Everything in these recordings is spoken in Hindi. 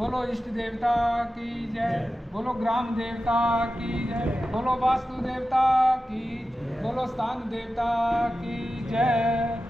बोलो इष्ट देवता की जय, बोलो ग्राम देवता की जय, बोलो वास्तु देवता की, बोलो स्थान देवता की जय।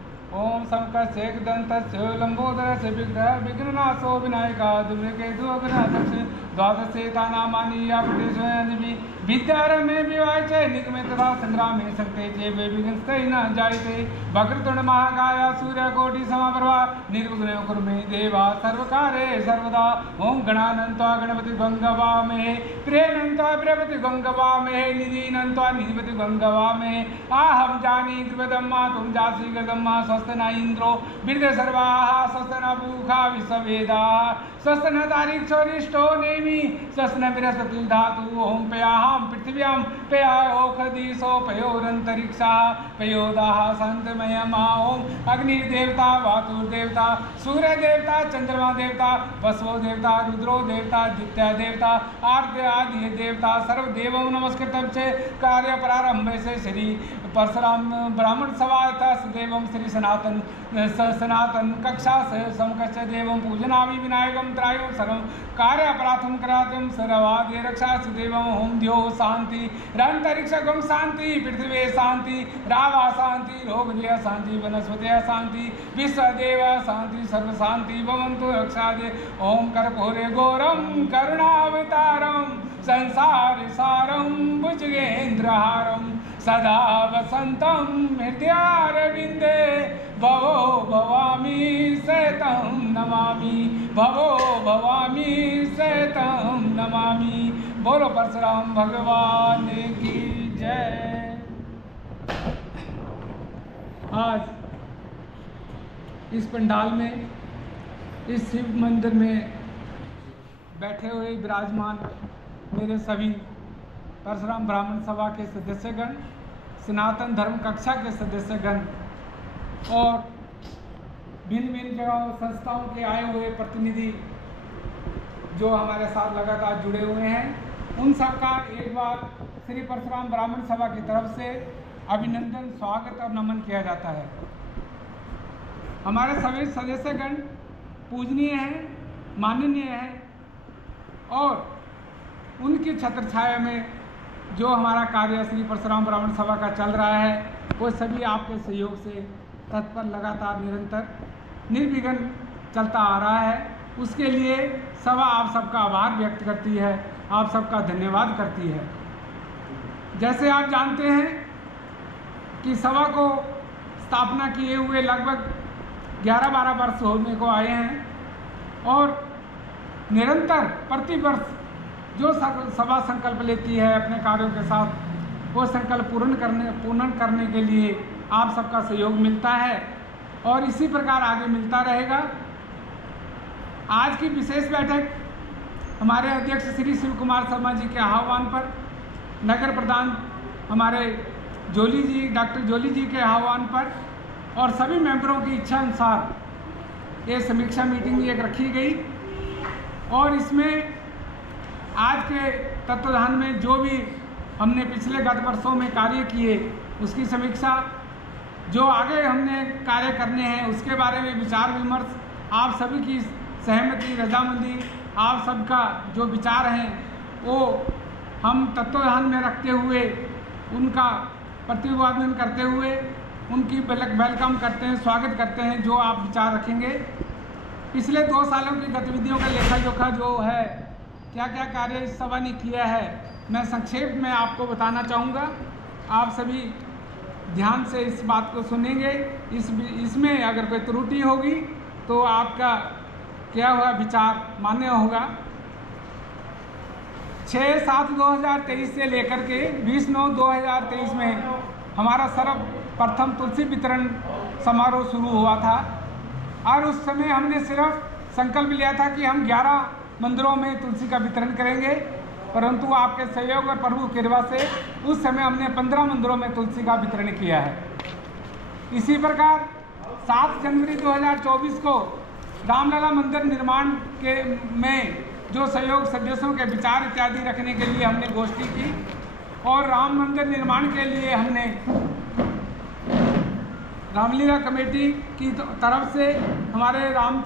ओम संकस्य एकदन्तस्य लंबोदरस्य विघ्ननाशो विनायका दुर्गेतु अग्रनाथस्य द्वादशेतानामानि यापतेष्वन्ति विद्यारम्भे विवाहे च निगमे तथा संग्रामे संकटे च विघ्नस्तै न जायते। वक्रतुंड महाकाय सूर्यकोटि समप्रभा निर्विघ्नं कुरु मे देवा सर्वकार्ये सर्वदा। ओम गणानन्त्वा गणपति गंगवामहे प्रियनन्त्वा प्रियपति गंगवामहे निधिनन्त्वा निधिपति गंगवामहे। आहं जानी द्रुपदम्मा तुम जासि गदम्मा स्वस्त न इंद्रो वृद्धे सर्वाः स्वस्त न पूषा विश्ववेदाः स्वस्त न तारीक्षोरिष्टो नेमि स्वस्त न बृहस्पति धातु। ओम पयाहं पृथिव्यां पयाओखदिशो पयोरन्तरिक्षाः पयोदाः शान्तमयमा। ओम अग्निर्देवता वातुर्देवता सूर्यदेवता चंद्रमा देवता वसवो देवता रुद्रो देवता आदित्य देवता आर्द्य आदि देवता सर्वदेवों नमस्कृतं च कार्य प्रारंभ से श्री परशुराम ब्राह्मण सभा तथा सदैवं श्री सनातन कक्षा से समकक्ष देवं पूजनामि विनायकं त्रायं सर्वं कार्य अपराधं करातं सर्वादि रक्षा सदैवं ओम द्यो शांति रंतरिक्षगम शांति पृथ्वी शांति रावा शांति रोगजय शांति वनस्पतय शांति विश्वदेव शांति सर्व शांति भवन्तु रक्षादे। ओम कर्पूरे घोरं करुणावतारं संसार सारं भुजगेन्द्रहारं सदा वसन्तं हृदयारविन्दे भवो भवामि सहितं नमामि भवो भवामि सहितं नमामि। बोलो परशुराम भगवान की जय। आज इस पंडाल में इस शिव मंदिर में बैठे हुए विराजमान मेरे सभी परशुराम ब्राह्मण सभा के सदस्यगण, सनातन धर्म कक्षा के सदस्यगण और भिन्न भिन्न जगहों संस्थाओं के आए हुए प्रतिनिधि जो हमारे साथ लगातार जुड़े हुए हैं, उन सबका एक बार श्री परशुराम ब्राह्मण सभा की तरफ से अभिनंदन, स्वागत और नमन किया जाता है। हमारे सभी सदस्यगण पूजनीय हैं, माननीय हैं और उनकी छत्र छाया में जो हमारा कार्य श्री परशुराम ब्राह्मण सभा का चल रहा है वो सभी आपके सहयोग से तत्पर लगातार निरंतर निर्विघ्न चलता आ रहा है। उसके लिए सभा आप सबका आभार व्यक्त करती है, आप सबका धन्यवाद करती है। जैसे आप जानते हैं कि सभा को स्थापना किए हुए लगभग 11-12 वर्ष होने को आए हैं और निरंतर प्रतिवर्ष जो सभा संकल्प लेती है अपने कार्यों के साथ, वो संकल्प पूर्ण करने के लिए आप सबका सहयोग मिलता है और इसी प्रकार आगे मिलता रहेगा। आज की विशेष बैठक हमारे अध्यक्ष श्री शिव कुमार शर्मा जी के आह्वान पर, नगर प्रधान हमारे जोली जी, डॉक्टर जोली जी के आह्वान पर और सभी मेंबरों की इच्छा अनुसार ये समीक्षा मीटिंग एक रखी गई और इसमें आज के तत्वधान में जो भी हमने पिछले गत वर्षों में कार्य किए उसकी समीक्षा, जो आगे हमने कार्य करने हैं उसके बारे में विचार विमर्श, आप सभी की सहमति रजामंदी, आप सबका जो विचार हैं वो हम तत्वधान में रखते हुए उनका प्रतिपादन करते हुए उनकी वेलकम करते हैं, स्वागत करते हैं जो आप विचार रखेंगे। पिछले 2 सालों की गतिविधियों का लेखा जोखा जो है, क्या क्या कार्य इस सभा ने किया है, मैं संक्षेप में आपको बताना चाहूँगा। आप सभी ध्यान से इस बात को सुनेंगे। इसमें अगर कोई त्रुटि होगी तो आपका क्या हुआ विचार मान्य होगा। 6/7/2023 से लेकर के 20/9/2023 में हमारा सर्वप्रथम तुलसी वितरण समारोह शुरू हुआ था और उस समय हमने सिर्फ संकल्प लिया था कि हम 11 मंदिरों में तुलसी का वितरण करेंगे, परंतु आपके सहयोग और प्रभु कृपा से उस समय हमने 15 मंदिरों में तुलसी का वितरण किया है। इसी प्रकार 7 जनवरी 2024 को रामलला मंदिर निर्माण में जो सहयोग सदस्यों के विचार इत्यादि रखने के लिए हमने गोष्ठी की और राम मंदिर निर्माण के लिए हमने रामलीला कमेटी की तरफ से हमारे राम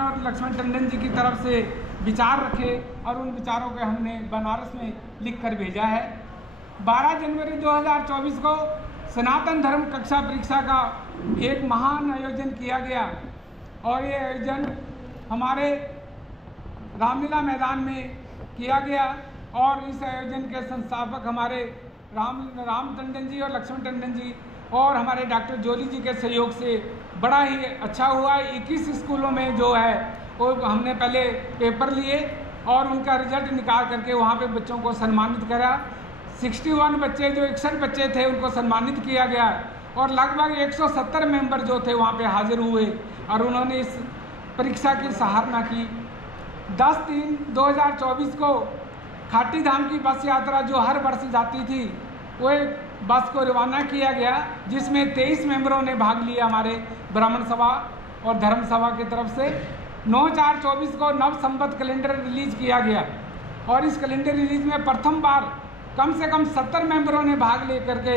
और लक्ष्मण टंडन जी की तरफ से विचार रखे और उन विचारों को हमने बनारस में लिख कर भेजा है। 12 जनवरी 2024 को सनातन धर्म कक्षा परीक्षा का एक महान आयोजन किया गया और ये आयोजन हमारे रामलीला मैदान में किया गया और इस आयोजन के संस्थापक हमारे राम टंडन जी और लक्ष्मण टंडन जी और हमारे डॉक्टर जोली जी के सहयोग से बड़ा ही अच्छा हुआ। 21 स्कूलों में जो है वो हमने पहले पेपर लिए और उनका रिजल्ट निकाल करके वहाँ पे बच्चों को सम्मानित करा। 61 बच्चे जो 61 बच्चे थे उनको सम्मानित किया गया और लगभग 170 मेंबर जो थे वहाँ पे हाजिर हुए और उन्होंने इस परीक्षा की सराहना की। 10/3/2024 को खाटी धाम की बस यात्रा जो हर वर्ष जाती थी वो एक बस को रवाना किया गया जिसमें 23 मेंबरों ने भाग लिया हमारे ब्राह्मण सभा और धर्म सभा की तरफ से। 9/4/24 को नव संवत कैलेंडर रिलीज किया गया और इस कैलेंडर रिलीज में प्रथम बार कम से कम 70 मेंबरों ने भाग लेकर के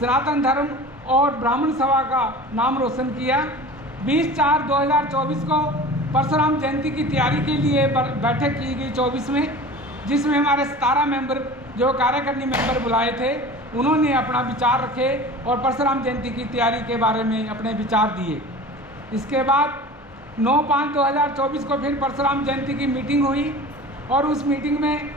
सनातन धर्म और ब्राह्मण सभा का नाम रोशन किया। 20/4/2024 को परशुराम जयंती की तैयारी के लिए बैठक की गई 24 में, जिसमें हमारे 17 मेंबर जो कार्यकारिणी मेंबर बुलाए थे उन्होंने अपना विचार रखे और परशुराम जयंती की तैयारी के बारे में अपने विचार दिए। इसके बाद 9/5/2024 को फिर परशुराम जयंती की मीटिंग हुई और उस मीटिंग में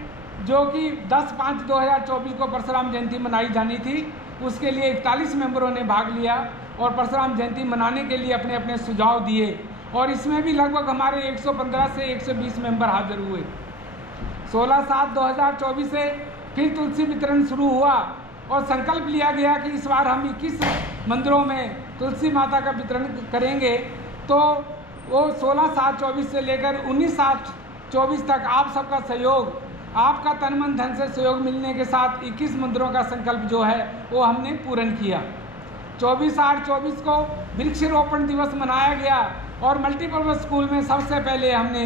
जो कि 10/5/2024 को परशुराम जयंती मनाई जानी थी उसके लिए 41 मेंबरों ने भाग लिया और परशुराम जयंती मनाने के लिए अपने अपने सुझाव दिए और इसमें भी लगभग हमारे 115 से 120 मेंबर हाजिर हुए। 16/7/2024 से फिर तुलसी वितरण शुरू हुआ और संकल्प लिया गया कि इस बार हम 21 मंदिरों में तुलसी माता का वितरण करेंगे। तो वो 16/7/24 से लेकर 19/7/24 तक आप सबका सहयोग, आपका तन मन धन से सहयोग मिलने के साथ 21 मंदिरों का संकल्प जो है वो हमने पूर्ण किया। 24/8/24 को वृक्षारोपण दिवस मनाया गया और मल्टीपर्पज स्कूल में सबसे पहले हमने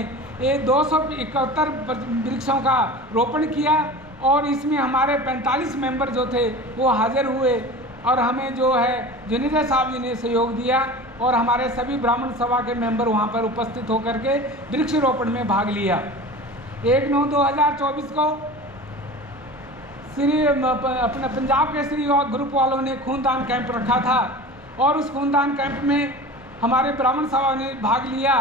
271 वृक्षों का रोपण किया और इसमें हमारे 45 मेंबर जो थे वो हाजिर हुए और हमें जो है जुनेजा साहब जी ने सहयोग दिया और हमारे सभी ब्राह्मण सभा के मेंबर वहाँ पर उपस्थित होकर के वृक्षारोपण में भाग लिया। 1/9/2024 को अपने पंजाब केसरी ग्रुप वालों ने खूनदान कैंप रखा था और उस खूनदान कैंप में हमारे ब्राह्मण सभा ने भाग लिया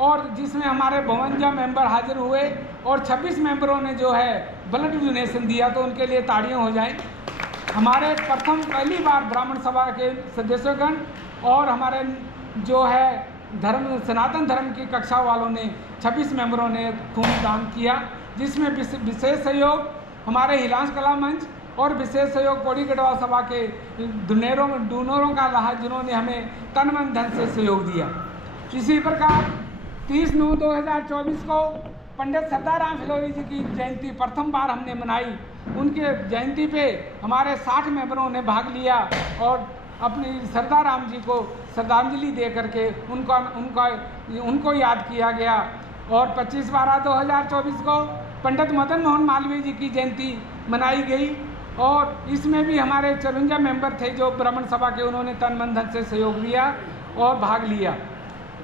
और जिसमें हमारे 52 मेंबर हाजिर हुए और 26 मेंबरों ने जो है ब्लड डोनेशन दिया, तो उनके लिए ताड़ियां हो जाएं। हमारे पहली बार ब्राह्मण सभा के सदस्यगण और हमारे जो है सनातन धर्म की कक्षा वालों ने 26 मेंबरों ने खूनदान किया, जिसमें विशेष सहयोग हमारे हिलांस कला मंच और विशेष सहयोग पौड़ी गढ़वाल सभा के डोनरों का रहा जिन्होंने हमें तन मन धन से सहयोग दिया। इसी प्रकार 30/9/2024 को पंडित सरदार राम फिलौरी जी की जयंती प्रथम बार हमने मनाई। उनके जयंती पे हमारे 60 मेंबरों ने भाग लिया और अपनी सरदार राम जी को श्रद्धांजलि दे करके उनको याद किया गया। और 25/12/2024 को पंडित मदन मोहन मालवीय जी की जयंती मनाई गई और इसमें भी हमारे 54 मेंबर थे जो ब्राह्मण सभा के, उन्होंने तन मन धन से सहयोग दिया और भाग लिया।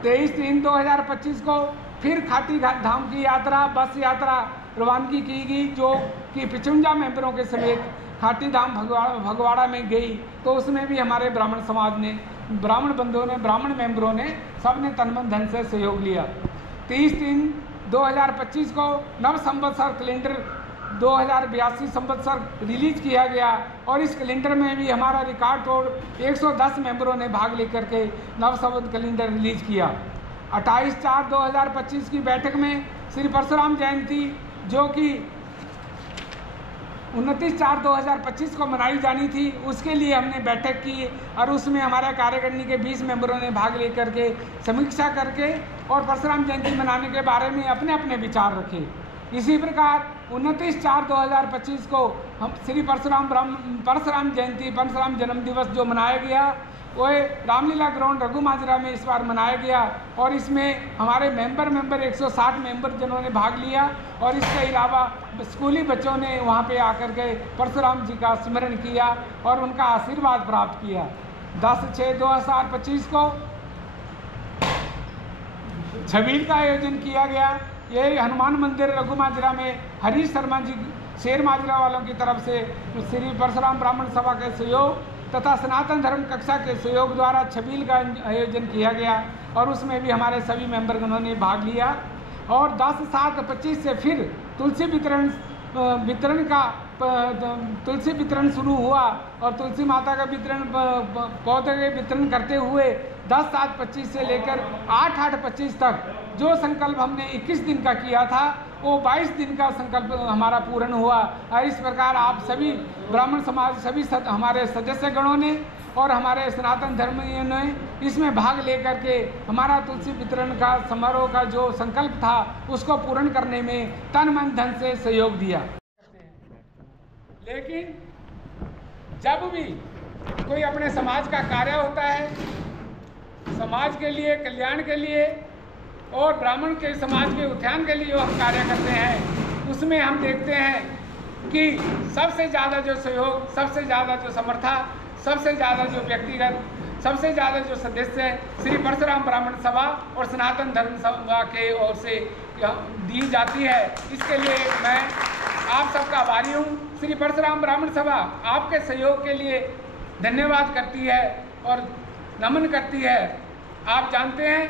23/3/2025 को फिर खाटी धाम की यात्रा, बस यात्रा रवानगी की गई जो कि 55 मेंबरों के समेत खाटी धाम भगवाड़ा में गई। तो उसमें भी हमारे ब्राह्मण समाज ने, ब्राह्मण बंधुओं ने, ब्राह्मण मेंबरों ने सबने तन मन धन से सहयोग लिया। 30/3/2025 को नव संवत्सर कैलेंडर 2082 संवत्सर रिलीज किया गया और इस कैलेंडर में भी हमारा रिकॉर्ड तोड़ 110 मेंबरों ने भाग लेकर के नव संवत कैलेंडर रिलीज किया। 28/4/2025 की बैठक में श्री परशुराम जयंती जो कि 29/4/2025 को मनाई जानी थी, उसके लिए हमने बैठक की और उसमें हमारे कार्यकारिणी के 20 मेंबरों ने भाग लेकर के समीक्षा करके और परशुराम जयंती मनाने के बारे में अपने अपने विचार रखे। इसी प्रकार 29/4/2025 को हम श्री परशुराम जयंती, परशुराम जन्म दिवस जो मनाया गया वो रामलीला ग्राउंड रघु माजरा में इस बार मनाया गया और इसमें हमारे मेंबर 160 मेंबर जिन्होंने भाग लिया और इसके अलावा स्कूली बच्चों ने वहाँ पे आकर के परशुराम जी का स्मरण किया और उनका आशीर्वाद प्राप्त किया। 10/6/2025 को छबील का आयोजन किया गया ये हनुमान मंदिर रघु माजरा में हरीश शर्मा जी शेर माजरा वालों की तरफ से श्री परशुराम ब्राह्मण सभा के सहयोग तथा सनातन धर्म कक्षा के सहयोग द्वारा छबील का आयोजन किया गया और उसमें भी हमारे सभी मेंबरगणों ने भाग लिया। और 10/7/25 से फिर तुलसी वितरण का तुलसी वितरण शुरू हुआ और तुलसी माता का वितरण पौधे के वितरण करते हुए 10/7/25 से लेकर 8/8/25 तक जो संकल्प हमने 21 दिन का किया था वो 22 दिन का संकल्प हमारा पूर्ण हुआ। और इस प्रकार आप सभी ब्राह्मण समाज सभी हमारे सदस्यगणों ने और हमारे सनातन धर्मियों ने इसमें भाग लेकर के हमारा तुलसी वितरण का समारोह का जो संकल्प था उसको पूर्ण करने में तन मन धन से सहयोग दिया। लेकिन जब भी कोई अपने समाज का कार्य होता है, समाज के लिए कल्याण के लिए और ब्राह्मण के समाज के उत्थान के लिए हम कार्य करते हैं, उसमें हम देखते हैं कि सबसे ज़्यादा जो सहयोग, सबसे ज़्यादा जो समर्था, सबसे ज़्यादा जो व्यक्तिगत, सबसे ज़्यादा जो सदस्य श्री परशुराम ब्राह्मण सभा और सनातन धर्म सभा के ओर से दी जाती है। इसके लिए मैं आप सबका आभारी हूँ। श्री परशुराम ब्राह्मण सभा आपके सहयोग के लिए धन्यवाद करती है और नमन करती है। आप जानते हैं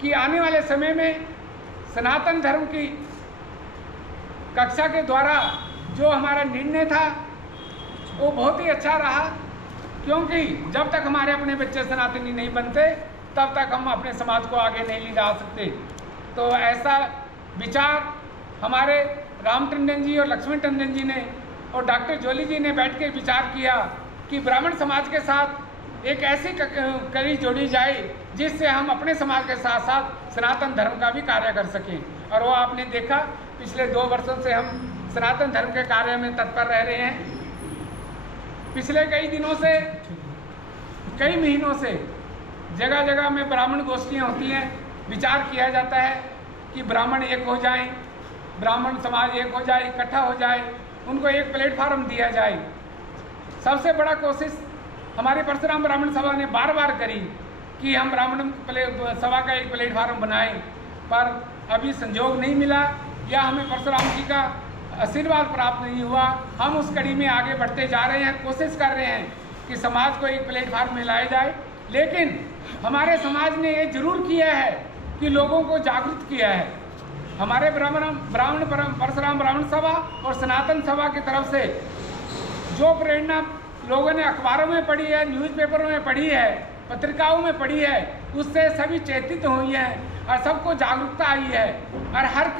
कि आने वाले समय में सनातन धर्म की कक्षा के द्वारा जो हमारा निर्णय था वो बहुत ही अच्छा रहा, क्योंकि जब तक हमारे अपने बच्चे सनातनी नहीं बनते तब तक हम अपने समाज को आगे नहीं ले जा सकते। तो ऐसा विचार हमारे राम टंडन जी और लक्ष्मण टंडन जी ने और डॉक्टर जोली जी ने बैठ के विचार किया कि ब्राह्मण समाज के साथ एक ऐसी कड़ी जोड़ी जाए जिससे हम अपने समाज के साथ साथ सनातन धर्म का भी कार्य कर सकें। और वो आपने देखा पिछले 2 वर्षों से हम सनातन धर्म के कार्य में तत्पर रह रहे हैं। पिछले कई दिनों से, कई महीनों से जगह जगह में ब्राह्मण गोष्ठियाँ होती हैं, विचार किया जाता है कि ब्राह्मण एक हो जाएं, ब्राह्मण समाज एक हो जाए, इकट्ठा हो जाए, उनको एक प्लेटफार्म दिया जाए। सबसे बड़ा कोशिश हमारे परशुराम ब्राह्मण सभा ने बार बार करी कि हम ब्राह्मण सभा का एक प्लेटफार्म बनाएं, पर अभी संजोग नहीं मिला या हमें परशुराम जी का आशीर्वाद प्राप्त नहीं हुआ। हम उस कड़ी में आगे बढ़ते जा रहे हैं, कोशिश कर रहे हैं कि समाज को एक प्लेटफार्म में लाया जाए। लेकिन हमारे समाज ने ये जरूर किया है कि लोगों को जागरूक किया है। हमारे परशुराम ब्राह्मण सभा और सनातन सभा की तरफ से जो प्रेरणा लोगों ने अखबारों में पढ़ी है, न्यूज़पेपरों में पढ़ी है, पत्रिकाओं में पढ़ी है, उससे सभी चेतित हुई हैं और सबको जागरूकता आई है और हर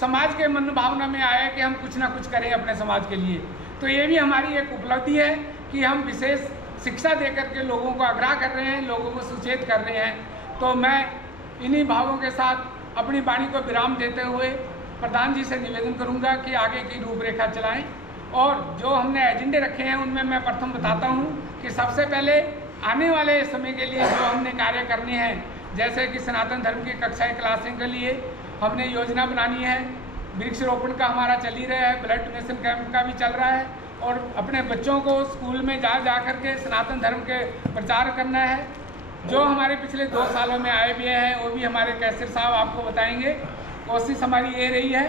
समाज के मन भावना में आया कि हम कुछ ना कुछ करें अपने समाज के लिए। तो ये भी हमारी एक उपलब्धि है कि हम विशेष शिक्षा देकर के लोगों को आग्रह कर रहे हैं, लोगों को सुचेत कर रहे हैं। तो मैं इन्हीं भावों के साथ अपनी वाणी को विराम देते हुए प्रधान जी से निवेदन करूंगा कि आगे की रूपरेखा चलाएं। और जो हमने एजेंडे रखे हैं उनमें मैं प्रथम बताता हूं कि सबसे पहले आने वाले समय के लिए जो हमने कार्य करने हैं, जैसे कि सनातन धर्म की कक्षाएं क्लासें के लिए हमने योजना बनानी है। वृक्षारोपण का हमारा चल ही रहा है, ब्लड डोनेशन कैंप का भी चल रहा है और अपने बच्चों को स्कूल में जा करके सनातन धर्म के प्रचार करना है। जो हमारे पिछले 2 सालों में आए भी हैं वो भी हमारे कैसर साहब आपको बताएंगे। कोशिश हमारी ये रही है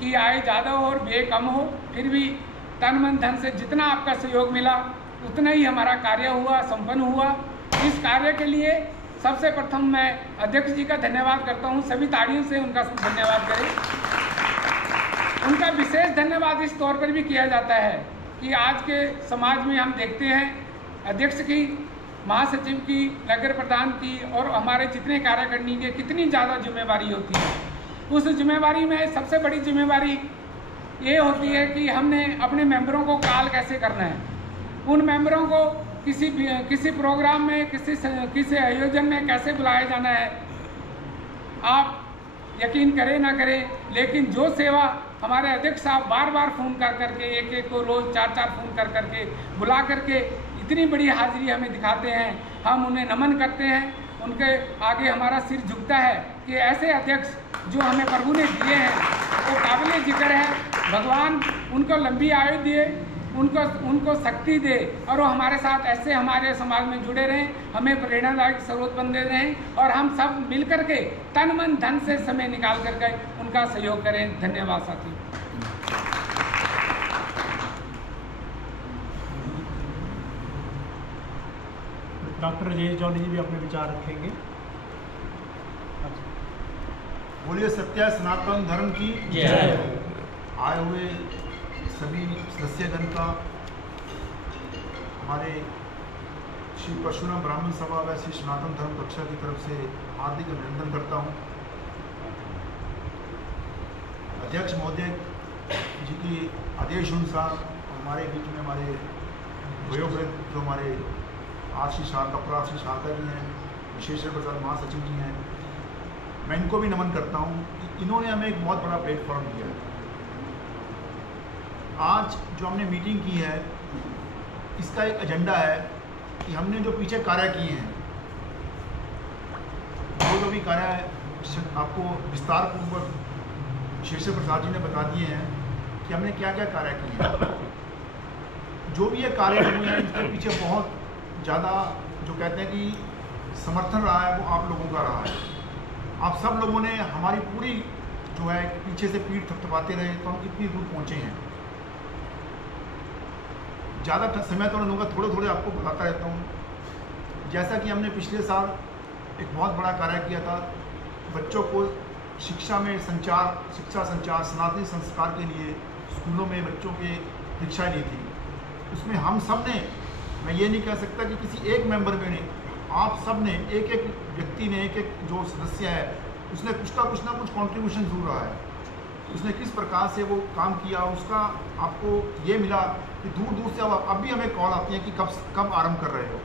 कि आय ज़्यादा हो और व्यय कम हो, फिर भी तन मन धन से जितना आपका सहयोग मिला उतना ही हमारा कार्य हुआ, संपन्न हुआ। इस कार्य के लिए सबसे प्रथम मैं अध्यक्ष जी का धन्यवाद करता हूं, सभी ताड़ियों से उनका धन्यवाद करें। उनका विशेष धन्यवाद इस तौर पर भी किया जाता है कि आज के समाज में हम देखते हैं अध्यक्ष की, महासचिव की, नगर प्रधान की और हमारे जितने कार्यकारिणी की कितनी ज़्यादा जिम्मेवारी होती है। उस जिम्मेवारी में सबसे बड़ी जिम्मेवारी ये होती है कि हमने अपने मेंबरों को कॉल कैसे करना है, उन मेंबरों को किसी प्रोग्राम में, किसी आयोजन में कैसे बुलाया जाना है। आप यकीन करें ना करें, लेकिन जो सेवा हमारे अध्यक्ष साहब बार बार फ़ोन कर करके, एक को रोज़ 4 फ़ोन कर करके बुला करके इतनी बड़ी हाजिरी हमें दिखाते हैं, हम उन्हें नमन करते हैं। उनके आगे हमारा सिर झुकता है कि ऐसे अध्यक्ष जो हमें प्रभु ने दिए हैं वो काबिल जिक्र है। भगवान उनको लंबी आयु दिए, उनको शक्ति दे और वो हमारे साथ ऐसे हमारे समाज में जुड़े रहें, हमें प्रेरणादायक स्रोत बनते रहें और हम सब मिल कर के तन मन धन से समय निकाल करके उनका सहयोग करें। धन्यवाद साथी। डॉक्टर राजेश जौहरी जी भी अपने विचार रखेंगे। बोलिए सत्य सनातन धर्म की जय। आए हुए सभी सदस्यगण का हमारे श्री परशुराम ब्राह्मण सभा व श्री सनातन धर्म कक्षा की तरफ से हार्दिक अभिनंदन करता हूँ। अध्यक्ष महोदय जी की आदेश अनुसार हमारे बीच में हमारे वयोवृद्ध जो हमारे आशीष कपड़ा श्री शारदा जी हैं, विशेश्वर प्रसाद महासचिव जी हैं, मैं इनको भी नमन करता हूँ कि इन्होंने हमें एक बहुत बड़ा प्लेटफॉर्म दिया है। आज जो हमने मीटिंग की है इसका एक एजेंडा है कि हमने जो पीछे कार्य किए हैं वो जो भी कार्य आपको विस्तार पूर्वक विशेश्वर प्रसाद जी ने बता दिए हैं कि हमने क्या क्या कार्य किए हैं। जो भी ये कार्य हुए हैं इसके पीछे बहुत ज़्यादा जो कहते हैं कि समर्थन रहा है वो आप लोगों का रहा है। आप सब लोगों ने हमारी पूरी जो है पीछे से पीठ थपथपाते रहे तो हम इतनी दूर पहुँचे हैं। ज़्यादा समय तो नहीं होगा, थोड़े थोड़े आपको बताता रहता हूँ। जैसा कि हमने पिछले साल एक बहुत बड़ा कार्य किया था, बच्चों को शिक्षा में शिक्षा संचार सनातनी संस्कार के लिए स्कूलों में बच्चों के दीक्षाएँ ली थी। उसमें हम सब ने, मैं ये नहीं कह सकता कि किसी एक मेंबर में नहीं, आप सब ने एक एक व्यक्ति ने एक एक जो सदस्य है उसने कुछ ना कुछ कंट्रीब्यूशन जरूर रहा है। उसने किस प्रकार से वो काम किया उसका आपको ये मिला कि दूर दूर से अब भी हमें कॉल आती है कि कब आरंभ कर रहे हो।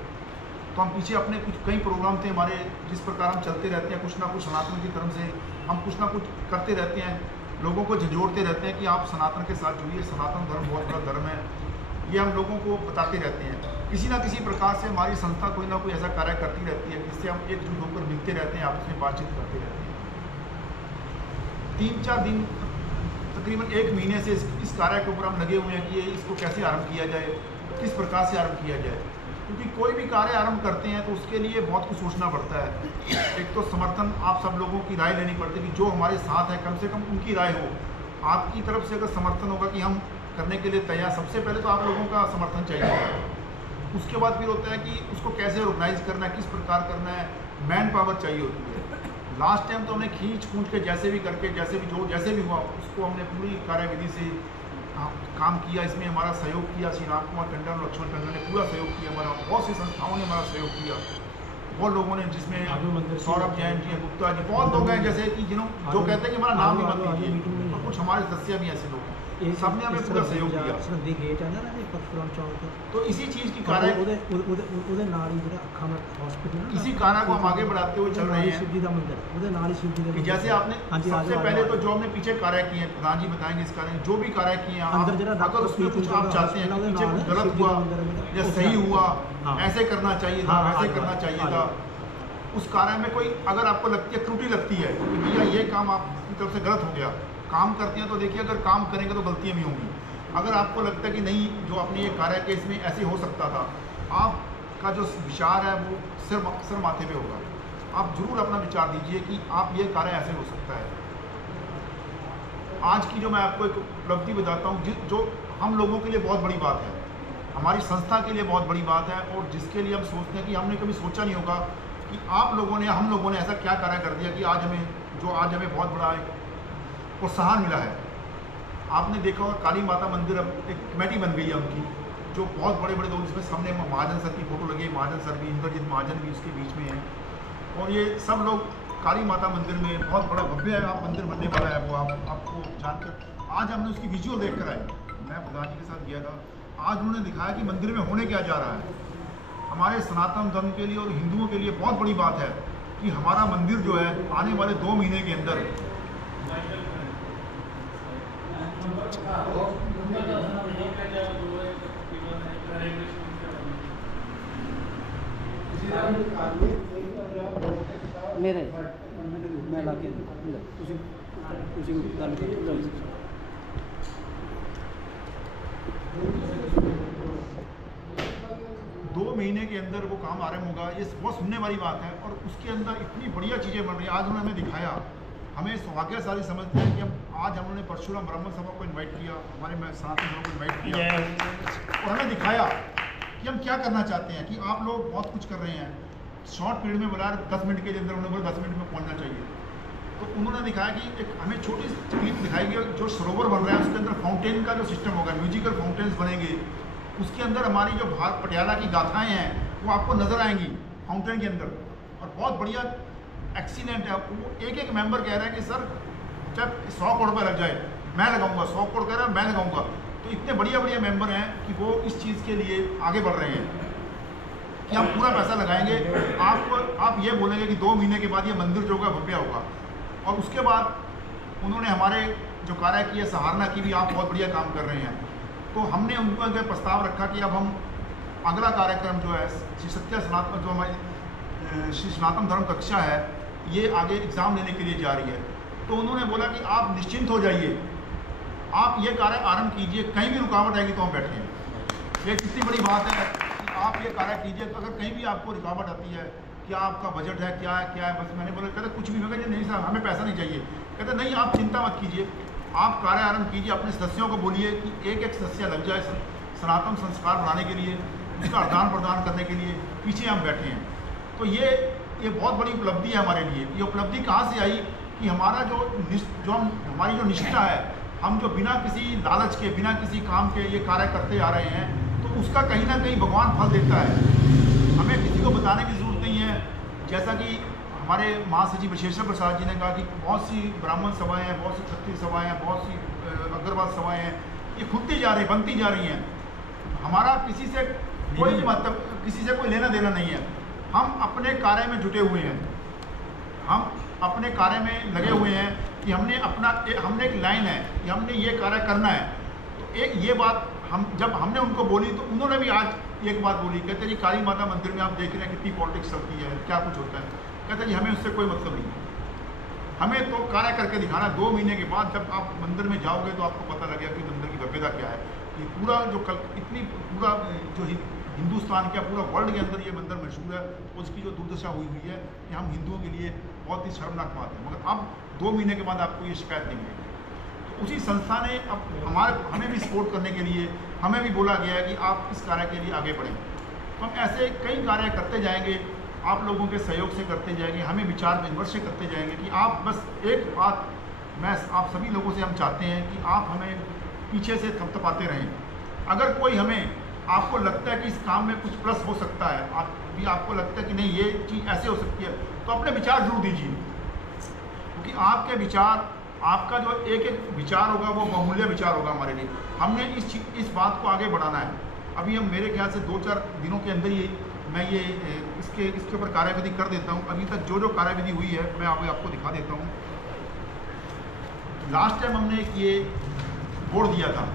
तो हम पीछे अपने कई प्रोग्राम थे हमारे, जिस प्रकार हम चलते रहते हैं कुछ ना कुछ सनातन की तरफ से हम कुछ ना कुछ करते रहते हैं, लोगों को झंझोड़ते रहते हैं कि आप सनातन के साथ जुड़िए, सनातन धर्म बहुत बड़ा धर्म है, ये हम लोगों को बताते रहते हैं। किसी ना किसी प्रकार से हमारी संस्था कोई ना कोई ऐसा कार्य करती रहती है जिससे हम एकजुट होकर मिलते रहते हैं, आपस में बातचीत करते रहते हैं। 3-4 दिन तकरीबन 1 महीने से इस कार्य के ऊपर हम लगे हुए हैं कि इसको कैसे आरंभ किया जाए, किस प्रकार से आरंभ किया जाए। क्योंकि कोई भी कार्य आरंभ करते हैं तो उसके लिए बहुत कुछ सोचना पड़ता है। एक तो समर्थन आप सब लोगों की राय लेनी पड़ती है कि जो हमारे साथ है कम से कम उनकी राय हो। आपकी तरफ से अगर समर्थन होगा कि हम करने के लिए तैयार, सबसे पहले तो आप लोगों का समर्थन चाहिए। उसके बाद फिर होता है कि उसको कैसे ऑर्गेनाइज करना है, किस प्रकार करना है, मैन पावर चाहिए होती है। लास्ट टाइम तो हमने खींच के जैसे भी करके जैसे भी हुआ उसको हमने पूरी कार्यविधि से काम किया। इसमें हमारा सहयोग किया श्री राम कुमार टंडन और लक्ष्मण टंडन ने पूरा सहयोग किया, हमारा बहुत सी संस्थाओं ने हमारा सहयोग किया, बहुत लोगों ने, जिसमें सौरभ जैन जी, गुप्ता जी, बहुत लोग हैं जैसे कि जो कहते हैं कि हमारा नाम भी मत लीजिए, और कुछ हमारे सदस्य भी ऐसे लोग हैं, सबने हमें पूरा सहयोग किया। तो इसी चीज़ की कार्य इसी कार्य को हम आगे बढ़ाते हुए चल रहे हैं कि जैसे आपने सबसे पहले तो जो हमने पीछे कार्य किए हैं, प्रधान जी बताएंगे इस कार्य जो भी कार्य किए हैं, अगर उसमें कुछ आप चाहते हैं कि पीछे कुछ गलत हुआ या सही हुआ, ऐसे करना चाहिए था, वैसे करना चाहिए था, उस कार्य में कोई अगर आपको लगती है त्रुटि लगती है कि भैया ये काम आपकी तरफ से गलत हो गया, काम करते हैं तो देखिए अगर काम करेंगे तो गलतियाँ भी होंगी। अगर आपको लगता है कि नहीं जो आपने ये कार्य किया इसमें ऐसे हो सकता था, आपका जो विचार है वो सिर माथे पे होगा। आप जरूर अपना विचार दीजिए कि आप ये कार्य ऐसे हो सकता है। आज की जो मैं आपको एक उपलब्धि बताता हूँ, जो हम लोगों के लिए बहुत बड़ी बात है, हमारी संस्था के लिए बहुत बड़ी बात है, और जिसके लिए हम सोचते हैं कि हमने कभी सोचा नहीं होगा कि आप लोगों ने, हम लोगों ने ऐसा क्या कार्य कर दिया कि आज हमें बहुत बड़ा प्रोत्साहन मिला है। आपने देखा होगा काली माता मंदिर अब एक कमेटी बन गई है उनकी, जो बहुत बड़े बड़े लोग, जिसमें सामने महाजन सर की फोटो लगी है, महाजन सर भी, इंद्रजीत महाजन भी उसके बीच में है, और ये सब लोग काली माता मंदिर में बहुत बड़ा भव्य है मंदिर बनने वाला है। वो आपको जानकर आज हमने उसकी विजुअल देख कर आए, मैं प्रधान जी के साथ गया था, आज उन्होंने दिखाया कि मंदिर में होने क्या जा रहा है। हमारे सनातन धर्म के लिए और हिंदुओं के लिए बहुत बड़ी बात है कि हमारा मंदिर जो है आने वाले 2 महीने के अंदर मेरे मैं लाके 2 महीने के अंदर वो काम आरंभ होगा, ये बहुत सुनने वाली बात है। और उसके अंदर इतनी बढ़िया चीज़ें बन रही हैं। आज उन्होंने हमें दिखाया, हमें सौभाग्यशाली समझते हैं कि आज हमने परशुराम ब्राह्मण सभा को इनवाइट किया, हमारे सनातन धर्म को इनवाइट किया और हमें दिखाया कि हम क्या करना चाहते हैं, कि आप लोग बहुत कुछ कर रहे हैं। शॉर्ट पीरियड में बोला 10 मिनट के अंदर, उन्होंने बोला 10 मिनट में पहुँचना चाहिए। तो उन्होंने दिखाया कि एक हमें छोटी सी क्लिप दिखाई गई, जो सरोवर बन रहा है उसके अंदर फाउंटेन का जो सिस्टम होगा, म्यूजिकल फाउंटेन्स बनेंगे, उसके अंदर हमारी जो पटियाला की गाथाएं हैं वो आपको नजर आएंगी फाउंटेन के अंदर। और बहुत बढ़िया एक्सीलेंट है। वो एक मेंबर कह रहा है कि सर जब 100 करोड़ रुपये लग जाए मैं लगाऊंगा, 100 करोड़ कह रहा है मैं लगाऊंगा। तो इतने बढ़िया मेंबर हैं कि वो इस चीज़ के लिए आगे बढ़ रहे हैं कि हम पूरा पैसा लगाएंगे। आप ये बोलेंगे कि 2 महीने के बाद ये मंदिर जो होगा भव्य होगा। और उसके बाद उन्होंने हमारे जो कार्य किए सहारना की भी, आप बहुत बढ़िया काम कर रहे हैं। तो हमने उनको अगर प्रस्ताव रखा कि अब हम अगला कार्यक्रम जो है श्री सत्य सनातन, जो हमारी श्री सनातन धर्म कक्षा है, ये आगे एग्ज़ाम लेने के लिए जा रही है। तो उन्होंने बोला कि आप निश्चिंत हो जाइए, आप ये कार्य आरंभ कीजिए, कहीं भी रुकावट आएगी तो हम बैठे हैं। ये कितनी बड़ी बात है कि आप ये कार्य कीजिए। तो अगर कहीं भी आपको रुकावट आती है, क्या आपका बजट है, क्या है, बस मैंने बोला, कहते कुछ भी। मैं कहते नहीं साहब हमें पैसा नहीं चाहिए। कहते नहीं आप चिंता मत कीजिए, आप कार्य आरंभ कीजिए, अपने सदस्यों को बोलिए कि एक सदस्य लग जाए सनातन संस्कार बनाने के लिए, उसका आदान प्रदान करने के लिए, पीछे हम बैठे हैं। तो ये बहुत बड़ी उपलब्धि है हमारे लिए। ये उपलब्धि कहाँ से आई कि हमारा हमारी जो निष्ठा है, हम जो बिना किसी लालच के, बिना किसी काम के ये कार्य करते आ रहे हैं, तो उसका कहीं ना कहीं भगवान फल देता है। हमें किसी को बताने की ज़रूरत नहीं है। जैसा कि हमारे महासचिव विशेश्वर प्रसाद जी ने कहा कि बहुत सी ब्राह्मण सभाएं हैं, बहुत सी क्षत्रिय सभाएं हैं, बहुत सी अग्रवाल सभाएं हैं, ये खुलती जा रही, बनती जा रही हैं। हमारा किसी से कोई मतलब, किसी से कोई लेना देना नहीं है। हम अपने कार्य में जुटे हुए हैं, हम अपने कार्य में लगे हुए हैं कि हमने एक लाइन है कि हमने ये कार्य करना है। तो एक ये बात जब हमने उनको बोली तो उन्होंने भी आज एक बात बोली। कहते जी काली माता मंदिर में आप देख रहे हैं कितनी पॉलिटिक्स चलती है, क्या कुछ होता है। कहते जी हमें उससे कोई मतलब नहीं है, हमें तो कार्य करके दिखाना। 2 महीने के बाद जब आप मंदिर में जाओगे तो आपको पता लगेगा कि मंदिर की भव्यता क्या है। ये पूरा जो पूरा जो हिंदुस्तान क्या पूरा वर्ल्ड के अंदर ये मंदिर मशहूर है। उसकी जो दुर्दशा हुई है कि हम हिंदुओं के लिए बहुत ही शर्मनाक बात है। मगर अब 2 महीने के बाद आपको ये शिकायत नहीं मिलेगी। तो उसी संस्था ने अब हमें भी सपोर्ट करने के लिए हमें भी बोला गया है कि आप इस कार्य के लिए आगे बढ़ें। तो हम ऐसे कई कार्य करते जाएंगे, आप लोगों के सहयोग से करते जाएंगे, हमें विचार विमर्श से करते जाएंगे। कि आप बस एक बात मैं आप सभी लोगों से हम चाहते हैं कि आप हमें पीछे से थपथपाते रहें। अगर कोई आपको लगता है कि इस काम में कुछ प्लस हो सकता है, आपको लगता है कि नहीं ये चीज़ ऐसे हो सकती है, तो अपने विचार जरूर दीजिए। क्योंकि आपके विचार, आपका जो एक विचार होगा वो बहुमूल्य विचार होगा हमारे लिए। हमने इस बात को आगे बढ़ाना है। अभी हम मेरे ख्याल से 2-4 दिनों के अंदर ही मैं ये इसके ऊपर कार्यविधि कर देता हूँ। अभी तक जो कार्यविधि हुई है मैं आपको दिखा देता हूँ। लास्ट टाइम हमने ये बोर्ड दिया था,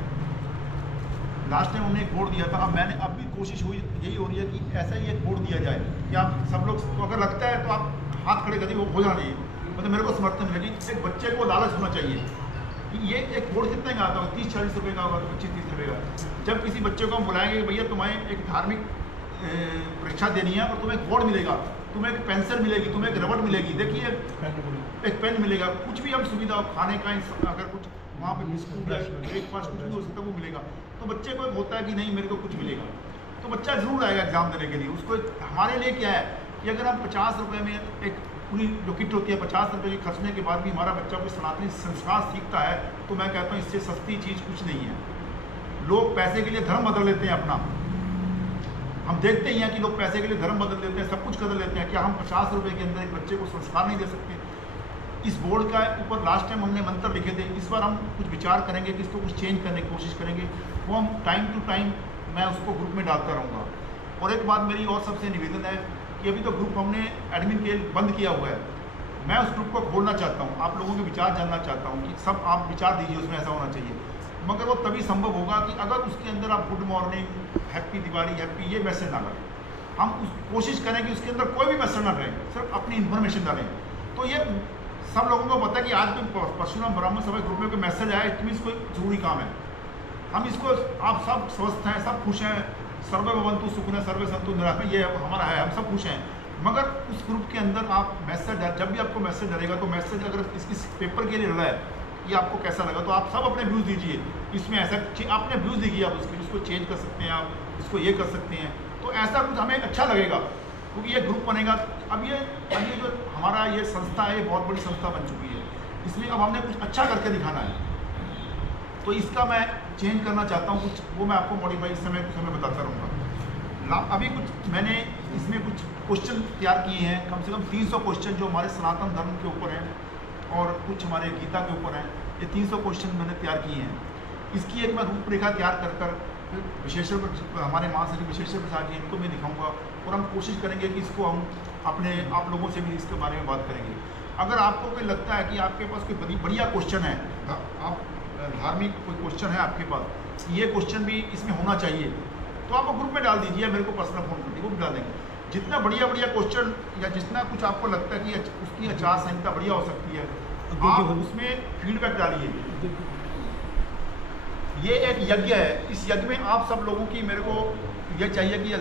एक बोर्ड दिया था। अब भी कोशिश हुई यही हो रही है कि ऐसा ही एक बोर्ड दिया जाए कि आप सब लोग को अगर लगता है तो आप हाथ खड़े करिए, वो हो जाना चाहिए। मतलब मेरे को समर्थन मिलेगी। एक बच्चे को लालच होना चाहिए कि ये एक बोर्ड कितने का आता होगा, 30-40 रुपये का होगा, तो 25-30 रुपये का। जब किसी बच्चे को हम बुलाएंगे भैया तुम्हें एक धार्मिक परीक्षा देनी है और तुम्हें एक बोर्ड मिलेगा, तुम्हें एक पेंसिल मिलेगी, तुम्हें एक रबड़ मिलेगी, देखिए एक पेन मिलेगा, कुछ भी हम सुविधा खाने का अगर कुछ वहाँ पे बिस्कुट या ब्रेकफास्ट कुछ भी हो सकता है वो मिलेगा। तो बच्चे को होता है कि नहीं मेरे को कुछ मिलेगा, तो बच्चा ज़रूर आएगा एग्ज़ाम देने के लिए। उसको हमारे लिए क्या है कि अगर हम 50 रुपये में एक पूरी जो किट होती है 50 रुपये की खर्चने के बाद भी हमारा बच्चा कोई सनातनी संस्कार सीखता है, तो मैं कहता हूँ इससे सस्ती चीज़ कुछ नहीं है। लोग पैसे के लिए धर्म बदल लेते हैं अपना, हम देखते ही हैं कि लोग पैसे के लिए धर्म बदल देते हैं, सब कुछ बदल लेते हैं। क्या हम 50 रुपये के अंदर एक बच्चे को संस्कार नहीं दे सकते? इस बोर्ड का ऊपर लास्ट टाइम हमने मंत्र लिखे थे, इस बार हम कुछ विचार करेंगे कि इसको कुछ चेंज करने की कोशिश करेंगे। वो हम टाइम टू टाइम मैं उसको ग्रुप में डालता रहूँगा। और एक बात मेरी और सबसे निवेदन है कि अभी तो ग्रुप हमने एडमिन के बंद किया हुआ है, मैं उस ग्रुप को खोलना चाहता हूँ, आप लोगों के विचार जानना चाहता हूँ कि सब आप विचार दीजिए उसमें ऐसा होना चाहिए। मगर वो तभी संभव होगा कि अगर उसके अंदर आप good morning, happy Diwali, happy ये मैसेज ना डालें। हम कोशिश करें कि उसके अंदर कोई भी मैसेज ना डालें, सिर्फ अपनी इन्फॉर्मेशन डालें। तो ये सब लोगों को पता है कि आज कोई परशुराम ब्राह्मण सभा ग्रुप में कोई मैसेज आया, इट मीन्स कोई जरूरी काम है। हम इसको, आप सब स्वस्थ हैं, सब खुश हैं, सर्वे भवन्तु सुखिनः सर्वे सन्तु निरामया, ये हमारा है, हम सब खुश हैं। मगर उस ग्रुप के अंदर आप मैसेज, जब भी आपको मैसेज डलेगा तो मैसेज अगर इस पेपर के लिए डला है कि आपको कैसा लगा, तो आप सब अपने व्यूज़ दीजिए। इसमें ऐसा आपने व्यूज़ दीजिए, आप उसको चेंज कर सकते हैं, आप इसको ये कर सकते हैं, तो ऐसा कुछ हमें अच्छा लगेगा क्योंकि ये ग्रुप बनेगा। अब ये जो हमारा ये संस्था है, ये बहुत बड़ी संस्था बन चुकी है, इसलिए अब हमने कुछ अच्छा करके दिखाना है। तो इसका मैं चेंज करना चाहता हूँ कुछ, वो मैं आपको मॉडिफाई इस समय कुछ समय बताता रहूँगा। अभी कुछ मैंने इसमें कुछ क्वेश्चन तैयार किए हैं, कम से कम 300 क्वेश्चन जो हमारे सनातन धर्म के ऊपर हैं और कुछ हमारे गीता के ऊपर हैं। ये 300 क्वेश्चन मैंने तैयार किए हैं। इसकी एक मैं रूपरेखा तैयार कर विशेषज्ञ हमारे महासचिव विशेषज्ञ प्रसाद जी, इनको मैं दिखाऊंगा और हम कोशिश करेंगे कि इसको हम आप लोगों से भी इसके बारे में बात करेंगे। अगर आपको कोई लगता है कि आपके पास कोई बढ़िया क्वेश्चन है, आप धार्मिक कोई क्वेश्चन है आपके पास, ये क्वेश्चन भी इसमें होना चाहिए, तो आप ग्रुप में डाल दीजिए, मेरे को पर्सनल फ़ोन कर दीजिए, वो भी डाल देंगे। जितना बढ़िया क्वेश्चन या जितना कुछ आपको लगता है कि उसकी आचार संहिता बढ़िया हो सकती है, आप उसमें फीडबैक डालिए। ये एक यज्ञ है, इस यज्ञ में आप सब लोगों की, मेरे को ये चाहिए कि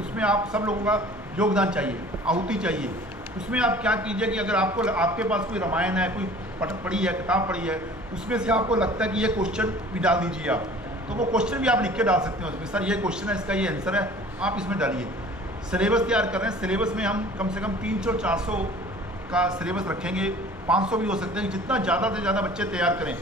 उसमें आप सब लोगों का योगदान चाहिए, आहुति चाहिए। उसमें आप क्या कीजिए कि अगर आपके पास कोई रामायण है, कोई पढ़ी है, किताब पढ़ी है, उसमें से आपको लगता है कि ये क्वेश्चन भी डाल दीजिए आप, तो वो क्वेश्चन भी आप लिख के डाल सकते हैं उसमें, सर ये क्वेश्चन है, इसका ये आंसर है, आप इसमें डालिए। सिलेबस तैयार कर रहे हैं, सिलेबस में हम कम से कम 300-400 का सिलेबस रखेंगे, 500 भी हो सकते हैं, जितना ज़्यादा से ज़्यादा बच्चे तैयार करें।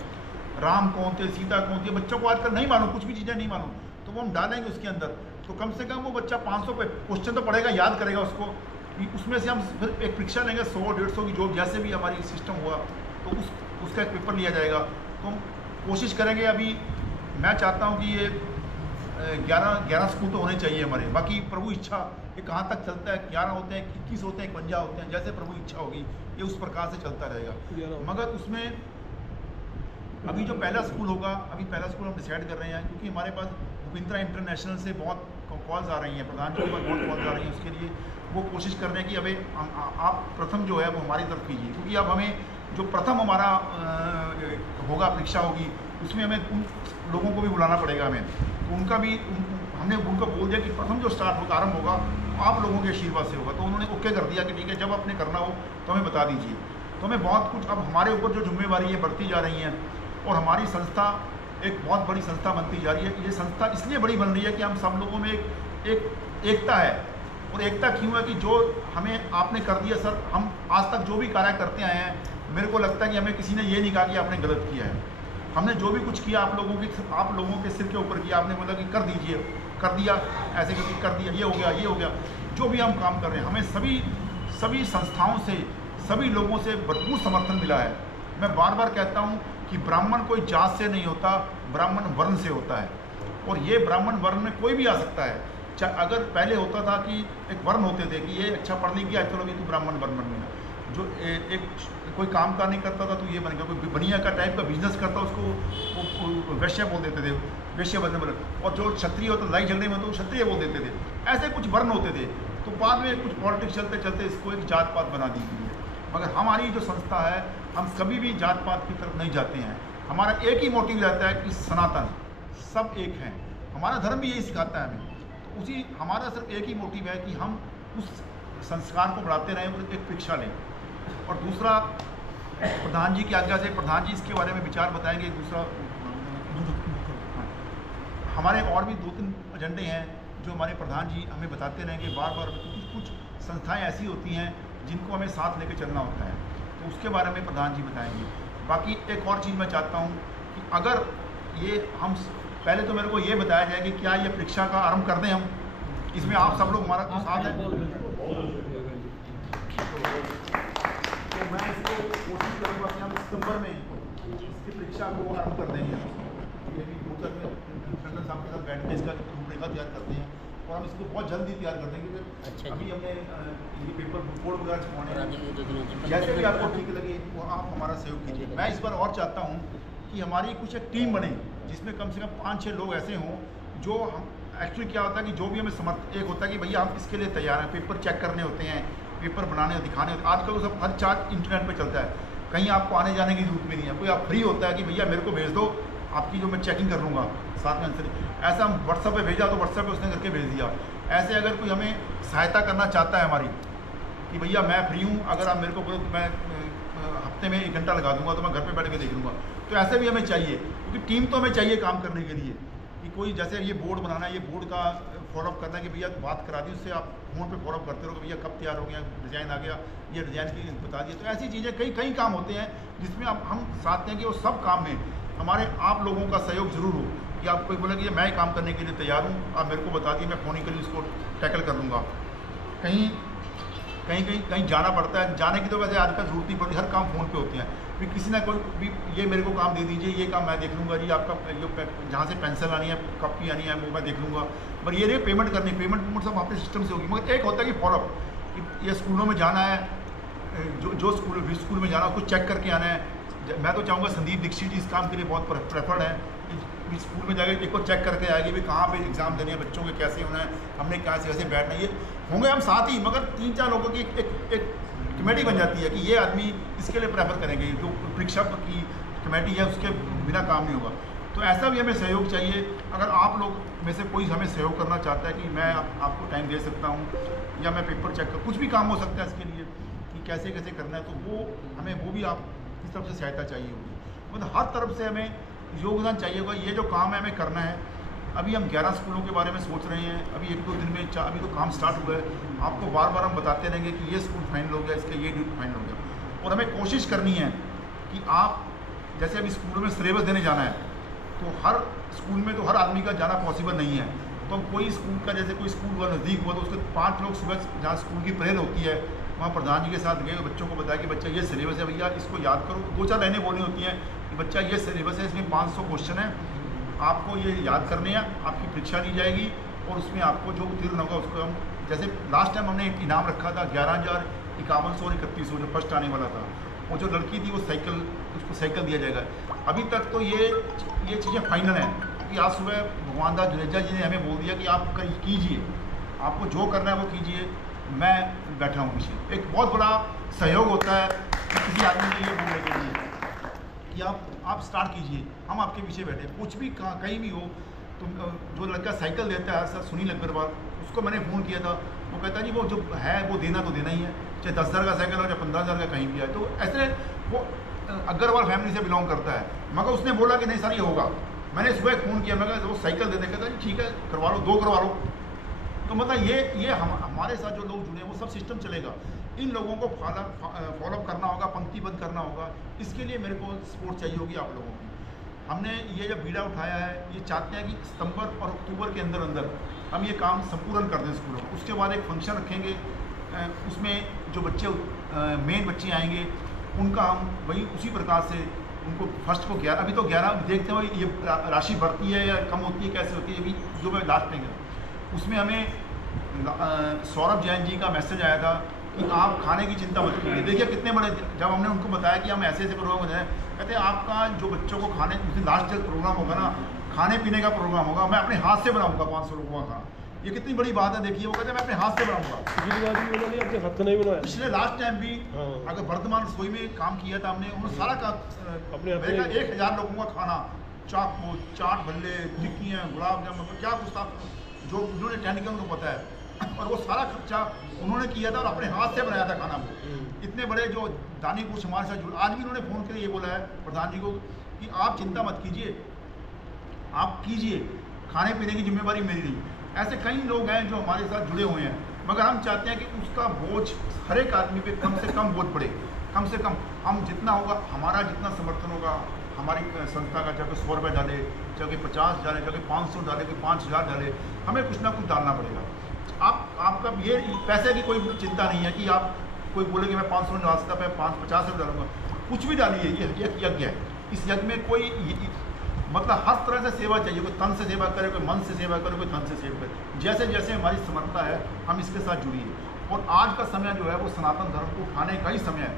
राम कौन थे, सीता कौन थी, बच्चों को आजकल नहीं मालूम, कुछ भी चीज़ें नहीं मालूम, तो वो हम डालेंगे उसके अंदर, तो कम से कम वो बच्चा 500 पे क्वेश्चन तो पढ़ेगा, याद करेगा उसको, उसमें से हम फिर एक परीक्षा लेंगे 100-150 की, जो जैसे भी हमारी सिस्टम हुआ तो उसका एक पेपर लिया जाएगा। तो हम कोशिश करेंगे, अभी मैं चाहता हूँ कि ये 11 स्कूल तो होने चाहिए हमारे, बाकी प्रभु इच्छा ये कहाँ तक चलता है, 11 होते हैं, 21 होते हैं, 51 होते हैं, जैसे प्रभु इच्छा होगी ये उस प्रकार से चलता रहेगा। मगर उसमें अभी जो पहला स्कूल होगा, अभी पहला स्कूल हम डिसाइड कर रहे हैं, क्योंकि हमारे पास भूपिंद्रा इंटरनेशनल से बहुत कॉल्स आ रही हैं, प्रधान जी के पास बहुत कॉल्स आ रही हैं, उसके लिए वो कोशिश कर रहे हैं कि अभी आप प्रथम जो है वो हमारी तरफ कीजिए, क्योंकि अब हमें जो प्रथम हमारा होगा, परीक्षा होगी, उसमें हमें उन लोगों को भी बुलाना पड़ेगा हमें, तो उनका भी हमने उनको बोल दिया कि प्रथम जो स्टार्ट होगा, आरंभ होगा, आप लोगों के आशीर्वाद से होगा। तो उन्होंने ओके कर दिया कि ठीक है, जब आपने करना हो तो हमें बता दीजिए। तो हमें बहुत कुछ अब हमारे ऊपर जो जिम्मेवारी है बढ़ती जा रही हैं, और हमारी संस्था एक बहुत बड़ी संस्था बनती जा रही है। ये संस्था इसलिए बड़ी बन रही है कि हम सब लोगों में एक एकता है, और एकता क्यों है कि जो हमें आपने कर दिया सर, हम आज तक जो भी कार्य करते आए हैं, मेरे को लगता है कि हमें किसी ने ये नहीं कहा कि आपने गलत किया है। हमने जो भी कुछ किया आप लोगों के सिर के ऊपर किया, आपने बोला कि कर दीजिए, कर दिया, ऐसे करके कर दिया, ये हो गया। जो भी हम काम कर रहे हैं, हमें सभी संस्थाओं से, सभी लोगों से भरपूर समर्थन मिला है। मैं बार बार कहता हूँ कि ब्राह्मण कोई जात से नहीं होता, ब्राह्मण वर्ण से होता है, और ये ब्राह्मण वर्ण में कोई भी आ सकता है। अगर पहले होता था कि एक वर्ण होते थे कि ये अच्छा पढ़ लिख गया, चलो ये तो ब्राह्मण वर्ण बन गया, जो एक कोई काम का नहीं करता था तो ये बन गया, कोई बनिया का टाइप का बिजनेस करता उसको वैश्य बोल देते थे, वैश्य बनने वाले, और जो क्षत्रिय होता लड़ाई झगड़े में तो क्षत्रिय बोल देते थे। ऐसे कुछ वर्ण होते थे, तो बाद में कुछ पॉलिटिक्स चलते चलते इसको एक जात पात बना दी गई है। मगर हमारी जो संस्था है, हम कभी भी जात पात की तरफ नहीं जाते हैं। हमारा एक ही मोटिव रहता है कि सनातन सब एक हैं, हमारा धर्म भी यही सिखाता है हमें। तो उसी हमारा सिर्फ एक ही मोटिव है कि हम उस संस्कार को बढ़ाते रहें और एक परीक्षा लें। और दूसरा, प्रधान जी की आज्ञा से प्रधान जी इसके बारे में विचार बताएंगे। दूसरा, हमारे और भी 2-3 एजेंडे हैं जो हमारे प्रधान जी हमें बताते रहेंगे बार बार। कुछ संस्थाएं ऐसी होती हैं जिनको हमें साथ लेके चलना होता है, तो उसके बारे में प्रधान जी बताएंगे। बाकी एक और चीज़ मैं चाहता हूँ कि अगर ये हम पहले तो मेरे को ये बताया जाए कि क्या ये परीक्षा का आरंभ कर दें हम, इसमें आप सब लोग हमारा साथ हैं। तो मैं इसको कोशिश करूँगा कि हम सितंबर में इसकी परीक्षा को आरंभ कर देंगे। ये भी होकर टंडन साहब के साथ बैठ के इसका रूपरेखा तैयार करते हैं, और हम इसको बहुत जल्द ही तैयार कर देंगे। अच्छा, अभी हमने ये पेपर बोर्ड वगैरह छपवाने, जैसे भी आपको ठीक लगे वो आप हमारा सहयोग कीजिए। मैं इस बार और चाहता हूँ कि हमारी कुछ एक टीम बने जिसमें कम से कम 5-6 लोग ऐसे हों जो हम एक्चुअली क्या होता है कि जो भी हमें एक होता है कि भैया हम इसके लिए तैयार हैं, पेपर चेक करने होते हैं, पेपर बनाने और दिखाने होते हैं। आजकल तो सब हर इंटरनेट पे चलता है, कहीं आपको आने जाने की जरूरत भी नहीं है। कोई आप फ्री होता है कि भैया मेरे को भेज दो, आपकी जो मैं चेकिंग कर लूँगा साथ में आंसर। ऐसा हम व्हाट्सएप पे भेजा तो व्हाट्सएप पे उसने करके भेज दिया। ऐसे अगर कोई हमें सहायता करना चाहता है हमारी कि भैया मैं फ्री हूँ, अगर आप मेरे को बोलो मैं हफ्ते में 1 घंटा लगा दूंगा तो मैं घर पे बैठ के देख लूँगा, तो ऐसे भी हमें चाहिए, क्योंकि टीम तो हमें चाहिए काम करने के लिए। कि कोई जैसे ये बोर्ड बनाना है, ये बोर्ड का फॉलोअप करना है कि भैया बात करा दी, उससे आप फ़ोन पे फॉलोअप करते रहो कि भैया कब तैयार हो गया, डिज़ाइन आ गया, ये डिज़ाइन की बता दिए। तो ऐसी चीज़ें कई काम होते हैं जिसमें अब हम चाहते हैं कि वो सब काम में हमारे आप लोगों का सहयोग ज़रूर हो। कि आप कोई बोले कि मैं काम करने के लिए तैयार हूँ, आप मेरे को बता दिए, मैं फ़ोनिकली इसको टैकल कर लूँगा। कहीं जाना पड़ता है, जाने की तो वैसे आजकल जरूरत नहीं पड़ती, हर काम फ़ोन पे होते हैं। फिर किसी ना कोई भी ये मेरे को काम दे दीजिए, ये काम मैं देख लूँगा जी, आपका जो जहाँ से पेंसिल आनी है, कॉपी आनी है, वो मैं देख लूँगा। पर ये पेमेंट करनी, पेमेंट सब अपने सिस्टम से होगी। मगर एक होता है कि फॉलोअप, कि ये स्कूलों में जाना है, जो स्कूल में जाना है उसको चेक करके आना है। मैं तो चाहूँगा संदीप दीक्षित जी इस काम के लिए बहुत प्रेफर्ड है कि स्कूल में जाकर एक को चेक करके आएगी भी कहाँ पे एग्ज़ाम देने हैं, बच्चों के कैसे होना है, हमने कैसे बैठना है। ये होंगे हम साथ ही, मगर 3-4 लोगों की एक कमेटी बन जाती है कि ये आदमी इसके लिए प्रेफर करेंगे, जो परीक्षा की कमेटी है उसके बिना काम नहीं होगा। तो ऐसा भी हमें सहयोग चाहिए। अगर आप लोग में से कोई हमें सहयोग करना चाहता है कि मैं आपको टाइम दे सकता हूँ या मैं पेपर चेक कर, कुछ भी काम हो सकता है इसके लिए कि कैसे करना है, तो वो भी आप इस तरफ से सहायता चाहिए होगी। मतलब हर तरफ से हमें योगदान चाहिए होगा। ये जो काम है हमें करना है। अभी हम 11 स्कूलों के बारे में सोच रहे हैं, अभी 1-2 दिन में अभी तो काम स्टार्ट हुआ है। आपको बार हम बताते रहेंगे कि ये स्कूल फाइनल हो गया, इसका ये ड्यूटी फाइनल हो गया। और हमें कोशिश करनी है कि आप जैसे अभी स्कूलों में सिलेबस देने जाना है, तो हर स्कूल में तो हर आदमी का जाना पॉसिबल नहीं है। तो कोई स्कूल का जैसे कोई स्कूल हुआ नज़दीक हुआ तो उसके 5 लोग सुबह जहाँ स्कूल की परेड होती है वहाँ प्रधान जी के साथ गए, बच्चों को बताया कि बच्चा ये सिलेबस है भैया, इसको याद करो। 2-4 लाइनें बोलनी होती हैं कि बच्चा ये सिलेबस है, इसमें 500 क्वेश्चन है, आपको ये याद करने हैं, आपकी परीक्षा ली जाएगी और उसमें आपको जो उत्तीर्ण होगा उसको हम, जैसे लास्ट टाइम हमने एक इनाम रखा था 11,51 और 3100 जो फर्स्ट आने वाला था, वो जो लड़की थी वो उसको साइकिल दिया जाएगा। अभी तक तो ये चीज़ें फाइनल हैं कि आज सुबह भगवान दास जुनेजा जी ने हमें बोल दिया कि आप कीजिए, आपको जो करना है वो कीजिए, मैं बैठा हूँ पीछे। एक बहुत बड़ा सहयोग होता है किसी आदमी के लिए बोलने के लिए कि आप स्टार्ट कीजिए, हम आपके पीछे बैठे। कुछ भी कहीं भी हो, तो जो लड़का साइकिल देता है सर सुनील अग्रवाल, उसको मैंने फ़ोन किया था, वो कहता है जी वो जो है वो देना तो देना ही है, चाहे 10,000 का साइकिल हो चाहे 15,000 का कहीं भी है। तो ऐसे वो अग्रवाल फैमिली से बिलोंग करता है, मगर उसने बोला कि नहीं सर ये होगा। मैंने सुबह फ़ोन किया, मैं कहा वो साइकिल देने, कहता जी ठीक है करवा लो, 2 करवा लो। तो मतलब ये हमारे साथ जो लोग जुड़े हैं वो सब सिस्टम चलेगा। इन लोगों को फॉलोअप करना होगा, पंक्तिबद्ध करना होगा। इसके लिए मेरे को सपोर्ट चाहिए होगी आप लोगों की। हमने ये जब बीड़ा उठाया है, ये चाहते हैं कि सितंबर और अक्टूबर के अंदर हम ये काम संपूर्ण कर दें स्कूलों। उसके बाद एक फंक्शन रखेंगे, उसमें जो बच्चे मेन बच्चे आएंगे उनका हम वही उसी प्रकार से उनको फर्स्ट को 11, अभी तो 11 देखते हुए ये राशि बढ़ती है या कम होती है, कैसे होती है, अभी जो मैं लास्ट में उसमें हमें सौरभ जैन जी का मैसेज आया था कि आप खाने की चिंता मत कीजिए। देखिए कितने बड़े, जब हमने उनको बताया कि हम ऐसे प्रोग्राम हो जाए, कहते हैं आपका जो बच्चों को खाने, लास्ट जब प्रोग्राम होगा ना, खाने पीने का प्रोग्राम होगा, मैं अपने हाथ से बनाऊंगा 500 लोगों का खाना। ये कितनी बड़ी बात है। देखिए वो कहते हैं मैं अपने हाथ से बनाऊंगा। अपने हाथ नहीं बनाया। पिछले लास्ट टाइम भी अगर वर्धमान रसोई में काम किया था हमने, उन्होंने सारा का अपने 1000 लोगों का खाना, चाट भल्ले, टिक्कियाँ, गुलाब जामुन, क्या कुछ था जो उन्होंने अटेंड किया उनको पता है। और वो सारा खर्चा उन्होंने किया था और अपने हाथ से बनाया था खाना वो। इतने बड़े जो दानी पुरुष हमारे साथ जुड़े, आज भी उन्होंने फ़ोन करके ये बोला है प्रधान जी को कि आप चिंता मत कीजिए, आप कीजिए, खाने पीने की जिम्मेवारी मेरी नहीं। ऐसे कई लोग हैं जो हमारे साथ जुड़े हुए हैं, मगर हम चाहते हैं कि उसका बोझ हर एक आदमी पे कम से कम बोझ पड़े। कम से कम हम जितना होगा, हमारा जितना समर्थन होगा, हमारी संस्था का, चाहे 100 रुपये डाले, चाहे 50 डाले, चाहे 500 डाले, कोई 5000 डाले, हमें कुछ ना कुछ डालना पड़ेगा। आपका ये पैसे की कोई चिंता नहीं है कि आप कोई बोले कि मैं 500 नहीं डाल सकता, मैं 50 रुपये डालूंगा, कुछ भी डालिए। ये यज्ञ है, इस यज्ञ में कोई मतलब हर तरह से सेवा चाहिए। कोई तन से सेवा करे, कोई मन से सेवा करे, कोई धन से सेवा करे। जैसे जैसे हमारी समर्था है हम इसके साथ जुड़िए। और आज का समय जो है वो सनातन धर्म को उठाने का ही समय है,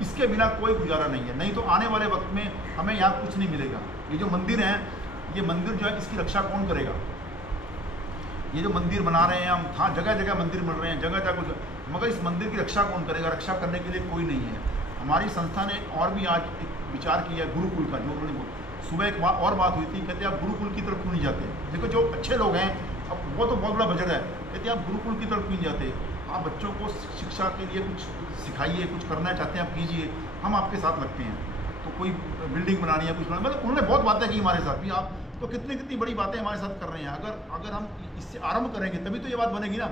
इसके बिना कोई गुजारा नहीं है। नहीं तो आने वाले वक्त में हमें यहाँ कुछ नहीं मिलेगा। ये जो मंदिर हैं, ये मंदिर जो है इसकी रक्षा कौन करेगा? ये जो मंदिर बना रहे हैं हम, हाँ जगह जगह मंदिर बन रहे हैं, जगह जगह कुछ, मगर इस मंदिर की रक्षा कौन करेगा? रक्षा करने के लिए कोई नहीं है। हमारी संस्था ने और भी आज एक विचार किया है गुरुकुल का, जो उन्होंने सुबह एक और बात हुई थी, कहते आप गुरुकुल की तरफ क्यों नहीं जाते। देखो जो अच्छे लोग हैं, अब वो तो बहुत बड़ा बजट है, कहते आप गुरुकुल की तरफ क्यों नहीं जाते, आप बच्चों को शिक्षा के लिए कुछ सिखाइए, कुछ करना चाहते हैं आप कीजिए, हम आपके साथ लगते हैं। तो कोई बिल्डिंग बनानी है, कुछ बनाना, मतलब उन्होंने बहुत बातें की हमारे साथ भी, आप तो कितनी बड़ी बातें हमारे साथ कर रहे हैं। अगर हम इससे आरंभ करेंगे तभी तो ये बात बनेगी ना।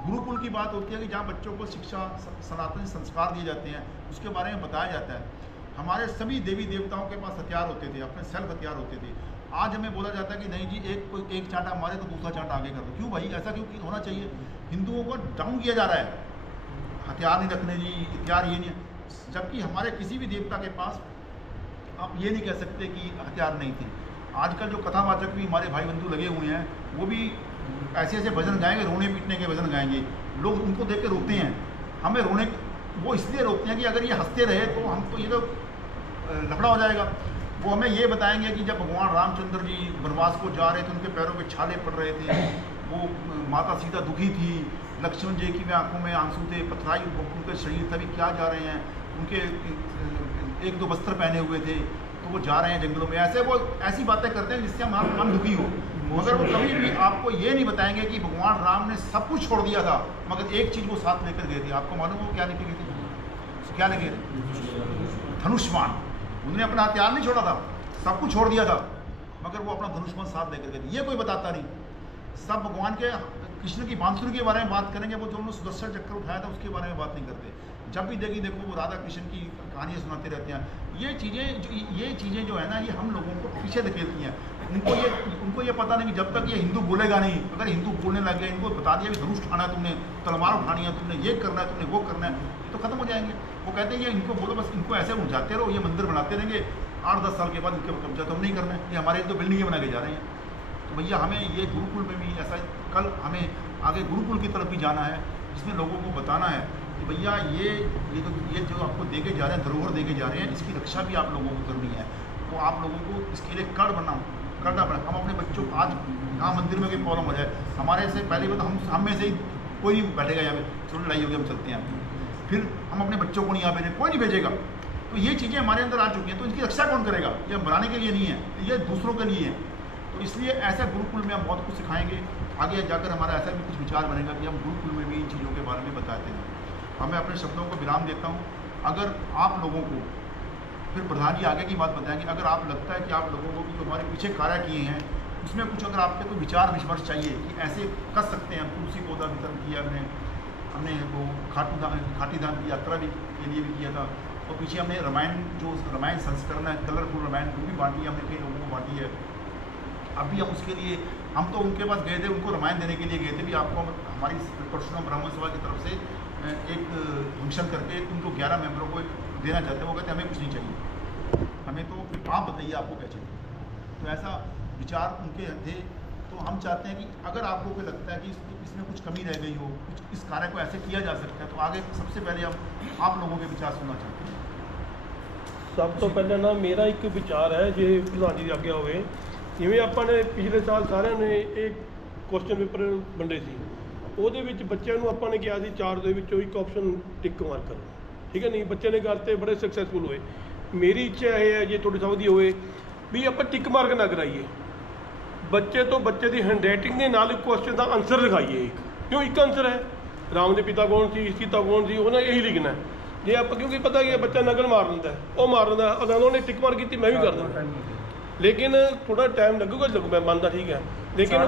गुरुकुल की बात होती है कि जहाँ बच्चों को शिक्षा, सनातन संस्कार दिए जाते हैं, उसके बारे में बताया जाता है। हमारे सभी देवी देवताओं के पास हथियार होते थे, अपने सेल्फ हथियार होते थे। आज हमें बोला जाता है कि नहीं जी, एक चांटा मारे तो दूसरा चांटा आगे कर दो। क्यों भाई, ऐसा क्यों होना चाहिए। हिंदुओं को डाउन किया जा रहा है, हथियार नहीं रखने जी, हथियार ये नहीं, जबकि हमारे किसी भी देवता के पास आप ये नहीं कह सकते कि हथियार नहीं थे। आजकल जो कथावाचक भी हमारे भाई बंधु लगे हुए हैं, वो भी ऐसे भजन गाएंगे, रोने पीटने के भजन गाएंगे, लोग उनको देख के रोते हैं। हमें रोने वो इसलिए रोते हैं कि अगर ये हंसते रहे तो हम तो ये तो लफड़ा हो जाएगा। वो हमें ये बताएंगे कि जब भगवान रामचंद्र जी वनवास को जा रहे थे, उनके पैरों पे छाले पड़ रहे थे, वो माता सीता दुखी थी, लक्ष्मण जी की आंखों में आंसू थे, पथराई उनके शरीर तभी क्या जा रहे हैं, उनके 1-2 वस्त्र पहने हुए थे, तो वो जा रहे हैं जंगलों में। वो ऐसी बातें करते हैं जिससे हम दुखी हो, मगर वो कभी भी आपको ये नहीं बताएंगे कि भगवान राम ने सब कुछ छोड़ दिया था, मगर एक चीज़ वो साथ लेकर गए थे। आपको मालूम वो क्या लेके गए थे? क्या लेके गए थे? धनुष्मान। उन्होंने अपना हथियार नहीं छोड़ा था, सब कुछ छोड़ दिया था, मगर वो अपना धनुष्मान साथ लेकर गए थे। ये कोई बताता नहीं। सब भगवान के कृष्ण की बांसुरी के बारे में बात करेंगे, वो जो उन्होंने सुदर्शन चक्र उठाया था उसके बारे में बात नहीं करते। जब भी देखो वो राधा कृष्ण की कहानियाँ सुनाते रहते हैं। ये चीज़ें जो है ना, ये हम लोगों को पीछे धकेलती हैं। उनको ये पता नहीं कि जब तक ये हिंदू बोलेगा नहीं, अगर हिंदू बोलने लग गया, इनको बता दिया कि धनुष उठाना है तुमने, तलवार उठानी है तुमने, ये करना है तुमने, वो करना है, तो खत्म हो जाएंगे। वो कहते हैं ये इनको बोलो, बस इनको ऐसे उलझाते रहो, ये मंदिर बनाते रहेंगे, 8-10 साल के बाद इनके कब्जा तो हम नहीं करना है, ये हमारे तो बिल्डिंगें बना के जा रहे हैं। तो भैया हमें ये गुरुकुल में भी ऐसा, कल हमें आगे गुरुकुल की तरफ भी जाना है, जिसमें लोगों को बताना है कि भैया ये जो आपको देके जा रहे हैं, धरोहर देके जा रहे हैं, इसकी रक्षा भी आप लोगों को करनी है। तो आप लोगों को इसके लिए करना पड़ा। हम अपने बच्चों को आज यहाँ मंदिर में कोई प्रॉब्लम हो जाए, हमारे से पहले तो हम में से ही कोई नहीं बैठेगा यहाँ पे, चलो लड़ाई होगी हम चलते हैं, फिर हम अपने बच्चों को नहीं यहाँ भेजें, कोई नहीं भेजेगा। तो ये चीज़ें हमारे अंदर आ चुकी हैं, तो इनकी रक्षा कौन करेगा? ये हम बनाने के लिए नहीं है, ये दूसरों के लिए है। तो इसलिए ऐसा गुरुकुल में हम बहुत कुछ सिखाएंगे। आगे जाकर हमारा ऐसा भी कुछ विचार बनेगा कि हम गुरुकुल में भी इन चीज़ों के बारे में बताते हैं। मैं अपने शब्दों को विराम देता हूँ। अगर आप लोगों को, फिर प्रधान जी आगे की बात बताएंगे, अगर आप लगता है कि आप लोगों को जो हमारे पीछे कार्य किए हैं उसमें कुछ अगर आपके कोई विचार विमर्श चाहिए कि ऐसे कर सकते हैं, तुलसी पौधा वितरण किया हमने वो खाटी धाम की यात्रा भी के लिए भी किया था, और पीछे हमने रामायण संस्करण है, कलरफुल रामायण वो भी बांटी, हमने कई लोगों को बांटी है। अभी हम उसके लिए हम तो उनके पास गए थे, उनको रामायण देने के लिए गए थे भी। आपको हमारी परशुराम ब्राह्मण सभा की तरफ से एक फंक्शन करके उनको 11 मेंबरों को देना चाहते हैं। वो कहते हैं हमें कुछ नहीं चाहिए, हमें तो आप बताइए आपको क्या चाहिए। तो ऐसा विचार उनके थे। तो हम चाहते हैं कि अगर आपको कोई लगता है कि इसमें कुछ कमी रह गई हो, कुछ इस कार्य को ऐसे किया जा सकता है, तो आगे सबसे पहले हम आप लोगों के विचार सुनना चाहते हैं। सब तो पहले ना मेरा एक विचार है, जे प्रधान जी आज्ञा होवे, जिवें ਆਪਾਂ ਨੇ ਪਿਛਲੇ ਸਾਲ ਸਾਰਿਆਂ ਨੇ ਇੱਕ ਕੁਐਸਚਨ ਪੇਪਰ ਵੰਡੇ ਸੀ, ਉਹਦੇ ਵਿੱਚ ਬੱਚਿਆਂ ਨੂੰ ਆਪਾਂ ਨੇ ਕਿਹਾ ਸੀ 4 ਦੇ ਵਿੱਚੋਂ ਇੱਕ ਆਪਸ਼ਨ ਟਿਕ ਮਾਰ ਕਰੋ, ਠੀਕ ਹੈ ਨਹੀਂ, ਬੱਚੇ ਨੇ ਕਰਤੇ, ਬੜੇ ਸਕਸੈਸਫੁਲ ਹੋਏ। ਮੇਰੀ ਇੱਛਾ ਇਹ ਹੈ ਜੇ ਤੁਹਾਡੀ ਸਭ ਦੀ ਹੋਵੇ ਵੀ ਆਪਾਂ ਟਿਕ ਮਾਰਕ ਨਾ ਕਰਾਈਏ, ਬੱਚੇ ਤੋਂ ਬੱਚੇ ਦੀ ਹੈਂਡਰਾਈਟਿੰਗ ਦੇ ਨਾਲ ਕੁਐਸਚਨ ਦਾ ਆਨਸਰ ਲਿਖਾਈਏ। ਕਿਉਂ ਇੱਕ ਆਨਸਰ ਹੈ, ਰਾਮ ਦੇ ਪਿਤਾ ਕੌਣ ਸੀ, ਸੀਤਾ ਕੌਣ ਸੀ, ਉਹਨੇ ਇਹੀ ਲਿਖਣਾ। ਜੇ ਆਪਾਂ ਕਿਉਂਕਿ ਪਤਾ ਕਿ ਬੱਚਾ ਨਕਲ ਮਾਰ ਲੈਂਦਾ, ਉਹ ਮਾਰ ਲੈਂਦਾ, ਉਹਨੇ ਟਿਕ ਮਾਰ ਕੀਤੀ, ਮੈਂ ਵੀ ਕਰ ਦਿੰਦਾ, लेकिन थोड़ा टाइम लगेगा, मैं मानता ठीक है, लेकिन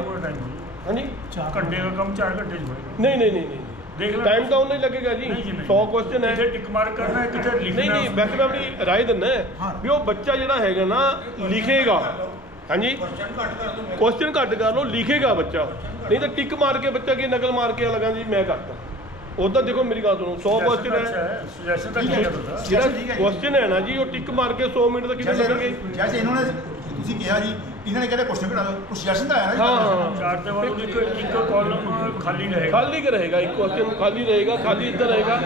हाँ जी 4 घंटे का कम 4 घंटे नहीं टाइम तो नहीं लगेगा जी। 100 क्वेश्चन है, टिक मार्क करना है, किधर लिखना नहीं वैसे मैं अपनी राय देना है भी वो बच्चा ਜਿਹੜਾ ਹੈਗਾ ਨਾ लिखेगा। हाँ जी क्वेश्चन घट कर लो, लिखेगा बच्चा, नहीं तो टिक मार के बच्चा की नकल मार के लगा जी मैं करता। उधर देखो मेरी गल सुनो, 100 क्वेश्चन है, क्वेश्चन है ना जी, वो टिक मार के 100 मिनट तक कितने लगेंगे। जैसे इन्होंने ਤੁਸੀਂ ਕਿਹਾ ਜੀ, ਇਹਨਾਂ ਨੇ ਕਹਿੰਦੇ ਕੁਐਸਚਨ ਕਢਾ ਦਿਓ, ਕੁਝ ਸਜੈਸ਼ਨ ਤਾਂ ਆਇਆ ਨਾ। हाँ 4 ਦੇ ਬਾਅਦ ਇੱਕ कॉलम खाली रहेगा, खाली का रहेगा, एक क्वेश्चन खाली रहेगा, खाली इधर रहेगा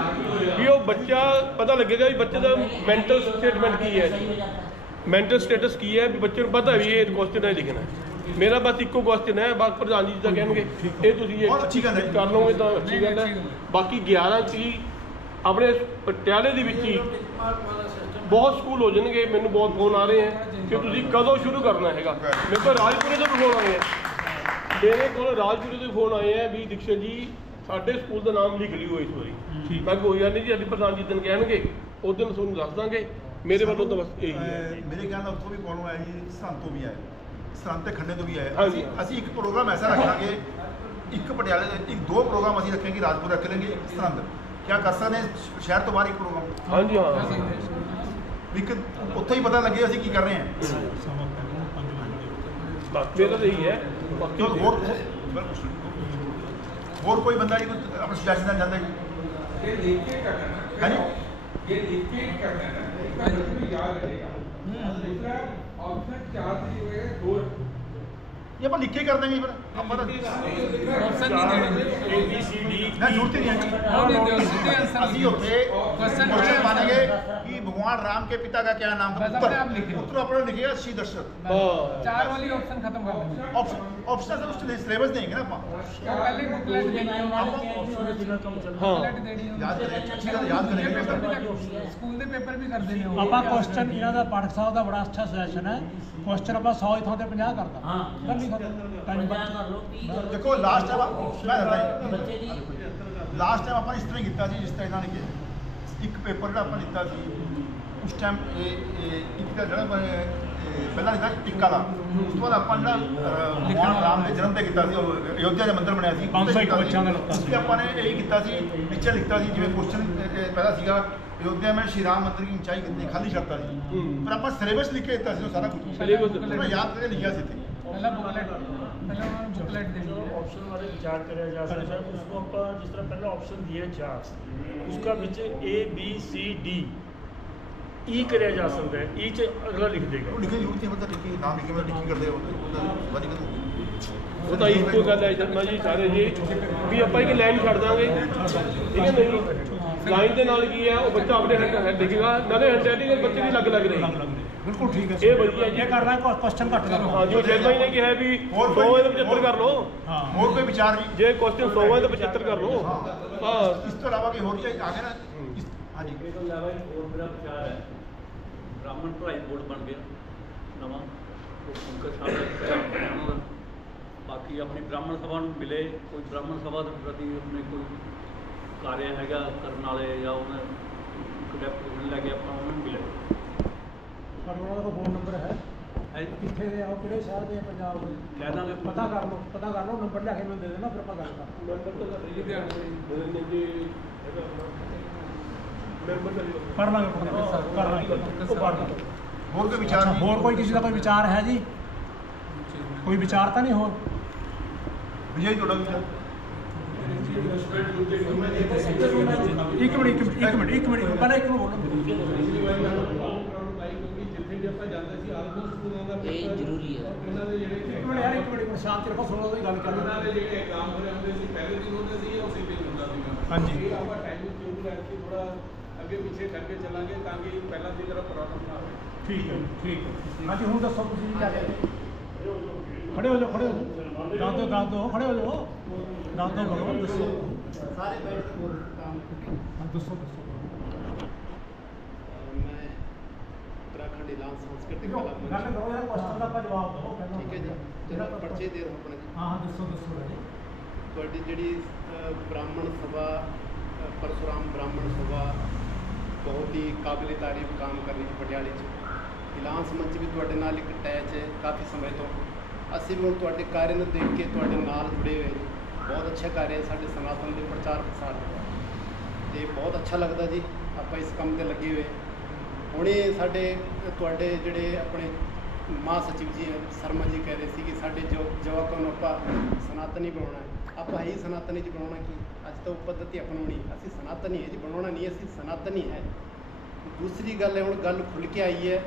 भी वो बच्चा पता लगेगा भी बच्चे का मैंटल स्टेटमेंट की है, मैंटल स्टेटस की है, भी बच्चे को पता भी ये क्वेश्चन है लिखना है। मेरा बस इको क्वेश्चन है, बाकी प्रधान जी तो कहेंगे ये तुम ये कर लोगे तो अच्छी गल है। बाकी 11 की अपने पटियाले ਦੇ ਵਿੱਚ ਹੀ ਬਹੁਤ ਸਕੂਲ ਹੋ ਜਾਣਗੇ। ਮੈਨੂੰ ਬਹੁਤ ਫੋਨ ਆ ਰਹੇ ਹੈ ਕਿ ਤੁਸੀਂ ਕਦੋਂ ਸ਼ੁਰੂ ਕਰਨਾ ਹੈਗਾ। ਮੇਰੇ ਕੋਲ ਰਾਜਪੁਰੇ ਤੋਂ ਫੋਨ ਆਏ ਹੈ, ਮੇਰੇ ਕੋਲ ਰਾਜਪੁਰੇ ਤੋਂ ਫੋਨ ਆਏ ਹੈ ਵੀ ਦੀਕਸ਼ਤ ਜੀ ਸਾਡੇ ਸਕੂਲ ਦਾ ਨਾਮ ਲਿਖ ਲਿਓ ਇਸ ਵਾਰੀ। ਮੈਂ ਕੋਈ ਗੱਲ ਨਹੀਂ ਜੀ, ਅੱਜ ਪ੍ਰਧਾਨ ਜੀ ਦਿਨ ਕਹਿਣਗੇ ਉਸ ਦਿਨ ਤੁਹਾਨੂੰ ਦੱਸ ਦਾਂਗੇ। ਮੇਰੇ ਵੱਲੋਂ ਤਾਂ ਬਸ ਇਹੀ ਹੈ। ਮੇਰੇ ਖਿਆਲ ਨਾਲ ਉੱਥੋਂ ਵੀ ਕੋਲੋਂ ਆਇਆ ਜੀ, ਸਰਹੰਦ ਤੋਂ ਵੀ ਆਇਆ, ਸਰਹੰਦ ਤੇ ਖੰਨੇ ਤੋਂ ਵੀ ਆਇਆ। ਹਾਂਜੀ। ਅਸੀਂ ਇੱਕ ਪ੍ਰੋਗਰਾਮ ਐਸਾ ਰੱਖਾਂਗੇ, ਇੱਕ ਪਟਿਆਲੇ ਦੇ ਇੱਕ ਦੋ ਪ੍ਰੋਗਰਾਮ ਅਸੀਂ ਰੱਖਾਂਗੇ, ਰਾਜਪੁਰ ਰੱਖ ਲੈਂਗੇ, ਇੱਕ ਸਰਹੰਦ। ਕਿਆ ਕਰ ਸਕਦੇ ਸ਼ਹਿਰ ਤੋਂ ਬਾਹਰ ਇੱਕ ਪ੍ਰੋਗਰਾਮ। ਹਾਂਜੀ ਹਾਂ, ਇੱਕ ਉੱਥੇ ਹੀ ਪਤਾ ਲੱਗੇ ਅਸੀਂ ਕੀ ਕਰ ਰਹੇ ਹਾਂ। ਬਸ ਮੇਰਾ ਤਾਂ ਇਹੀ ਹੈ। ਬਾਕੀ ਹੋਰ ਕੋਈ ਬੰਦਾ ਜੀ ਆਪਣਾ ਸੁਜੈਸ਼ਨ ਦੇਣਾ ਚਾਹੁੰਦਾ ਜੀ? ये लिख के करना है ना, ਹਾਂਜੀ ये लिख के करना है ना, एक बार तो याद रहेगा। दूसरा ऑप्शन 4 से जो है 2 ਇਹ ਆਪਾਂ ਲਿਖੇ ਕਰ ਦੇंगे ਫਿਰ ਆਪਾਂ ਤਾਂ ऑप्शन नहीं देने। ए बी सी डी ਨਾ ਜ਼ਰੂਰਤ ਹੀ ਨਹੀਂ ਹੈ ਜੀ। नहीं दो सीधे आंसर ਅਸੀਂ ਉੱਥੇ क्वेश्चन क्वेश्चन मानेंगे कि भगवान राम के पिता का क्या नाम था? बस अपने आप लिखिए। उत्तर अपने लिखिएगा श्री दशरथ। ਹਾਂ 4 वाली ऑप्शन खत्म कर देंगे। ऑप्शन से उसके सिलेबस देंगे ना अपन। क्या पहले बुकलेट देनी है, ਹਾਂ बुकलेट देनी है। याद करें, अच्छी तरह याद ये करेंगे। पेपर भी स्कूल ਦੇ ਪੇਪਰ ਵੀ ਕਰਦੇ ਨੇ। ਆਪਾਂ ਕੁਐਸਚਨ ਇਹਨਾਂ ਦਾ ਪਾਠਕ ਸਾਹਿਬ ਦਾ ਬੜਾ ਅੱਛਾ ਸੁਜੈਸ਼ਨ ਹੈ। ਕੁਐਸਚਨ ਆਪਾਂ 100 ਥਾਂ ਤੇ 50 ਕਰਦਾ। ਹਾਂ। ਗੱਲ ਨਹੀਂ ਖਤਮ। ਟਾਈਮ कर लो 30 देखो लास्ट टाइम मैं ਦੱਸਦਾ बच्चे जी ਲਾਸਟ ਟਾਈਮ ਆਪਾਂ ਇਸ ਤਰ੍ਹਾਂ ਹੀ ਕੀਤਾ ਸੀ ਜਿਸ ਤਰ੍ਹਾਂ ਇਹਨਾਂ ਨੇ ਕਿਹਾ। ਇੱਕ ਪੇਪਰ ਜਿਹੜਾ ਆਪਾਂ ਲਿੱਤਾ ਸੀ ਉਸ ਟਾਈਮ ਇੱਕ ਦਾ ਜਿਹੜਾ ਪਹਿਲਾਂ ਲਿੱਤਾ ਟਿੱਕਾ ਦਾ, ਉਸ ਤੋਂ ਬਾਅਦ ਆਪਾਂ ਜਿਹੜਾ ਭਗਵਾਨ ਰਾਮ ਦੇ ਜਨਮ ਤੇ ਕੀਤਾ ਸੀ, ਉਹ ਅਯੋਧਿਆ ਦਾ ਮੰਦਿਰ ਬਣਿਆ ਸੀ। 501 ਬੱਚਿਆਂ ਦਾ ਲਿੱਤਾ ਸੀ। ਉਸ ਤੇ ਆਪਾਂ ਨੇ ਇਹ ਕੀਤਾ ਸੀ, ਪਿਕਚਰ ਲਿਖਤਾ ਸੀ ਜਿਵੇਂ ਕੁਐਸਚਨ ਪਹਿਲਾਂ ਸੀਗਾ अयोध्या में श्री राम मंदिर की ऊंचाई कितनी, खाली छपता ਸੀ। पर ਆਪਾਂ ਸਿਲੇਬਸ ਲਿਖ ਕੇ ਦਿੱਤਾ ਸੀ ਉਹ ਸਾਰਾ ਕੁਝ Syllabus ਮੈਂ ਯਾਦ ਕਰਕੇ ਲਿਖਿਆ ਸੀ ਇੱਥੇ। ਪਹਿਲਾਂ ਬੁਕਲੇਟ ਪਹਿਲਾਂ ਉਹਨਾਂ ਨੂੰ ਬੁਕਲੇਟ ਦੇਣੀ जो है। ऑप्शन वाले विचार करा जा सकता है उसको आप जिस तरह पहला ऑप्शन दिया 4 उसका बिच A B C D E करा जा सकता है। ई च अगला लिख देगा। ਉਹ ਲਿਖਣ ਦੀ ਜ਼ਰੂਰਤ ਨਹੀਂ, ਮਤਲਬ ਲਿਖੀ ਨਾਮ ਲਿਖੇ ਮੈਂ ਲਿਖੀ ਕਰਦੇ ਉਹਦਾ ਵਾਰੀ ਕਦੋਂ ਉਹ ਤਾਂ ਇੱਕੋ ਗੱਲ ਹੈ ਸ਼ਰਮਾ ਜੀ ਸਾਰੇ ਜੀ ਵੀ ਆਪਾਂ ਇੱਕ ਲਾਈਨ ਛੱਡ ਦਾਂਗੇ, ਠੀਕ ਹੈ ਨਹੀਂ। ਲਾਈਨ ਦੇ ਨਾਲ ਕੀ ਹੈ ਉਹ ਬੱਚਾ ਆਪਣੇ ਹੈਂਡ ਲਿਖੇਗਾ, ਨਾਲੇ ਹੈਂਡਰਾਈਟਿੰਗ ਬੱਚੇ ਦੀ ਅਲੱਗ ਲੱਗ ਰਹੀ। ਬਿਲਕੁਲ ਠੀਕ ਹੈ। ਇਹ ਵਧੀਆ ਜੀ। ਇਹ ਕਰਨਾ ਕੁਐਸਚਨ ਘੱਟ ਕਰੋ। ਹਾਂ ਜੋ ਸ਼ਰਮਾ ਜੀ ਨੇ ਕਿਹਾ ਵੀ ਹੋਰ 100 ਕੋਈ- ਦੇ 75 ਕਰ ਲਓ। ਹਾਂ। ਹੋਰ ਕੋਈ ਵਿਚਾਰ ਨਹੀਂ। ਜੇ ਕੁਐਸਚਨ 100 ਹੈ ਤਾਂ 75 ਕਰ ਲਓ। ਹਾਂ ਇਸ ਤੋਂ ਇਲਾਵਾ ਕੋਈ ਹੋਰ ਚੀਜ਼ ਆ ਗਿਆ ਨਾ ਹਾਂਜੀ ਇਹ ਤੋਂ ਇਲਾਵਾ ਇੱਕ ਹੋਰ ਮੇਰਾ ਵਿਚਾਰ ਹੈ, ਬ੍ਰਾਹਮਣ ਭਲਾਈ ਬੋਰਡ ਬਣ ਗਿਆ ਨਵਾਂ, ਉਹ ਪੰਕਜ ਸਾਹਿਬ ਦਾ ਪ੍ਰਧਾਨ ਬਣਿਆ ਉਹਨਾਂ ਦਾ। ਬਾਕੀ ਆਪਣੀ ਬ੍ਰਾਹਮਣ ਸਭਾ ਨੂੰ ਮਿਲੇ, ਕੋਈ ਬ੍ਰਾਹਮਣ ਸਭਾ ਦੇ ਪ੍ਰਤੀ ਆਪਣੇ ਕੋਈ ਕਾਰਿਆ ਹੈਗਾ ਕਰਨ ਵਾਲੇ ਜਾਂ ਉਹਨਾਂ ਇੱਕ ਡੈਪੂਟੇਸ਼ਨ ਲੈ ਕੇ ਆਪਾਂ ਉਹਨਾਂ ਨੂੰ ਮਿਲੇ। ਪਰ ਉਹਨਾਂ ਦਾ ਫੋਨ ਨੰਬਰ ਹੈ ਹੈ ਕਿੱਥੇ ਦੇ ਆ, ਉਹ ਕਿਹੜੇ ਸ਼ਹਿਰ ਦੇ ਆ ਪੰਜਾਬ ਦੇ? ਕਹਿ ਦਾਂਗੇ ਪਤਾ ਕਰ ਲਓ ਨੰਬਰ ਲਿਆ ਕੇ ਮੈਨੂੰ ਦੇ ਦੇਣਾ, ਫਿਰ ਆਪਾਂ ਗੱਲ ਕਰਾਂਗੇ। ਪੜ੍ਹ ਲਾਂਗੇ ਕਰ ਲਾਂਗੇ ਉਹ ਪੜ੍ਹ ਲਾਂਗੇ। ਹੋਰ ਕੋਈ ਵਿਚਾਰ ਅੱਛਾ, ਨਹੀਂ। ਹੋਰ ਕੋਈ ਕਿਸੇ ਦਾ ਕੋਈ ਵਿਚਾਰ ਹੈ ਜੀ? ਕੋਈ ਵਿਚਾਰ ਤਾਂ ਨਹੀਂ ਹੋਰ? ਵਿਜੇ ਜੀ ਤੁਹਾਡਾ ਵਿਚਾਰ ਇੱਕ ਮਿੰਟ ਪਹਿਲਾਂ ਇੱਕ ਨੂੰ ਬੋਲੋ। ਇਹ ਜ਼ਰੂਰੀ ਹੈ। ਇੱਕ ਮਿੰਟ ਯਾਰ, ਇੱਕ ਮਿੰਟ ਸ਼ਾਂਤੀ ਰੱਖੋ, ਸੁਣੋ ਉਹਦੀ ਗੱਲ ਕਰ ਉਹਨਾਂ ਦੇ ਜਿਹੜੇ ਐਗਜ਼ਾਮ ਹੋ ਰਹੇ ਹੁੰਦੇ ਸੀ ਪਹਿਲੇ ਦਿਨ ਹੁੰਦੇ ਸੀ, ਉਸੇ ਦਿਨ ਹੁੰਦਾ ਸੀਗਾ। ਹਾਂਜੀ। ਇਹ ਆਪਾਂ ਟਾਈਮਿੰਗ ਚੇਂਜ ਕਰਕੇ ਥੋੜਾ ਅੱਗੇ ਪਿੱਛੇ ਕਰਕੇ ਚੱਲਾਂਗੇ ਤਾਂ ਕਿ ਪਹਿਲਾਂ ਦੀ ਤਰ੍ਹਾਂ ਪ੍ਰੋਬਲਮ ਨਾ ਆਵੇ। ਠੀਕ ਹੈ। ਹਾਂਜੀ ਹੁਣ ਦੱਸੋ ਤੁਸੀਂ ਕੀ ਕਹਿੰਦੇ? ਖੜੇ ਹੋ ਜਾਓ ਖੜੇ ਹੋ ਜਾਓ, ਦੱਸ ਦਿਓ ਖੜੇ ਹੋ ਜਾਓ, ਦੱਸ ਦਿਓ ਭਗਵਾਨ ਦੱਸੋ। ਸਾਰੇ ਬੈਠ ਕੇ ਹਾਂ ਦੱਸੋ। मैं उत्तराखंड इलान सांस्कृतिक ਗੱਲ कला मंच ਕਰੋ ਯਾਰ, ਕੁਐਸਚਨ ਦਾ ਆਪਾਂ ਜਵਾਬ ਦਿਓ ਪਹਿਲਾਂ। ठीक है जी ਜਿਹੜਾ चलो पर्चे दे रहा हूँ अपने जी ਹਾਂ ਦੱਸੋ ਰਾਜੇ। ਤੁਹਾਡੀ ਜਿਹੜੀ ਬ੍ਰਾਹਮਣ ਸਭਾ ਪਰਸ਼ੁਰਾਮ ਬ੍ਰਾਹਮਣ ਸਭਾ ਬਹੁਤ ਹੀ ਕਾਬਿਲ ਤਾਰੀਫ ਕੰਮ ਕਰ ਰਹੀ ਹੈ ਪਟਿਆਲੇ 'ਚ। ਇਲਾਂਸ ਮੰਚ ਵੀ ਤੁਹਾਡੇ ਨਾਲ ਇੱਕ ਅਟੈਚ ਹੈ ਕਾਫੀ ਸਮੇਂ ਤੋਂ। ਅਸੀਂ ਵੀ ਹੁਣ ਤੁਹਾਡੇ ਕਾਰਜ ਨੂੰ ਦੇਖ ਕੇ ਤੁਹਾਡੇ ਨਾਲ ਜੁੜੇ ਹੋਏ ਜੀ। ਬਹੁਤ ਅੱਛਾ ਕਾਰਜ ਹੈ ਸਾਡੇ ਸਨਾਤਨ ਦੇ ਪ੍ਰਚਾਰ ਪ੍ਰਸਾਰ ਦਾ ਤੇ ਬਹੁਤ ਅੱਛਾ ਲੱਗਦਾ ਜੀ। ਆਪਾਂ ਇਸ ਕੰਮ ਤੇ ਲੱਗੇ ਹੋਏ। ਹੁਣੇ ਸਾਡੇ ਤੁਹਾਡੇ ਜਿਹੜੇ ਆਪਣੇ ਮਾਂ ਸਚਿਵ ਜੀ ਹੈ ਸ਼ਰਮਾ ਜੀ ਕਹਿ ਰਹੇ ਸੀ ਕਿ ਸਾਡੇ ਜਵਾਕਾਂ ਨੂੰ ਆਪਾਂ ਸਨਾਤਨੀ ਬਣਾਉਣਾ ਹੈ। ਆਪਾਂ ਹੀ ਸਨਾਤਨੀ ਜੀ ਬਣਾਉਣਾ ਕੀ ਅੱਜ ਤਾਂ ਉਹ ਪੱਧਤੀ ਅਪਣਾਉਣੀ। ਅਸੀਂ ਸਨਾਤਨੀ ਹੈ ਜੀ, ਬਣਾਉਣਾ ਨਹੀਂ, ਅਸੀਂ ਸਨਾਤਨੀ ਹੈ। ਦੂਸਰੀ ਗੱਲ ਹੈ ਹੁਣ ਗੱਲ ਖੁੱਲ੍ਹ ਕੇ ਆਈ ਹੈ,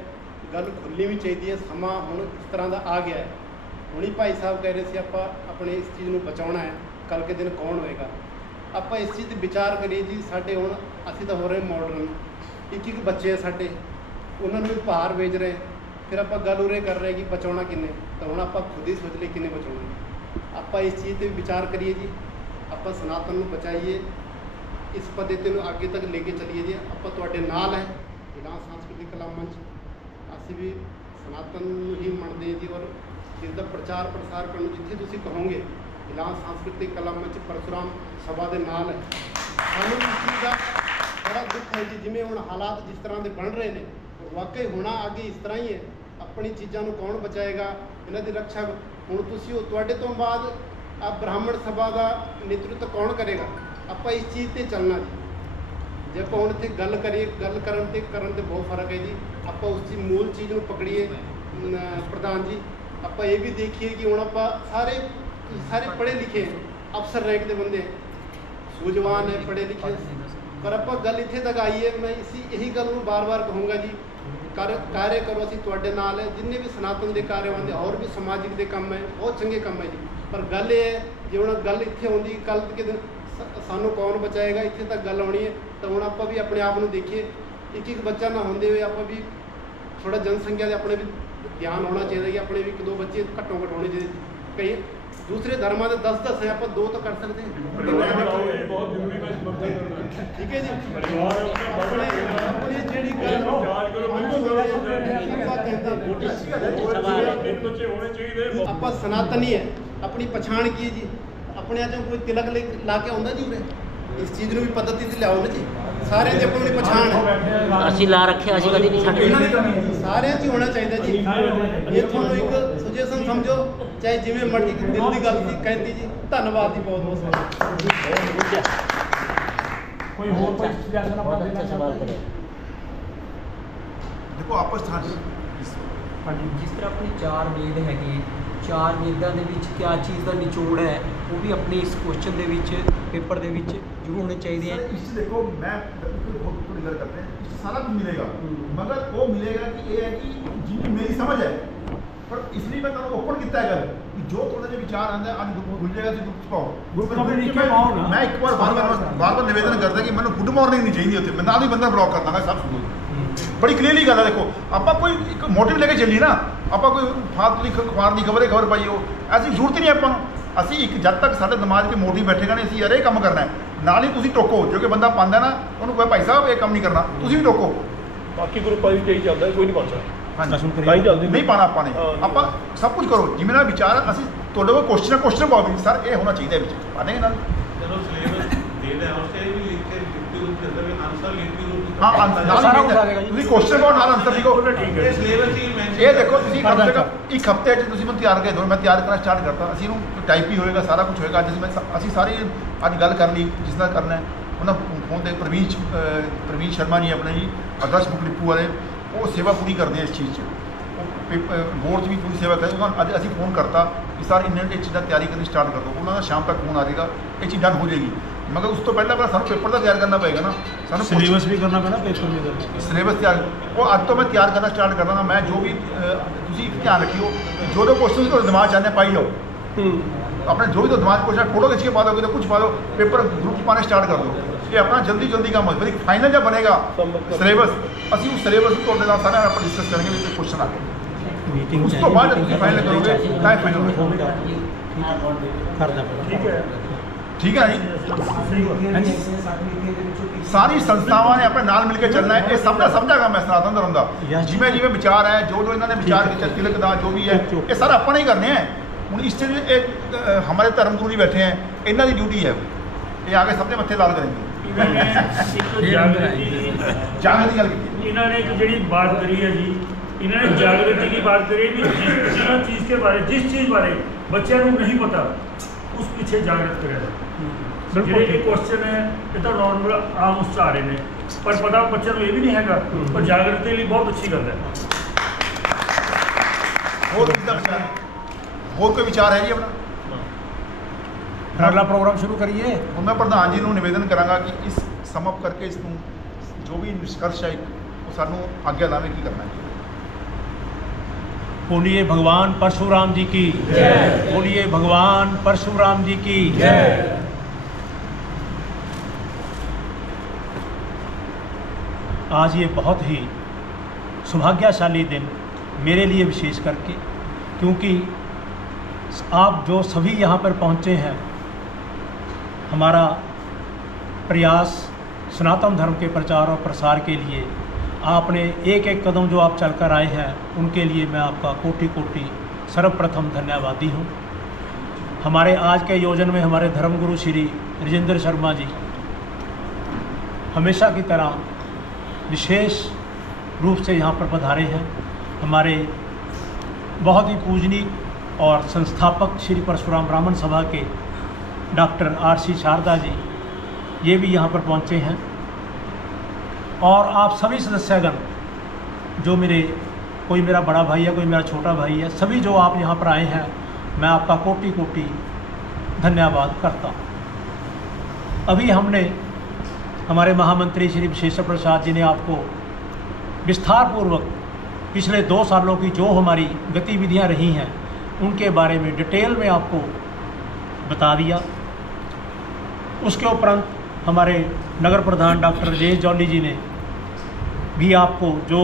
ਗੱਲ ਖੁੱਲ੍ਹਣੀ ਵੀ ਚਾਹੀਦੀ ਹੈ। ਸਮਾਂ ਹੁਣ ਇਸ ਤਰ੍ਹਾਂ ਦਾ ਆ ਗਿਆ ਹੈ। ਹੁਣੀ ਭਾਈ ਸਾਹਿਬ ਕਹਿ ਰਹੇ ਸੀ ਆਪਾਂ ਆਪਣੇ ਇਸ ਚੀਜ਼ ਨੂੰ ਬਚਾਉਣਾ ਹੈ, ਕੱਲ੍ਹ ਕੇ ਦਿਨ ਕੌਣ ਹੋਏਗਾ। ਆਪਾਂ ਇਸ ਚੀਜ਼ 'ਤੇ ਵਿਚਾਰ ਕਰੀਏ ਜੀ। ਸਾਡੇ ਹੁਣ ਅਸੀਂ ਤਾਂ ਹੋ ਰਹੇ ਮਾਡਰਨ, ਇੱਕ ਬੱਚੇ ਸਾਡੇ ਉਹਨਾਂ ਨੂੰ ਵੀ ਭਾਰ ਵੇਚ ਰਹੇ। ਫਿਰ ਆਪਾਂ ਗੱਲ ਉਰੇ ਕਰ ਰਹੇ ਕਿ ਬਚਾਉਣਾ ਕਿੰਨੇ, ਤਾਂ ਹੁਣ ਆਪਾਂ ਖੁਦ ਹੀ ਸੋਚ ਲਈ ਕਿੰਨੇ ਬਚਾਉਣੇ। ਆਪਾਂ ਇਸ ਚੀਜ਼ 'ਤੇ ਵੀ ਵਿਚਾਰ ਕਰੀਏ ਜੀ। ਆਪਾਂ ਸਨਾਤਨ ਨੂੰ ਬਚਾਈਏ, ਇਸ ਪੱਧਤੀ ਨੂੰ ਅੱਗੇ ਤੱਕ ਲੈ ਕੇ ਚੱਲੀਏ ਜੀ। ਆਪਾਂ ਤੁਹਾਡੇ ਨਾਲ ਹੈ। ਇਲਾਨ ਸੰਸਕ੍ਰਿਤ सांस्कृतिक कला मंच ਅਸੀਂ ਵੀ ਸਨਾਤਨ ਨੂੰ ਹੀ ਮੰਨਦੇ ਜੀ ਔਰ ਇਸ ਦਾ ਪ੍ਰਚਾਰ ਪ੍ਰਸਾਰ ਕਰਨ ਨੂੰ ਜਿੱਥੇ ਤੁਸੀਂ ਕਹੋਗੇ ਇਲਾਨ सांस्कृतिक कला मंच ਪਰਸ਼ੁਰਾਮ ਸਭਾ ਦੇ ਨਾਲ ਹੈ। ਸਾਨੂੰ ਇਸ ਚੀਜ਼ ਦਾ ਬੜਾ ਦੁੱਖ ਹੈ ਜੀ ਜਿਵੇਂ ਹੁਣ ਹਾਲਾਤ ਜਿਸ ਤਰ੍ਹਾਂ ਦੇ ਬਣ ਰਹੇ ਨੇ ਵਾਕਈ ਹੋਣਾ ਅੱਗੇ ਇਸ ਤਰ੍ਹਾਂ ਹੀ ਹੈ। ਆਪਣੀ ਚੀਜ਼ਾਂ ਨੂੰ ਕੌਣ ਬਚਾਏਗਾ, ਇਹਨਾਂ ਦੀ ਰੱਖਿਆ ਹੁਣ ਤੁਸੀਂ ਉਹ ਤੁਹਾਡੇ ਤੋਂ ਬਾਅਦ ਆ ਬ੍ਰਾਹਮਣ ਸਭਾ ਦਾ ਨੇਤਰਤਵ ਕੌਣ ਕਰੇਗਾ। ਆਪਾਂ ਇਸ ਚੀਜ਼ ਤੇ ਚੱਲਣਾ ਜੀ। ਜੇ ਆਪਾਂ ਹੁਣ ਇੱਥੇ ਗੱਲ ਕਰੀਏ ਗੱਲ ਕਰਨ ਤੇ ਬਹੁਤ ਫਰਕ ਹੈ ਜੀ। ਆਪਾਂ ਉਸ ਚੀਜ਼ ਮੂਲ ਚੀਜ਼ ਨੂੰ ਪਕੜੀਏ ਪ੍ਰਧਾਨ ਜੀ। ਆਪਾਂ ਇਹ ਵੀ ਦੇਖੀਏ ਕਿ ਹੁਣ ਆਪਾਂ ਸਾਰੇ ਪੜ੍ਹੇ ਲਿਖੇ ਅਫਸਰ ਰੈਂਕ ਦੇ ਬੰਦੇ ਸੂਝਵਾਨ ਹੈ ਪੜ੍ਹੇ ਲਿਖੇ ਪਰ ਆਪਾਂ ਗੱਲ ਇੱਥੇ ਤੱਕ ਆਈ ਹੈ। ਮੈਂ ਇਹੀ ਗੱਲ ਨੂੰ ਬਾਰ-ਬਾਰ ਕਹੂੰਗਾ ਜੀ ਕਾਰਜ ਕਰੋ ਅਸੀਂ ਤੁਹਾਡੇ ਨਾਲ ਹੈ। ਜਿੰਨੇ ਵੀ ਸਨਾਤਨ ਦੇ ਕਾਰਜ ਹੁੰਦੇ ਹੋਰ ਵੀ ਸਮਾਜਿਕ ਦੇ ਕੰਮ ਹੈ ਬਹੁਤ ਚੰਗੇ ਕੰਮ ਹੈ ਜੀ। ਪਰ ਗੱਲ ਇਹ ਹੈ ਜੇ ਹੁਣ ਗੱਲ ਇੱਥੇ ਆਉਂਦੀ ਕੱਲ੍ਹ ਕਿ ਦਿਨ ਸਾਨੂੰ ਕੌਣ ਬਚਾਏਗਾ ਇੱਥੇ ਤੱਕ ਗੱਲ ਆਉਣੀ ਹੈ ਤਾਂ ਹੁਣ ਆਪਾਂ ਵੀ ਆਪਣੇ ਆਪ ਨੂੰ ਦੇਖੀਏ ਇੱਕ ਬੱਚਾ ਨਾ ਹੁੰਦੇ ਹੋਏ ਆਪਾਂ ਵੀ ਥੋੜਾ ਜਨਸੰਖਿਆ ਦੇ ਆਪਣੇ ਵੀ ਧਿਆਨ ਹੋਣਾ ਚਾਹੀਦਾ ਕਿ ਆਪਣੇ ਵੀ 1-2 ਬੱਚੇ ਘੱਟੋ ਘੱਟ ਹੋਣੇ ਚਾਹੀਦੇ। ਕਈ ਦੂਸਰੇ ਧਰਮਾਂ ਦੇ 10-10 ਹੈ ਆਪਾਂ 2 ਤਾਂ ਕਰ ਸਕਦੇ ਹਾਂ। ਬਹੁਤ ਜ਼ਰੂਰੀ ਹੈ ਠੀਕ ਹੈ ਜੀ। ਆਪਣੀ ਜਿਹੜੀ ਗੱਲ ਆਪਾਂ ਸਨਾਤਨੀ ਹੈ ਆਪਣੀ ਪਛਾਣ ਕੀ ਹੈ ਜੀ। ਆਪਣੇ ਅੱਜ ਕੋਈ ਤਿਲਕ ਲਾ ਕੇ ਆਉਂਦਾ ਜੀ ਉਰੇ ਇਸ ਚੀਜ਼ ਨੂੰ ਵੀ ਪੱਧਤੀ ਤੇ ਲਿਆਓ ਨਾ ਜੀ। ਸਾਰਿਆਂ ਦੀ ਆਪਣੀ ਪਛਾਣ ਹੈ। ਅਸੀਂ ਲਾ ਰੱਖਿਆ ਅਸੀਂ ਕਦੀ ਨਹੀਂ ਛੱਡਦੇ ਸਾਰਿਆਂ 'ਚ ਹੋਣਾ ਚਾਹੀਦਾ ਜੀ। ਇਹ ਤੁਹਾਨੂੰ ਇੱਕ ਸੁਜੈਸ਼ਨ ਸਮਝੋ ਚਾਹੇ ਜਿਵੇਂ ਮਰਜ਼ੀ ਦਿਲ ਦੀ ਗੱਲ ਸੀ ਕਹਿੰਦੀ ਜੀ। ਧੰਨਵਾਦ ਜੀ ਬਹੁਤ ਬਹੁਤ। ਕੋਈ ਹੋਰ ਕੋਈ ਸੁਜੈਸ਼ਨ ਆਪਾਂ ਦੇਣਾ ਚਾਹੁੰਦੇ ਦੇਖੋ ਆਪਸ ਹਾਂਜੀ ਜਿਸ ਤਰ੍ਹਾਂ ਆਪਣੀ 4 ਵੇਦ ਹੈਗੇ 4 ਵੇਦਾਂ ਦੇ ਵਿੱਚ ਕਿਆ ਚੀਜ਼ ਦਾ ਨਿਚੋੜ ਹੈ ਉਹ ਵੀ ਆਪਣੇ ਇਸ ਕੁਐਸਚਨ ਦੇ ਵਿੱਚ ਪੇਪਰ ਦੇ ਵਿੱਚ ਜ਼ਰੂਰ ਹੋਣੇ ਚਾਹੀਦੇ सर, हैं। इससे देखो मैं थोड़ी गल करते हैं इससे सारा कुछ मिलेगा मगर वो मिलेगा कि ये है कि जिनकी मेरी समझ है पर इसलिए मैं तुम ओपन किया है गल कि जो थोड़े जो विचार आते हैं आज भूल जाएगा तो ग्रुप पाओ मैं एक बार निवेदन करता कि मैंने गुड मॉर्निंग नहीं चाहिए होती मैं ना ही बंदा ब्लॉक कर दांगा सब सुनो बड़ी क्लियरली गल है। देखो आप कोई एक मोटिव लेके चलिए ना आप कोई फालतू की अखबार की खबर पाई हो ऐसी जरूरत ही नहीं ਆਪਾਂ ਅਸੀਂ ਇੱਕ ਜਦ ਤੱਕ ਸਾਡੇ ਦਿਮਾਗ 'ਚ ਮੋਟਿਵ ਬੈਠੇਗਾ ਨਹੀਂ ਅਸੀਂ ਯਾਰ ਇਹ ਕੰਮ ਕਰਨਾ ਹੈ ਨਾਲ ਹੀ ਤੁਸੀਂ ਟੋਕੋ ਜੋ ਕਿ ਬੰਦਾ ਪਾਉਂਦਾ ਨਾ ਉਹਨੂੰ ਕੋਈ ਭਾਈ ਸਾਹਿਬ ਇਹ ਕੰਮ ਨਹੀਂ ਕਰਨਾ ਤੁਸੀਂ ਵੀ ਟੋਕੋ। ਬਾਕੀ ਗਰੁੱਪਾਂ ਵਿੱਚ ਇਹੀ ਚੱਲਦਾ ਕੋਈ ਨਹੀਂ ਪਹੁੰਚਦਾ ਹਾਂਜੀ ਨਹੀਂ ਪਾਣਾ ਆਪਾਂ ਨੇ ਆਪਾਂ ਸਭ ਕੁਝ ਕਰੋ ਜਿਵੇਂ ਨਾਲ ਵਿਚਾਰ ਅਸੀਂ ਤੁਹਾਡੇ ਕੋਲ ਕੁਐਸਚਨ ਪਾਓ ਵੀ ਸਰ ਇਹ ਹੋਣਾ ਚਾਹੀਦਾ ਵਿੱਚ ਪਾਣੇ ਨਾਲ ਚਲੋ ਸਿਲੇਬਸ ਦੇ ਦੇ ਉਸੇ ਵੀ ਲਿਖ ਕੇ ਲਿਖਤੀ ਰੂਪ ਦੇ ਅੰਦਰ ਆਨਸਰ ਲਿਖਤੀ ਰੂਪ ਹਾਂ ਨਾਲ ਤੁਸੀਂ ਕੁਐਸਚਨ ਪਾਓ ਨਾਲ ਆਨਸਰ ਲਿਖੋ। ਇਹ ਸਿਲੇਬਸ ਹੀ ਮੈਂਸ਼ਨ ਇਹ ਦੇਖੋ ਤੁਸੀਂ ਕਮ ਸੇ ਕਮ ਇੱਕ ਹਫ਼ਤੇ 'ਚ ਤੁਸੀਂ ਮੈਨੂੰ ਤਿਆਰ ਕਰ ਦਿਓ। ਮੈਂ ਤਿਆਰ ਕਰਨਾ ਸਟਾਰਟ ਕਰਤਾ ਅਸੀਂ ਇਹਨੂੰ ਟਾਈਪ ਹੀ ਹੋਏਗਾ ਸਾਰਾ ਕੁਝ ਹੋਏਗਾ। ਅੱਜ ਅਸੀਂ ਸਾਰੀ ਅੱਜ ਗੱਲ ਕਰ ਲਈ ਜਿਸ ਨਾਲ ਕਰਨਾ ਹੈ ਉਹਨਾਂ ਫੋਨ ਤੇ ਪ੍ਰਵੀਨ ਸ਼ਰਮਾ ਜੀ ਆਪਣੇ ਜੀ ਆਦਰਸ਼ ਬੁੱਕ ਡਿਪੂ ਵਾਲੇ ਉਹ ਸੇਵਾ ਪੂਰੀ ਕਰਦੇ ਆ ਇਸ ਚੀਜ਼ 'ਚ ਬੋਰਡ 'ਚ ਵੀ ਪੂਰੀ ਸੇਵਾ ਕਰਦੇ ਉਹਨਾਂ ਅੱਜ ਅਸੀਂ ਫੋਨ ਕਰਤਾ ਕਿ ਸਰ ਇੰਨੇ ਇਹ ਚੀਜ਼ਾਂ ਤਿਆਰੀ ਕਰਨੀ ਸਟਾਰਟ ਕਰ ਦਿਓ। ਉਹਨਾਂ ਦਾ ਸ਼ਾਮ ਤੱਕ ਫੋਨ ਆ ਜਾਏਗਾ ਇਹ ਚੀਜ਼ ਡਨ ਹੋ ਜਾਏਗੀ ਮਗਰ ਉਸ ਤੋਂ ਪਹਿਲਾਂ ਸਾਨੂੰ ਪੇਪਰ ਦਾ ਤਿਆਰ ਕਰਨਾ ਪਏਗਾ ਨਾ ਸਾਨੂੰ ਸਿਲੇਬਸ ਵੀ ਕਰਨਾ ਪੈਣਾ ਪੇਪਰ ਵੀ ਕਰਨਾ ਸਿਲੇਬਸ ਤਿਆਰ ਉਹ ਅੱਜ ਤੋਂ ਮੈਂ ਤਿਆਰ ਕਰਨਾ ਸਟਾਰਟ ਕਰ ਦਾਂਗਾ। ਮੈਂ ਜੋ ਵੀ ਤੁਸੀਂ ਧਿਆਨ ਰੱਖਿਓ ਜੋ ਕੁਐਸਚਨ ਤੁਹਾਡੇ ਦਿਮਾਗ 'ਚ ਆਉਂਦੇ ਪਾਈ ਜਾਓ अपने जो भी तो दिमाग को फोटो खींच के पा दोगे तो कुछ पा दो पेपर ग्रुप पाने स्टार्ट कर दो ये अपना जल्दी काम हो फिर फाइनल जब बनेगा सिलेबस ਅਸੀਂ उस सिलेबस को ਤੁਹਾਡੇ ਨਾਲ ਸਾਰਾ ਆਪਾਂ डिस्कस करेंगे विद क्वेश्चन आके मीटिंग उस तो बाद ਤੁਸੀਂ फाइनल करोगे ਤਾਂ फाइनल होगा ठीक है जी। सारी संस्थावां ने अपने नाल मिलकर चलना है ये सब का समझा काम है सनातन धर्म का जिमें जिमें विचार है जो इन्होंने विचार किया तिलक दा जो भी है ये सारा अपने ही करने हैं। ਹੁਣ ਇਸ ਤੇ ਹਮਾਰੇ ਧਰਮ ਗੁਰੂ ਜੀ ਬੈਠੇ ਹੈ ਇਹਨਾਂ ਦੀ ਡਿਊਟੀ ਹੈ ਇਹ ਆ ਕੇ ਸਭ ਦੇ ਮੱਥੇ ਲਾਲ ਕਰਨਗੇ। ਜਾਗਰਤੀ ਗੱਲ ਕੀਤੀ ਇਹਨਾਂ ਨੇ ਇੱਕ ਜਿਹੜੀ ਬਾਤ ਕਰੀ ਹੈ ਜੀ ਇਹਨਾਂ ਨੇ ਜਾਗਰਤੀ की बात करी भी जिस चीज़ के बारे जिस चीज़ बारे बच्चों को नहीं पता उस पीछे जागृत करें। ਜਿਹੜੇ ਇਹ ਕੁਐਸਚਨ ਹੈ ਇਹ ਤਾਂ ਨੋਰਮਲ ਆਮ ਉਚਾਰੇ ਨੇ ਪਰ ਪਤਾ ਬੱਚਿਆਂ ਨੂੰ ਇਹ ਵੀ ਨਹੀਂ ਹੈਗਾ ਪਰ ਜਾਗਰਤੀ ਲਈ ਬਹੁਤ ਅੱਛੀ ਗੱਲ ਹੈ। ਹੋਰ ਕਿਹਦਾ ਵਿਚਾਰ ਹੋਰ ਕੋਈ ਵਿਚਾਰ ਹੈ ਜੀ ਆਪਣਾ ਅਗਲਾ ਪ੍ਰੋਗਰਾਮ ਸ਼ੁਰੂ ਕਰੀਏ। ਹੁਣ ਮੈਂ ਪ੍ਰਧਾਨ ਜੀ ਨੂੰ ਨਿਵੇਦਨ ਕਰਾਂਗਾ ਕਿ ਇਸ ਸਮ ਅਪ ਕਰਕੇ ਇਸ ਨੂੰ ਜੋ ਵੀ ਨਿਸ਼ਕਰਸ਼ ਹੈ ਉਹ ਸਾਨੂੰ ਆਗਿਆ ਲਾਵੇ ਕੀ ਕਰਨਾ ਹੈ। बोलिए भगवान परशुराम जी की जय। बोलिए भगवान परशुराम जी की जय। आज ये बहुत ही सौभाग्यशाली दिन मेरे लिए विशेष करके क्योंकि आप जो सभी यहाँ पर पहुँचे हैं हमारा प्रयास सनातन धर्म के प्रचार और प्रसार के लिए आपने एक एक कदम जो आप चलकर आए हैं उनके लिए मैं आपका कोटि कोटि सर्वप्रथम धन्यवादी हूँ। हमारे आज के आयोजन में हमारे धर्मगुरु श्री राजेंद्र शर्मा जी हमेशा की तरह विशेष रूप से यहाँ पर पधारे हैं। हमारे बहुत ही पूजनीय और संस्थापक श्री परशुराम ब्राह्मण सभा के डॉक्टर RC शारदा जी ये भी यहाँ पर पहुँचे हैं। और आप सभी सदस्यगण जो कोई मेरा बड़ा भाई है, कोई मेरा छोटा भाई है, सभी जो आप यहाँ पर आए हैं, मैं आपका कोटि कोटि धन्यवाद करता हूँ। अभी हमने हमारे महामंत्री श्री विशेश्वर प्रसाद जी ने आपको विस्तार पूर्वक पिछले 2 सालों की जो हमारी गतिविधियाँ रही हैं उनके बारे में डिटेल में आपको बता दिया। उसके उपरांत हमारे नगर प्रधान डॉक्टर राजेश जौली जी ने भी आपको जो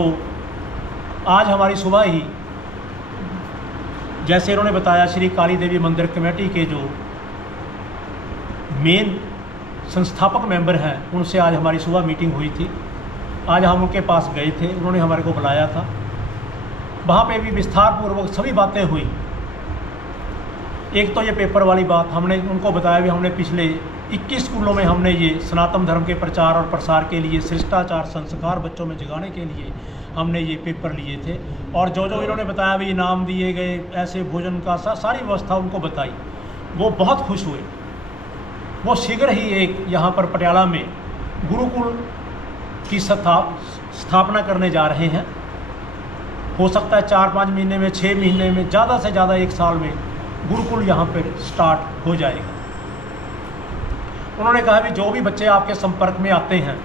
आज हमारी सुबह ही जैसे उन्होंने बताया श्री काली देवी मंदिर कमेटी के जो मेन संस्थापक मेंबर हैं उनसे आज हमारी सुबह मीटिंग हुई थी। आज हम उनके पास गए थे, उन्होंने हमारे को बुलाया था। वहाँ पे भी विस्तार पूर्वक सभी बातें हुई। एक तो ये पेपर वाली बात हमने उनको बताया भी हमने पिछले 21 स्कूलों में हमने ये सनातन धर्म के प्रचार और प्रसार के लिए शिष्टाचार संस्कार बच्चों में जगाने के लिए हमने ये पेपर लिए थे। और जो इन्होंने बताया भी इनाम दिए गए, ऐसे भोजन का सारी व्यवस्था उनको बताई, वो बहुत खुश हुए। वो शीघ्र ही एक यहाँ पर पटियाला में गुरुकुल की स्थापना करने जा रहे हैं। हो सकता है 4-5 महीने में, 6 महीने में, ज़्यादा से ज़्यादा 1 साल में गुरुकुल यहाँ पर स्टार्ट हो जाएगा। उन्होंने कहा भी जो भी बच्चे आपके संपर्क में आते हैं,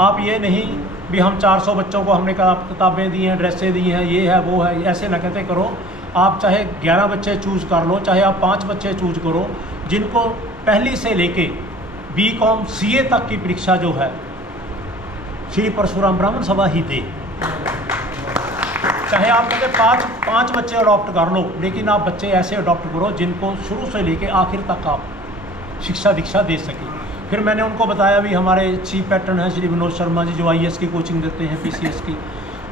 आप ये नहीं भी हम 400 बच्चों को हमने कहा किताबें दी हैं, ड्रेसें दी हैं, ये है वो है, ऐसे ना कहते करो। आप चाहे 11 बच्चे चूज़ कर लो, चाहे आप 5 बच्चे चूज़ करो, जिनको पहली से लेके BCom CA तक की परीक्षा जो है श्री परशुराम ब्राह्मण सभा ही दे। चाहे आप कहते 5 बच्चे अडॉप्ट कर लो, लेकिन आप बच्चे ऐसे अडॉप्ट करो जिनको शुरू से लेके आखिर तक आप शिक्षा दीक्षा दे सके। फिर मैंने उनको बताया भी हमारे चीफ पैटर्न हैं श्री विनोद शर्मा जी जो IAS की कोचिंग देते हैं, PCS की,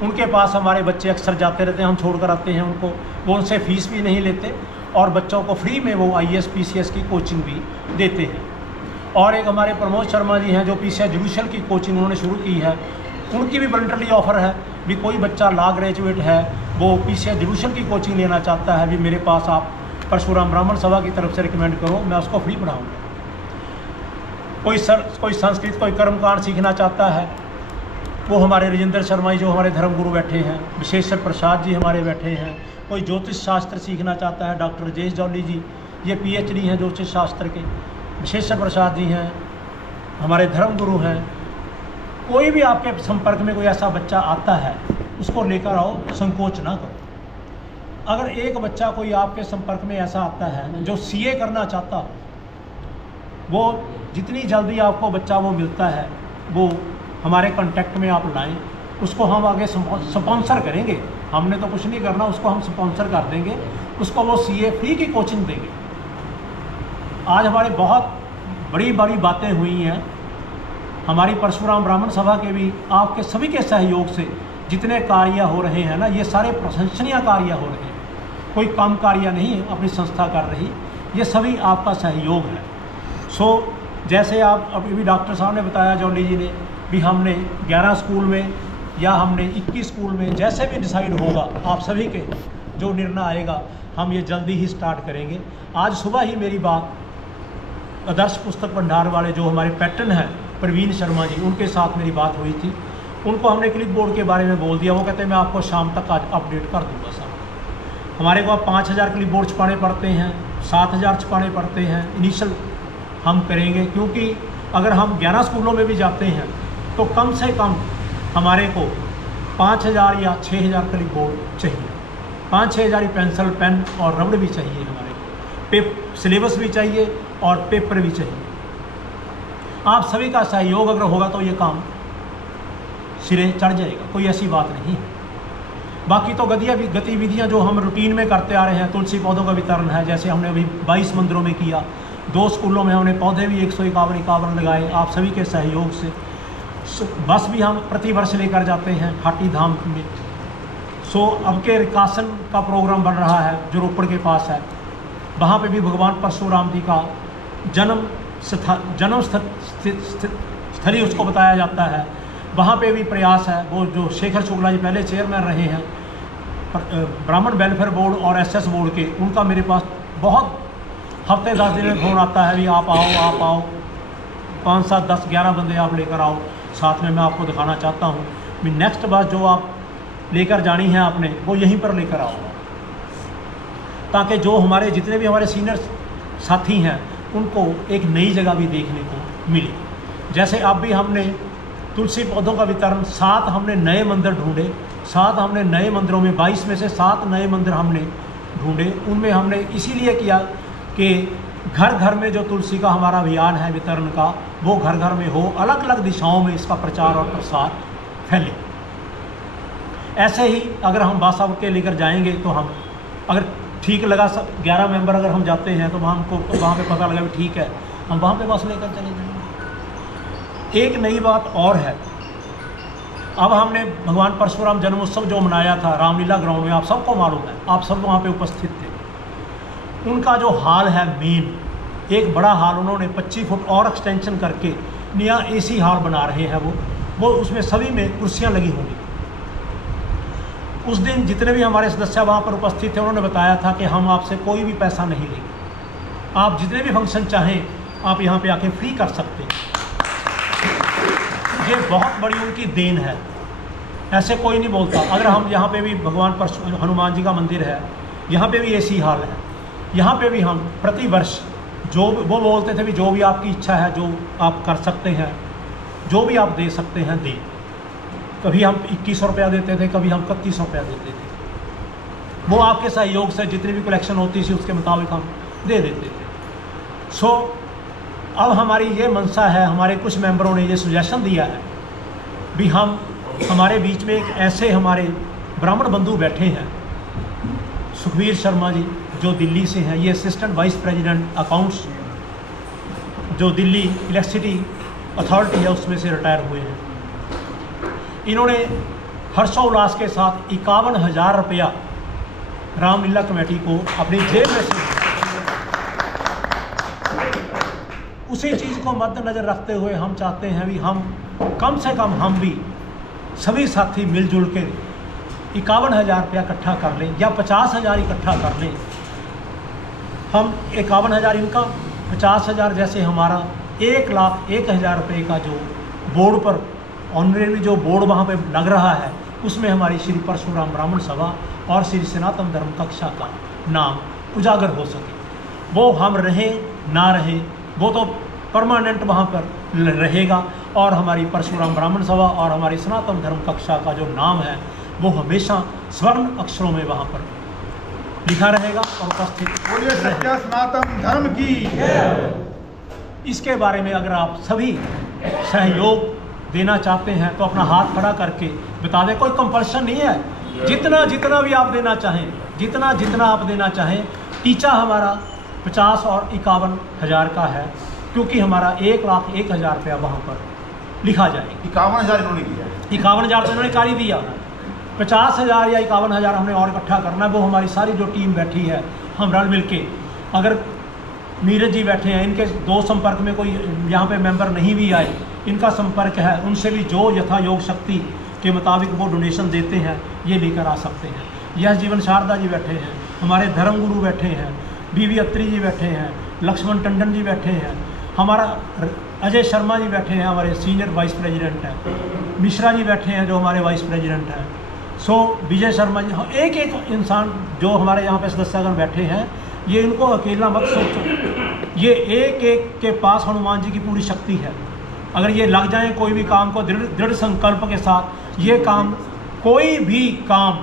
उनके पास हमारे बच्चे अक्सर जाते रहते हैं, हम छोड़ कर आते हैं उनको। वो उनसे फ़ीस भी नहीं लेते और बच्चों को फ्री में वो IAS PCS की कोचिंग भी देते हैं। और एक हमारे प्रमोद शर्मा जी हैं जो PCI जुडिशल की कोचिंग उन्होंने शुरू की है, उनकी भी वॉलंटरी ऑफ़र है भी कोई बच्चा लॉ ग्रेजुएट है वो PCI जुडिशल की कोचिंग लेना चाहता है भी मेरे पास आप परशुराम ब्राह्मण सभा की तरफ से रिकमेंड करो, मैं उसको फ्री पढ़ाऊँगा। कोई संस्कृत, कोई कर्मकांड सीखना चाहता है, वो हमारे राजेंद्र शर्मा जी जो हमारे धर्मगुरु बैठे हैं, विशेश्वर प्रसाद जी हमारे बैठे हैं। कोई ज्योतिष शास्त्र सीखना चाहता है, डॉक्टर राजेश जौली जी ये PhD हैं ज्योतिष शास्त्र के, विशेश्वर प्रसाद जी हैं, हमारे धर्मगुरु हैं। कोई भी आपके संपर्क में कोई ऐसा बच्चा आता है उसको लेकर आओ, संकोच ना करो। अगर एक बच्चा कोई आपके संपर्क में ऐसा आता है जो CA करना चाहता, वो जितनी जल्दी आपको बच्चा वो मिलता है वो हमारे कांटेक्ट में आप लाएं, उसको हम आगे स्पॉन्सर करेंगे। हमने तो कुछ नहीं करना, उसको हम स्पॉन्सर कर देंगे, उसको वो CA फ्री की कोचिंग देंगे। आज हमारे बहुत बड़ी बड़ी बातें हुई हैं। हमारी परशुराम ब्राह्मण सभा के भी आपके सभी के सहयोग से जितने कार्य हो रहे हैं ना, ये सारे प्रशंसनीय कार्य हो रहे हैं, कोई कम कार्य नहीं अपनी संस्था कर रही, ये सभी आपका सहयोग है। सो जैसे आप अभी भी डॉक्टर साहब ने बताया जौली जी ने भी हमने 11 स्कूल में या हमने 21 स्कूल में जैसे भी डिसाइड होगा, आप सभी के जो निर्णय आएगा हम ये जल्दी ही स्टार्ट करेंगे। आज सुबह ही मेरी बात आदर्श पुस्तक भंडार वाले जो हमारे पैटर्न हैं प्रवीण शर्मा जी, उनके साथ मेरी बात हुई थी। उनको हमने क्लिप बोर्ड के बारे में बोल दिया, वो कहते हैं मैं आपको शाम तक आज अपडेट कर दूंगा साहब। हमारे को अब 5000 क्लिप बोर्ड छपाने पड़ते हैं, 7000 छपाने पड़ते हैं, इनिशियल हम करेंगे, क्योंकि अगर हम 11 स्कूलों में भी जाते हैं तो कम से कम हमारे को 5000 या 6000 क्लिप बोर्ड चाहिए, 5-6 हज़ार पेंसिल, पेन और रबड़ भी चाहिए हमारे को, सिलेबस भी चाहिए और पेपर भी चाहिए। आप सभी का सहयोग अगर होगा तो ये काम सिरे चढ़ जाएगा, कोई ऐसी बात नहीं है। बाकी तो गतिविधियां जो हम रूटीन में करते आ रहे हैं, तुलसी पौधों का वितरण है, जैसे हमने अभी 22 मंदिरों में किया, 2 स्कूलों में हमने पौधे भी 151 लगाए आप सभी के सहयोग से। बस भी हम प्रतिवर्ष लेकर जाते हैं हाटी धाम में। सो अब के रिकासन का प्रोग्राम बन रहा है जो रोपड़ के पास है, वहाँ पे भी भगवान परशुराम जी का जन्म स्थली उसको बताया जाता है। वहाँ पे भी प्रयास है। वो जो शेखर शुक्ला जी पहले चेयरमैन रहे हैं ब्राह्मण वेलफेयर बोर्ड और एसएस बोर्ड के, उनका मेरे पास बहुत हफ्ते 10 दिन में फ़ोन आता है भी आप आओ 5, 7, 10, 11 बंदे आप लेकर आओ, साथ में मैं आपको दिखाना चाहता हूँ भी नेक्स्ट बार जो आप लेकर जानी है आपने वो यहीं पर लेकर आओ, ताकि जो हमारे जितने भी हमारे सीनियर साथी हैं उनको एक नई जगह भी देखने को मिले। जैसे अब भी हमने तुलसी पौधों का वितरण, 7 हमने नए मंदिर ढूंढे, 7 हमने नए मंदिरों में 22 में से 7 नए मंदिर हमने ढूंढे। उनमें हमने इसीलिए किया कि घर घर में जो तुलसी का हमारा अभियान है वितरण का, वो घर घर में हो, अलग अलग दिशाओं में इसका प्रचार और प्रसार फैले। ऐसे ही अगर हम बासा के लेकर जाएंगे तो हम अगर ठीक लगा 11 मेंबर अगर हम जाते हैं तो हमको वहाँ पे पता लगा भी ठीक है, हम वहाँ पे बस लेकर चले जाएंगे। एक नई बात और है, अब हमने भगवान परशुराम जन्मोत्सव जो मनाया था रामलीला ग्राउंड में, आप सबको मालूम है, आप सब वहाँ पे उपस्थित थे। उनका जो हाल है मेन, एक बड़ा हाल उन्होंने 25 फुट और एक्सटेंशन करके नया एसी हाल बना रहे हैं। वो उसमें सभी में कुर्सियाँ लगी होंगी। उस दिन जितने भी हमारे सदस्य वहाँ पर उपस्थित थे उन्होंने बताया था कि हम आपसे कोई भी पैसा नहीं लेंगे, आप जितने भी फंक्शन चाहें आप यहाँ पे आके फ्री कर सकते हैं। ये बहुत बड़ी उनकी देन है, ऐसे कोई नहीं बोलता। अगर हम यहाँ पे भी भगवान हनुमान जी का मंदिर है, यहाँ पे भी एसी हाल है, यहाँ पे भी हम प्रतिवर्ष जो वो बोलते थे भी जो भी आपकी इच्छा है, जो आप कर सकते हैं, जो भी आप दे सकते हैं दें। कभी हम 2100 रुपया देते थे, कभी हम 3100 रुपया देते थे। वो आपके सहयोग से जितनी भी कलेक्शन होती थी उसके मुताबिक हम दे देते थे। सो अब हमारी ये मनसा है, हमारे कुछ मेंबरों ने ये सुजेशन दिया है भी हम हमारे बीच में एक ऐसे हमारे ब्राह्मण बंधु बैठे हैं, सुखबीर शर्मा जी जो दिल्ली से हैं, ये असिस्टेंट वाइस प्रेसिडेंट अकाउंट्स जो दिल्ली इलेक्ट्रिसिटी अथॉरिटी है उसमें से रिटायर हुए हैं। इन्होंने हर्षोल्लास के साथ 51,000 रुपया रामलीला कमेटी को अपनी जेब में से, उसी चीज़ को मद्देनज़र रखते हुए हम चाहते हैं भी हम कम से कम हम भी सभी साथी मिलजुल के 51,000 रुपया इकट्ठा कर लें या 50,000 इकट्ठा कर लें। हम 51,000 इनका, 50,000 जैसे हमारा 1,01,000 रुपये का जो बोर्ड पर ऑनरेरी जो बोर्ड वहाँ पे लग रहा है उसमें हमारी श्री परशुराम ब्राह्मण सभा और श्री सनातन धर्म कक्षा का नाम उजागर हो सके। वो हम रहें ना रहें वो तो परमानेंट वहाँ पर रहेगा, और हमारी परशुराम ब्राह्मण सभा और हमारी सनातन धर्म कक्षा का जो नाम है वो हमेशा स्वर्ण अक्षरों में वहाँ पर लिखा रहेगा और उपस्थित। बोलिए सत्य सनातन धर्म की। इसके बारे में अगर आप सभी सहयोग देना चाहते हैं तो अपना हाथ खड़ा करके बता दें, कोई कंपल्शन नहीं है। जितना जितना भी आप देना चाहें, जितना जितना आप देना चाहें। टीचा हमारा 50 और 51,000 का है, क्योंकि हमारा 1,01,000 रुपया वहाँ पर लिखा जाएगा। 51,000 इन्होंने किया है। 51,000 तो इन्होंने कारी दिया, 50,000 या 51,000 हमने और इकट्ठा करना है। वो हमारी सारी जो टीम बैठी है हम रल मिल के, अगर नीरज जी बैठे हैं, इनके 2 संपर्क में कोई यहाँ पे मेंबर नहीं भी आए, इनका संपर्क है, उनसे भी जो यथा योग शक्ति के मुताबिक वो डोनेशन देते हैं ये लेकर आ सकते हैं। यह जीवन शारदा जी बैठे हैं, हमारे धर्मगुरु बैठे हैं, बीवी अत्री जी बैठे हैं, लक्ष्मण टंडन जी बैठे हैं, हमारा अजय शर्मा जी बैठे हैं, हमारे सीनियर वाइस प्रेसिडेंट हैं, मिश्रा जी बैठे हैं जो हमारे वाइस प्रेसिडेंट हैं। सो विजय शर्मा जी, एक एक इंसान जो हमारे यहाँ पे सदस्यगण बैठे हैं, ये इनको अकेला मत सोचो, ये एक एक के पास हनुमान जी की पूरी शक्ति है। अगर ये लग जाएं कोई भी काम को दृढ़ संकल्प के साथ, ये काम कोई भी काम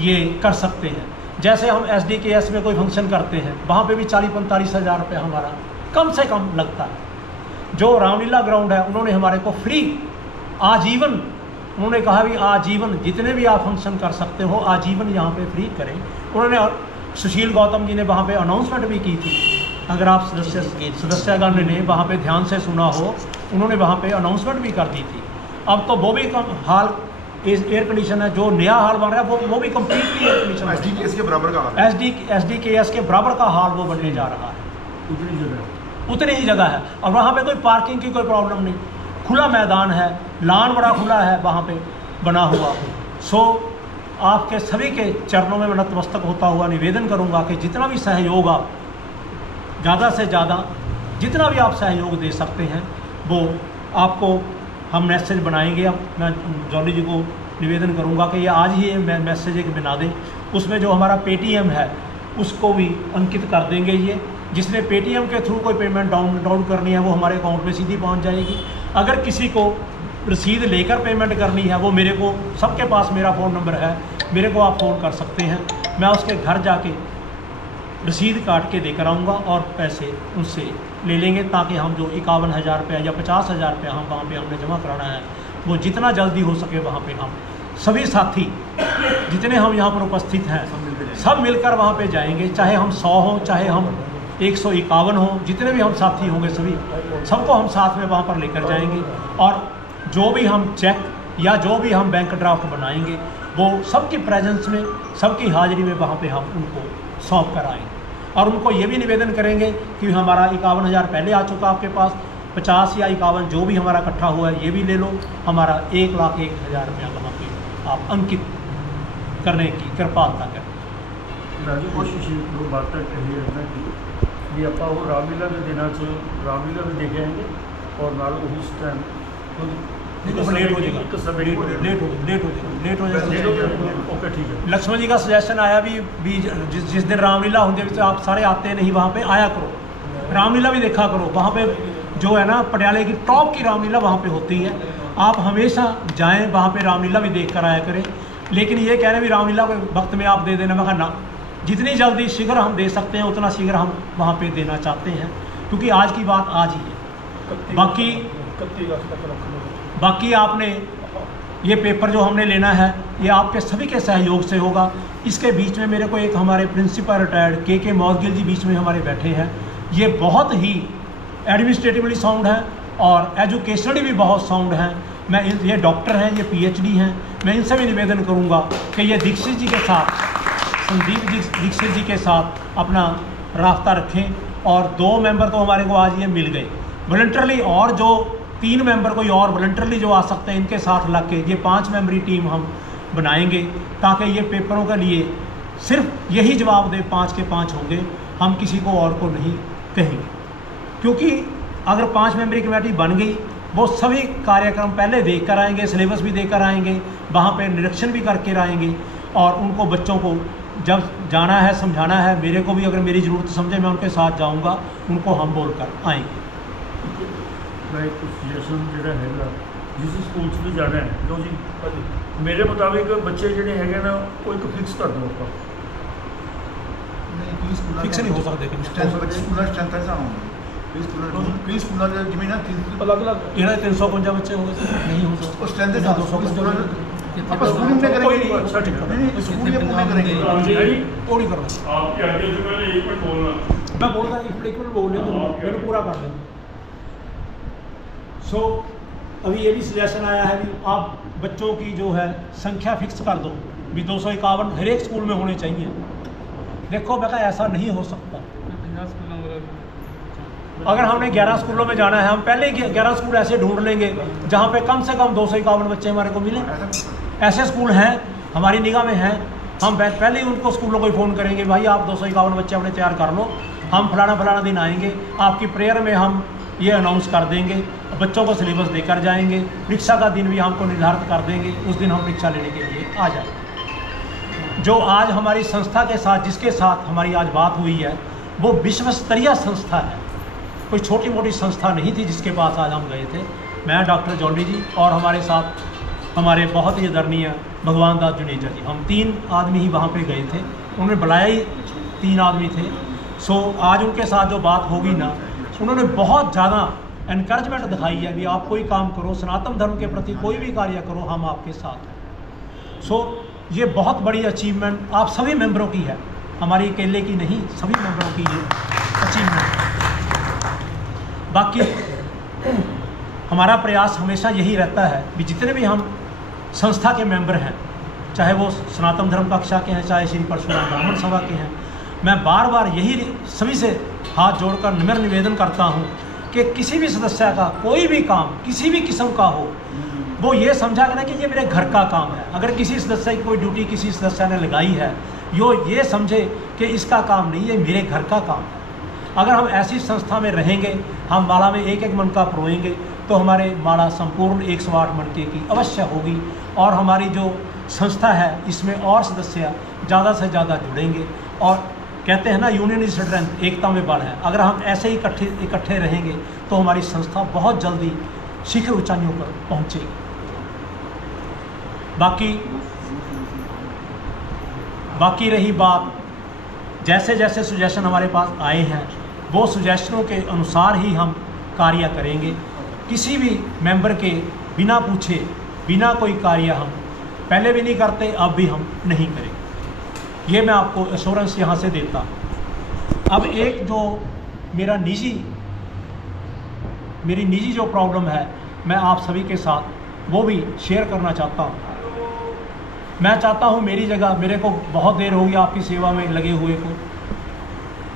ये कर सकते हैं। जैसे हम SDKS में कोई फंक्शन करते हैं, वहाँ पे भी 40-45 हज़ार रुपये हमारा कम से कम लगता है। जो रामलीला ग्राउंड है उन्होंने हमारे को फ्री आजीवन, उन्होंने कहा भी आजीवन जितने भी आप फंक्शन कर सकते हो आजीवन यहाँ पे फ्री करें। उन्होंने सुशील गौतम जी ने वहाँ पे अनाउंसमेंट भी की थी, अगर आप सदस्यगण ने वहाँ पे ध्यान से सुना हो, उन्होंने वहाँ पे अनाउंसमेंट भी कर दी थी। अब तो वो भी हाल एयर कंडीशन है, जो नया हाल बन रहा है वो भी कम्प्लीटली एयर कंडीशन, SDKS के बराबर का हाल है। SDKS के बराबर का हाल वो बनने जा रहा है। उतनी ही जगह है और वहाँ पे कोई पार्किंग की कोई प्रॉब्लम नहीं, खुला मैदान है, लान बड़ा खुला है वहाँ पे बना हुआ। सो आपके सभी के चरणों में मैं नतमस्तक होता हुआ निवेदन करूँगा कि जितना भी सहयोग आप ज़्यादा से ज़्यादा जितना भी आप सहयोग दे सकते हैं वो आपको हम मैसेज बनाएंगे। अब मैं जॉली जी को निवेदन करूंगा कि ये आज ही मैसेज एक बना दें, उसमें जो हमारा पेटीएम है उसको भी अंकित कर देंगे। ये जिसने पेटीएम के थ्रू कोई पेमेंट डाउन करनी है वो हमारे अकाउंट में सीधी पहुंच जाएगी। अगर किसी को रसीद लेकर पेमेंट करनी है वो मेरे को, सबके पास मेरा फ़ोन नंबर है, मेरे को आप फ़ोन कर सकते हैं, मैं उसके घर जाके रसीद काट के देकर आऊँगा और पैसे उनसे ले लेंगे, ताकि हम जो 51,000 रुपया या 50,000 रुपया हम वहाँ पे हमने जमा कराना है वो जितना जल्दी हो सके वहाँ पे हम सभी साथी जितने हम यहाँ पर उपस्थित हैं सब मिलकर वहाँ पे जाएंगे, चाहे हम 100 हों चाहे हम 151 हों, जितने भी हम साथी होंगे सभी सबको हम साथ में वहाँ पर लेकर जाएंगे और जो भी हम चेक या जो भी हम बैंक ड्राफ्ट बनाएंगे वो सबकी प्रेजेंस में सबकी हाजिरी में वहाँ पे हम उनको सौंप कर आएंगे और उनको ये भी निवेदन करेंगे कि हमारा 51,000 पहले आ चुका आपके पास, 50 या 51 जो भी हमारा इकट्ठा हुआ है ये भी ले लो, हमारा 1,01,000 रुपया वहाँ पे आप अंकित करने की कृपालता करें। राजू कोशिश दो बात तक कही है कि आप रामलीला के दिनों रामलीला भी देखे आएंगे और नाल उस टाइम लेट हो जाएगा। ओके ठीक है। लक्ष्मण जी का सजेशन आया भी जिस दिन रामलीला होंगे तो आप सारे आते नहीं, वहाँ पे आया करो, रामलीला भी देखा करो। वहाँ पे जो है ना पटियाले की टॉप की रामलीला वहाँ पे होती है, आप हमेशा जाएं वहाँ पे रामलीला भी देख कर आया करें। लेकिन ये कह रहे हैं भी रामलीला के वक्त में आप दे देना, मैं कहा ना, जितनी जल्दी शीघ्र हम दे सकते हैं उतना शीघ्र हम वहाँ पे देना चाहते हैं, क्योंकि आज की बात आज ही है। बाकी आपने ये पेपर जो हमने लेना है ये आपके सभी के सहयोग से होगा। इसके बीच में मेरे को एक हमारे प्रिंसिपल रिटायर्ड के मौदगिल जी बीच में हमारे बैठे हैं, ये बहुत ही एडमिनिस्ट्रेटिवली साउंड है और एजुकेशनली भी बहुत साउंड है। मैं ये डॉक्टर हैं, ये PhD हैं, मैं इनसे भी निवेदन करूंगा कि ये दीक्षित जी के साथ, संदीप जी दीक्षित जी के साथ अपना रास्ता रखें। और 2 मेंबर तो हमारे को आज ये मिल गए वॉलंटरली, और जो 3 मेंबर कोई और वॉलंटरली जो आ सकते हैं इनके साथ लग के ये 5 मेंबरी टीम हम बनाएंगे, ताकि ये पेपरों के लिए सिर्फ यही जवाब दे 5 के 5 होंगे, हम किसी को और को नहीं कहेंगे। क्योंकि अगर 5 मेंबरी कमेटी बन गई वो सभी कार्यक्रम पहले देख कर आएंगे, सिलेबस भी देकर आएंगे, वहाँ पे निरीक्षण भी करके आएंगे और उनको बच्चों को जब जाना है समझाना है, मेरे को भी अगर मेरी ज़रूरत समझे मैं उनके साथ जाऊँगा, उनको हम बोल कर आएँगे। सजेशन जो है जिस स्कूल भी जाना है लो जी, मेरे मुताबिक बच्चे जो है ना वो एक फिक्स कर दो आपका फिक्स नहीं हो सकते अलग-अलग 352 बच्चे होंगे नहीं हो सकते 200 मैं बोल रहा एक मिनट बोल मैंने पूरा कर दें। सो अभी ये भी सजेशन आया है भी आप बच्चों की जो है संख्या फिक्स कर दो भी 251 हर एक स्कूल में होने चाहिए। देखो मैं कहा ऐसा नहीं हो सकता, अगर हमने 11 स्कूलों में जाना है हम पहले 11 स्कूल ऐसे ढूंढ लेंगे जहाँ पे कम से कम 251 बच्चे हमारे को मिले। ऐसे स्कूल हैं हमारी निगाह में हैं, हम पहले ही उनको स्कूलों को फ़ोन करेंगे भाई आप 251 बच्चे अपने तैयार कर लो, हम फलाना दिन आएंगे, आपकी प्रेयर में हम ये अनाउंस कर देंगे, बच्चों को सिलेबस देकर जाएंगे, परीक्षा का दिन भी हमको निर्धारित कर देंगे, उस दिन हम परीक्षा लेने के लिए आ जाएंगे। जो आज हमारी संस्था के साथ जिसके साथ हमारी आज बात हुई है वो विश्व स्तरीय संस्था है, कोई छोटी मोटी संस्था नहीं थी जिसके पास आज हम गए थे। मैं डॉक्टर जॉली जी और हमारे साथ हमारे बहुत ही आदरणीय भगवान दास जुनेजा जी, हम 3 आदमी ही वहाँ पे गए थे, उन्होंने बुलाया ही 3 आदमी थे। सो आज उनके साथ जो बात होगी ना, उन्होंने बहुत ज़्यादा एनकरेजमेंट दिखाई है कि आप कोई काम करो, सनातन धर्म के प्रति कोई भी कार्य करो, हम आपके साथ हैं। सो ये बहुत बड़ी अचीवमेंट आप सभी मेंबरों की है, हमारी अकेले की नहीं, सभी मेंबरों की ये अचीवमेंट। बाकी हमारा प्रयास हमेशा यही रहता है कि जितने भी हम संस्था के मेंबर हैं, चाहे वो सनातन धर्म कक्षा के हैं, चाहे श्री परशुराम ब्राह्मण सभा के हैं, मैं बार बार यही सभी से हाथ जोड़कर निम्र निवेदन करता हूँ कि किसी भी सदस्य का कोई भी काम किसी भी किस्म का हो, वो ये समझा करें कि ये मेरे घर का काम है। अगर किसी सदस्य की कोई ड्यूटी किसी सदस्य ने लगाई है, ये समझे कि इसका काम नहीं, ये मेरे घर का काम है। अगर हम ऐसी संस्था में रहेंगे, हम माला में एक एक मन का परोएंगे, तो हमारे माला संपूर्ण 108 मनके की अवश्य होगी और हमारी जो संस्था है इसमें और सदस्य ज़्यादा से ज़्यादा जुड़ेंगे। और कहते हैं ना, यूनियन इज स्ट्रेंथ, एकता में बल है। अगर हम ऐसे ही इकट्ठे रहेंगे तो हमारी संस्था बहुत जल्दी शिखर ऊंचाइयों पर पहुंचेगी। बाकी रही बात, जैसे जैसे सुजेशन हमारे पास आए हैं, वो सुजेशनों के अनुसार ही हम कार्य करेंगे। किसी भी मेंबर के बिना पूछे बिना कोई कार्य हम पहले भी नहीं करते, अब भी हम नहीं करेंगे। ये मैं आपको एश्योरेंस यहाँ से देता हूँ। अब एक जो मेरी निजी जो प्रॉब्लम है, मैं आप सभी के साथ वो भी शेयर करना चाहता हूँ। मैं चाहता हूँ मेरी जगह, मेरे को बहुत देर होगी आपकी सेवा में लगे हुए को,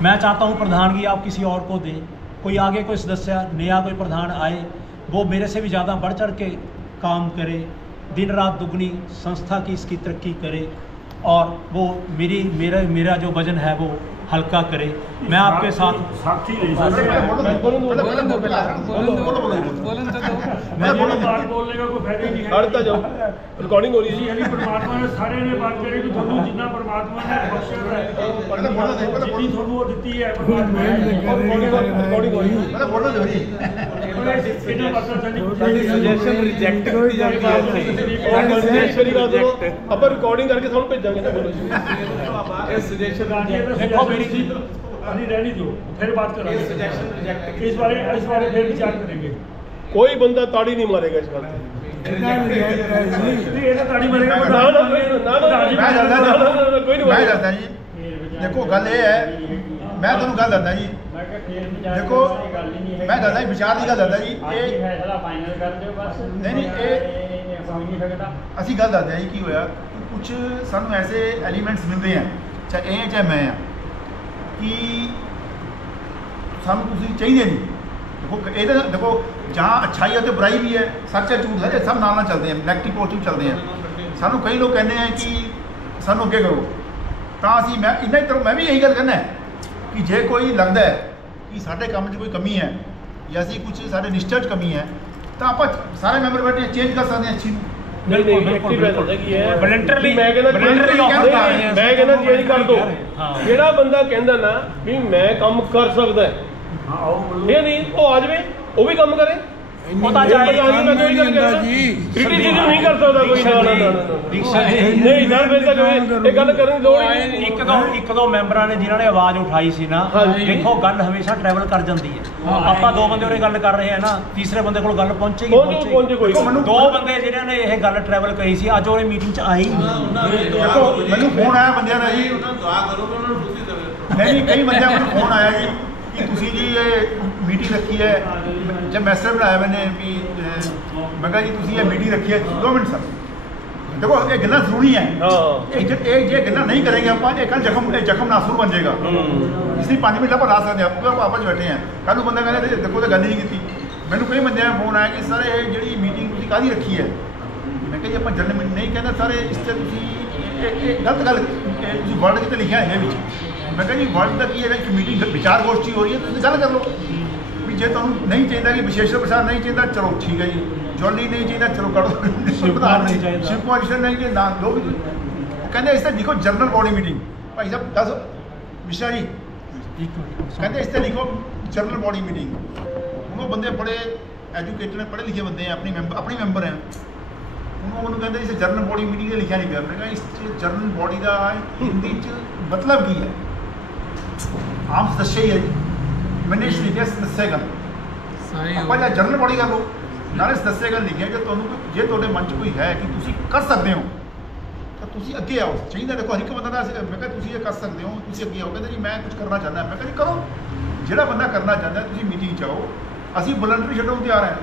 मैं चाहता हूँ प्रधानगी आप किसी और को दें। कोई आगे कोई सदस्य नया कोई प्रधान आए, वो मेरे से भी ज़्यादा बढ़ चढ़ के काम करे, दिन रात दुगनी संस्था की इसकी तरक्की करे और वो मेरा जो वजन है वो हल्का करे। मैं आपके साथ साक्षी बोलने का कोई फायदा नहीं है। रिकॉर्डिंग हो रही है। परमात्मा ने सारे ने बात करी कि ਤੁਹਾਨੂੰ जिन्ना परमात्मा ने बख्शा है, जितनी ਤੁਹਾਨੂੰ वो दी है परमात्मा ने, रिकॉर्डिंग हो रही है। बोलना जरूरी इन्हें पता चली सजेशन रिजेक्ट ਕੀਤੀ ਜਾ ਰਹੀ ਹੈ। ਆਪਾਂ ਰਿਕਾर्डिंग ਕਰਕੇ ਤੁਹਾਨੂੰ ਭੇਜਾਂਗੇ ਨਾ। ਬੋਲੋ ਇਹ ਸਜੈਸ਼ਨ देखो मेरी चीज अभी रहनी दो, फिर बात करेंगे इस बारे फिर विचार करेंगे। कोई बंदा ताड़ी नहीं मारेगा इस बात ये तो ताड़ी मारेगा मैं ਦੱਸਦਾ ਜੀ, ਦੇਖੋ ਗੱਲ ਇਹ ਹੈ, ਮੈਂ ਤੁਹਾਨੂੰ ਗੱਲ ਦੱਸਦਾ ਜੀ, ਦੇਖੋ ਮੈਂ ਦੱਸਦਾ ਜੀ, ਵਿਚਾਰ ਦੀ ਗੱਲ ਦੱਸਦਾ ਜੀ। ਇਹ ਨਹੀਂ ਇਹ ਅਸੀਂ ਗੱਲ ਦੱਸਦੇ ਹਾਂ ਜੀ। ਕੀ ਹੋਇਆ, ਕੁਝ ਸਾਨੂੰ ਐਸੇ ਐਲੀਮੈਂਟਸ ਮਿਲਦੇ ਆ, ਚਾਹੇ ਇਹ ਚਾਹੇ ਮੈਂ ਆ, ਕਿ ਸਾਨੂੰ ਤੁਸੀਂ ਚਾਹੀਦੇ ਨਹੀਂ। देखो ये देखो, जहाँ अच्छाई है तो बुराई भी है, सच है झूठ है, ये सब नाल चलते हैं, नैगेटिव पॉजिटिव चलते हैं। सानू कई लोग कहते हैं कि सानू अगे करो, तो असी मैं इन्ना ही तरह मैं भी यही गल कहना है कि जे कोई लगता है कि साढ़े काम में कोई कमी है या असी कुछ साढ़े निष्ठा च कमी है, तो आप सारे मैंबर बैठे चेंज कर सकते हैं अच्छी। ਜਿਹੜਾ ਬੰਦਾ ਕਹਿੰਦਾ ਨਾ ਵੀ ਮੈਂ ਕੰਮ ਕਰ ਸਕਦਾ ਹੈ, ਇਹ ਨਹੀਂ ਉਹ ਆ ਜਾਵੇ ਉਹ ਵੀ ਕੰਮ ਕਰੇ। ਪਤਾ ਜਾਏ ਮੈਂ ਕੋਈ ਗੱਲ ਕਰਦਾ ਕ੍ਰਿਟਿਸਿਜ਼ਮ ਨਹੀਂ ਕਰ ਸਕਦਾ ਕੋਈ। ਨਹੀਂ ਸਰ ਫਿਰ ਤਾਂ ਇਹ ਗੱਲ ਕਰਨ ਦੀ ਲੋੜ ਨਹੀਂ। ਇੱਕ ਦੋ ਮੈਂਬਰਾਂ ਨੇ ਜਿਨ੍ਹਾਂ ਨੇ ਆਵਾਜ਼ ਉਠਾਈ ਸੀ ਨਾ, ਦੇਖੋ ਗੱਲ ਹਮੇਸ਼ਾ ਟਰੈਵਲ ਕਰ ਜਾਂਦੀ ਹੈ। ਆਪਾਂ ਦੋ ਬੰਦੇ ਉਹਨੇ ਗੱਲ ਕਰ ਰਹੇ ਆ ਨਾ, ਤੀਸਰੇ ਬੰਦੇ ਕੋਲ ਗੱਲ ਪਹੁੰਚੇਗੀ। ਦੋ ਬੰਦੇ ਜਿਹਨਾਂ ਨੇ ਇਹ ਗੱਲ ਟਰੈਵਲ ਕਰੀ ਸੀ, ਅੱਜ ਉਹਨੇ ਮੀਟਿੰਗ 'ਚ ਆਈ ਨਹੀਂ। ਮੈਨੂੰ ਫੋਨ ਆਇਆ ਬੰਦਿਆਂ ਦਾ ਜੀ, ਦੁਆ ਕਰੋ ਕਿ ਉਹਨਾਂ ਨੂੰ ਤੁਸੀਂ ਦੇਵੇ। नहीं कई बंदे को फोन आया जी कि तुसी जी ये मीटिंग रखी है, जब मैसेज बनाया मैंने भी मैं कहा जी तुसी ये मीटिंग रखी है 2 मिनट सर। देखो ये गल्ला जरूरी है, एक जे गल्ला नहीं करेंगे आप एक जख्म नासूर बन जाएगा। इसलिए 5 मिनट आप ला सकते हैं, आप आपस बैठे हैं, कल बंदा कहते देखो तो गल नहीं की। मैंने कई बंदे फोन आया कि सर ये जी मीटिंग तुसी काहदी रखी है। मैं कहा जी आप जनरल मीटिंग नहीं कहना सर, इससे तुसी गलत गल वर्ड कितने लिखा है। मैं कहा जी वर्ड का की है कि मीटिंग विचार गोष्ठी हो रही है, तो गल कर लो भी जे तुम नहीं चाहिए कि विशेष प्रसाद नहीं चाहिए, चलो ठीक है जी, जॉली नहीं चाहिए चलो कर दो, शिव कुमार नहीं चाहिए ना दो। कहते इस तरह लिखो जनरल बॉडी मीटिंग। भाई साहब 10 मिश्रा जी कहते इस तरह लिखो जनरल बॉडी मीटिंग। वो बंदे बड़े एजुकेटेड हैं, पढ़े लिखे बंदे हैं, अपनी मैंबर हैं, उन्होंने कहते इस जनरल बॉडी मीटिंग लिखा नहीं गया। मैंने कहा इस जनरल बॉडी का हिंदी मतलब की है, आम सदस्य ही है जी। मैंने इस लिखे सदस्यगण ਆਪਾਂ ਜਾਂ ਜਨਰਲ ਬੋਡੀ ਕਰ ਲਓ, ਨਾਲੇ ਸਦੱਸਿਆਗਣ ਲਿਖਿਆ ਕਿ ਤੁਹਾਨੂੰ ਜੇ ਤੁਹਾਡੇ ਮਨ 'ਚ ਕੋਈ ਹੈ ਕਿ ਤੁਸੀਂ ਕਰ ਸਕਦੇ ਹੋ ਤਾਂ ਤੁਸੀਂ ਅੱਗੇ ਆਓ। ਚਾਹੀਦਾ ਦੇਖੋ ਹਰ ਇੱਕ ਬੰਦਾ ਦਾ, ਮੈਂ ਕਿਹਾ ਤੁਸੀਂ ਇਹ ਕਰ ਸਕਦੇ ਹੋ, ਤੁਸੀਂ ਅੱਗੇ ਆਓ। ਕਹਿੰਦੇ ਜੀ ਮੈਂ ਕੁਝ ਕਰਨਾ ਚਾਹੁੰਦਾ। ਮੈਂ ਕਿਹਾ ਜੀ ਕਰੋ, ਜਿਹੜਾ ਬੰਦਾ ਕਰਨਾ ਚਾਹੁੰਦਾ ਤੁਸੀਂ ਮੀਟਿੰਗ 'ਚ ਆਓ, ਅਸੀਂ ਵਲੰਟਰੀ ਛੱਡਣ ਨੂੰ ਤਿਆਰ ਹਾਂ।